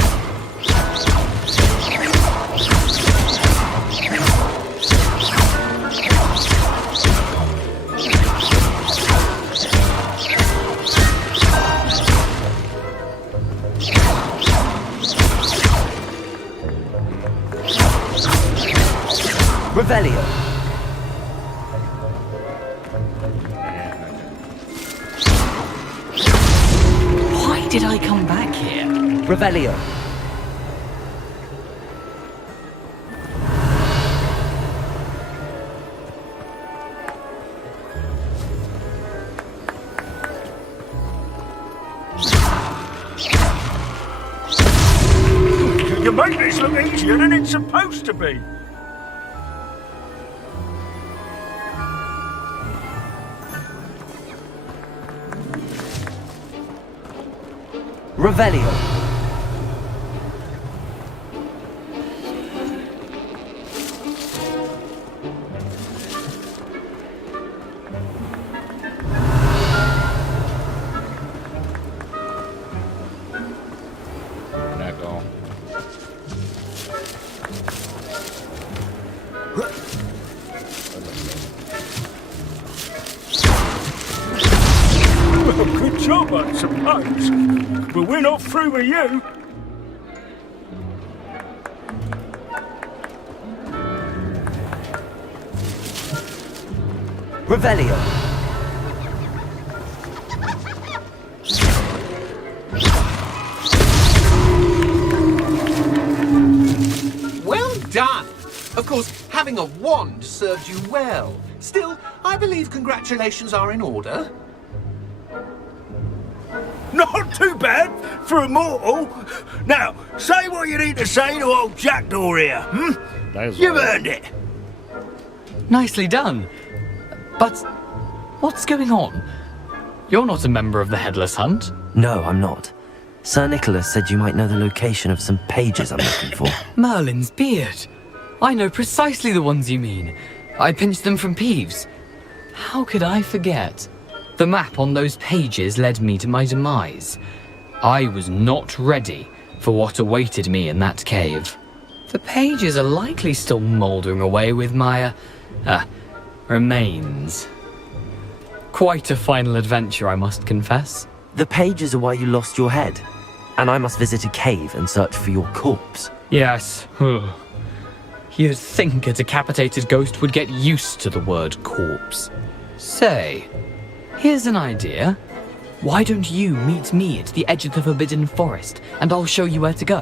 Revelio. Why did I come back here? Revelio. You make this look easier than it's supposed to be. Revelio. Well, good job, I suppose. But we're not through with you. Revelio. Well done! Of course, having a wand served you well. Still, I believe congratulations are in order. Not too bad for a mortal. Now, say what you need to say to old Jackdaw here, You've earned it. Nicely done. But what's going on? You're not a member of the Headless Hunt. No, I'm not. Sir Nicholas said you might know the location of some pages I'm looking for. Merlin's beard. I know precisely the ones you mean. I pinched them from Peeves. How could I forget? The map on those pages led me to my demise. I was not ready for what awaited me in that cave. The pages are likely still mouldering away with my, remains. Quite a final adventure, I must confess. The pages are why you lost your head. And I must visit a cave and search for your corpse. Yes. You'd think a decapitated ghost would get used to the word corpse. Say, here's an idea. Why don't you meet me at the edge of the Forbidden Forest, and I'll show you where to go?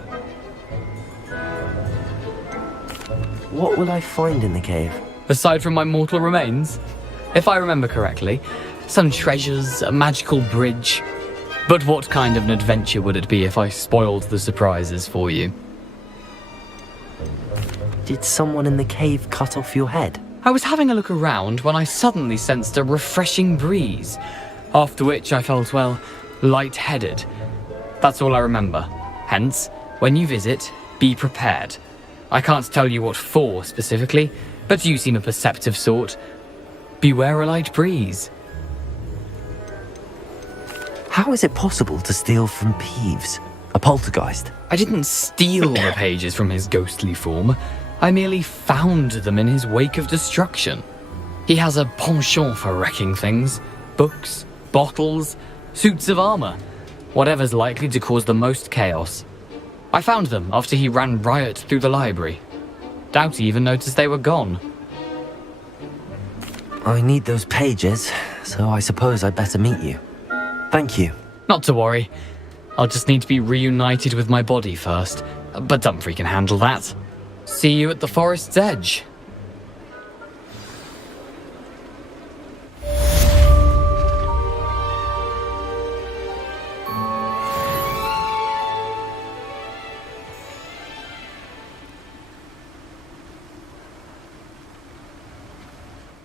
What will I find in the cave? Aside from my mortal remains? If I remember correctly, some treasures, a magical bridge. But what kind of an adventure would it be if I spoiled the surprises for you? Did someone in the cave cut off your head? I was having a look around when I suddenly sensed a refreshing breeze, after which I felt, well, lightheaded. That's all I remember. Hence, when you visit, be prepared. I can't tell you what for specifically, but you seem a perceptive sort. Beware a light breeze. How is it possible to steal from Peeves, a poltergeist? I didn't steal the pages from his ghostly form. I merely found them in his wake of destruction. He has a penchant for wrecking things. Books, bottles, suits of armor. Whatever's likely to cause the most chaos. I found them after he ran riot through the library. Doubt he even noticed they were gone. I need those pages, so I suppose I'd better meet you. Thank you. Not to worry. I'll just need to be reunited with my body first. But Dumfries can handle that. See you at the forest's edge.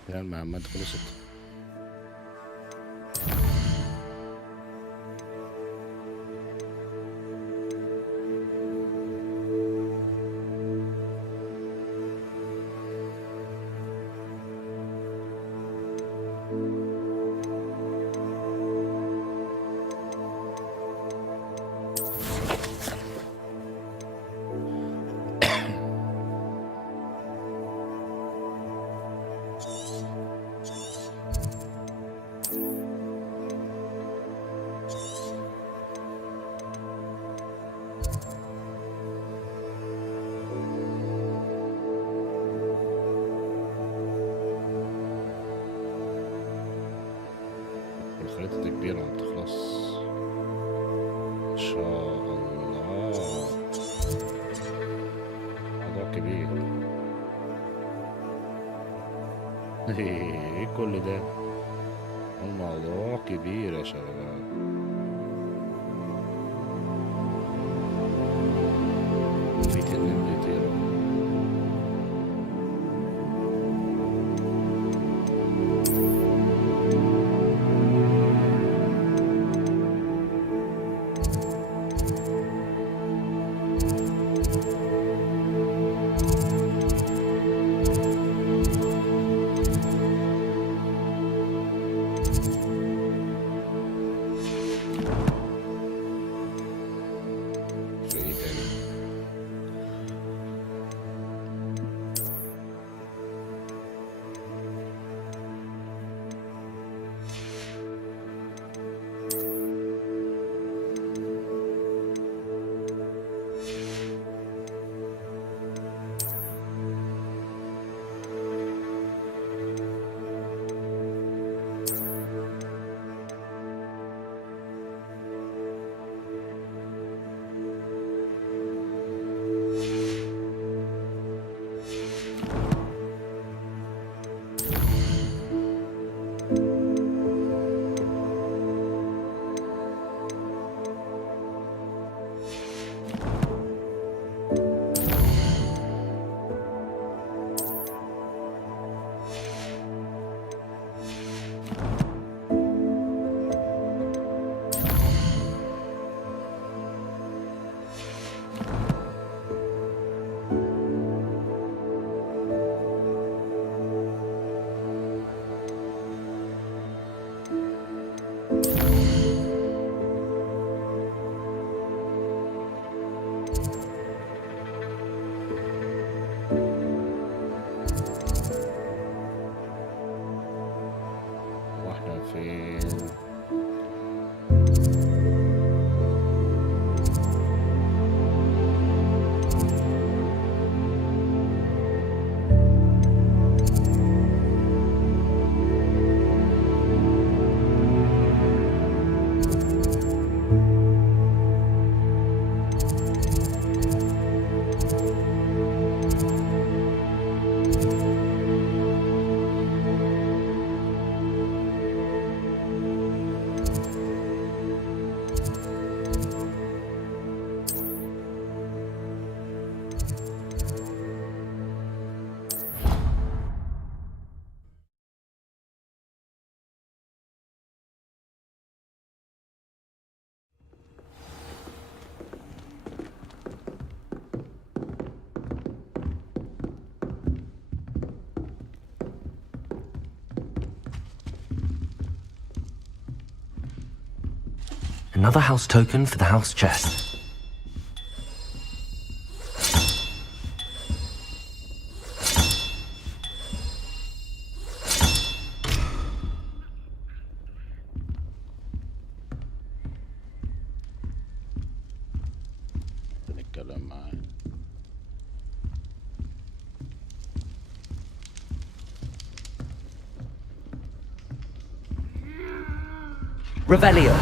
يا المهمات خلصت. الخريطة دي كبيرة ما بتخلص إن شاء الله. موضوع كبير. ايه كل ده؟ الموضوع كبير يا شباب. في تنين بيطيروا. فين؟ Another house token for the house chest. Revelio.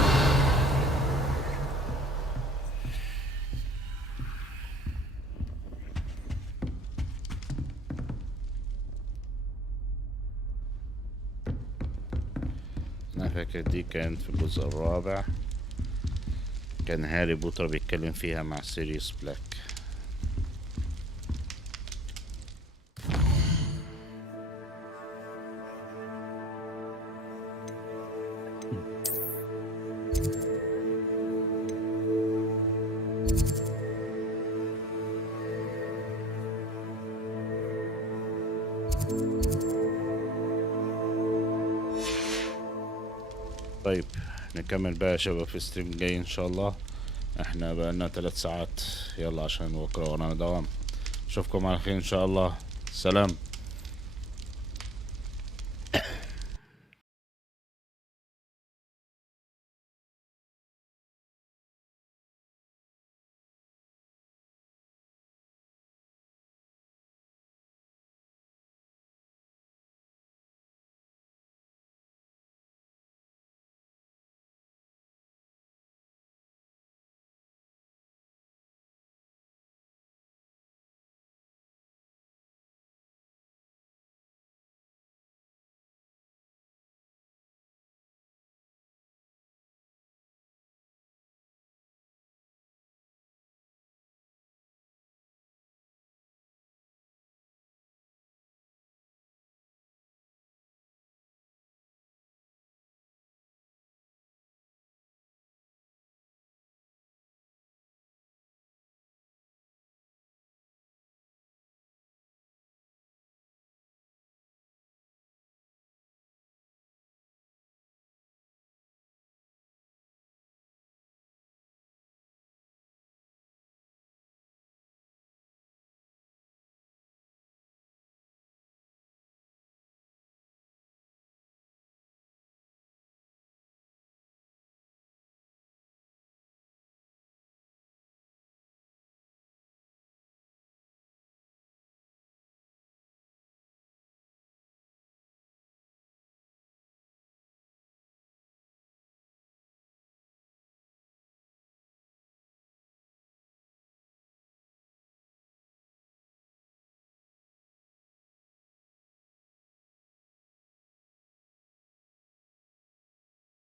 أنا فاكر دي كانت في الجزء الرابع، كان هاري بوتر بيتكلم فيها مع سيريوس بلاك. طيب نكمل بقى يا شباب في ستريم جاي ان شاء الله. احنا بقالنا 3 ساعات، يلا عشان بكره ورانا دوام. اشوفكم على خير ان شاء الله. سلام.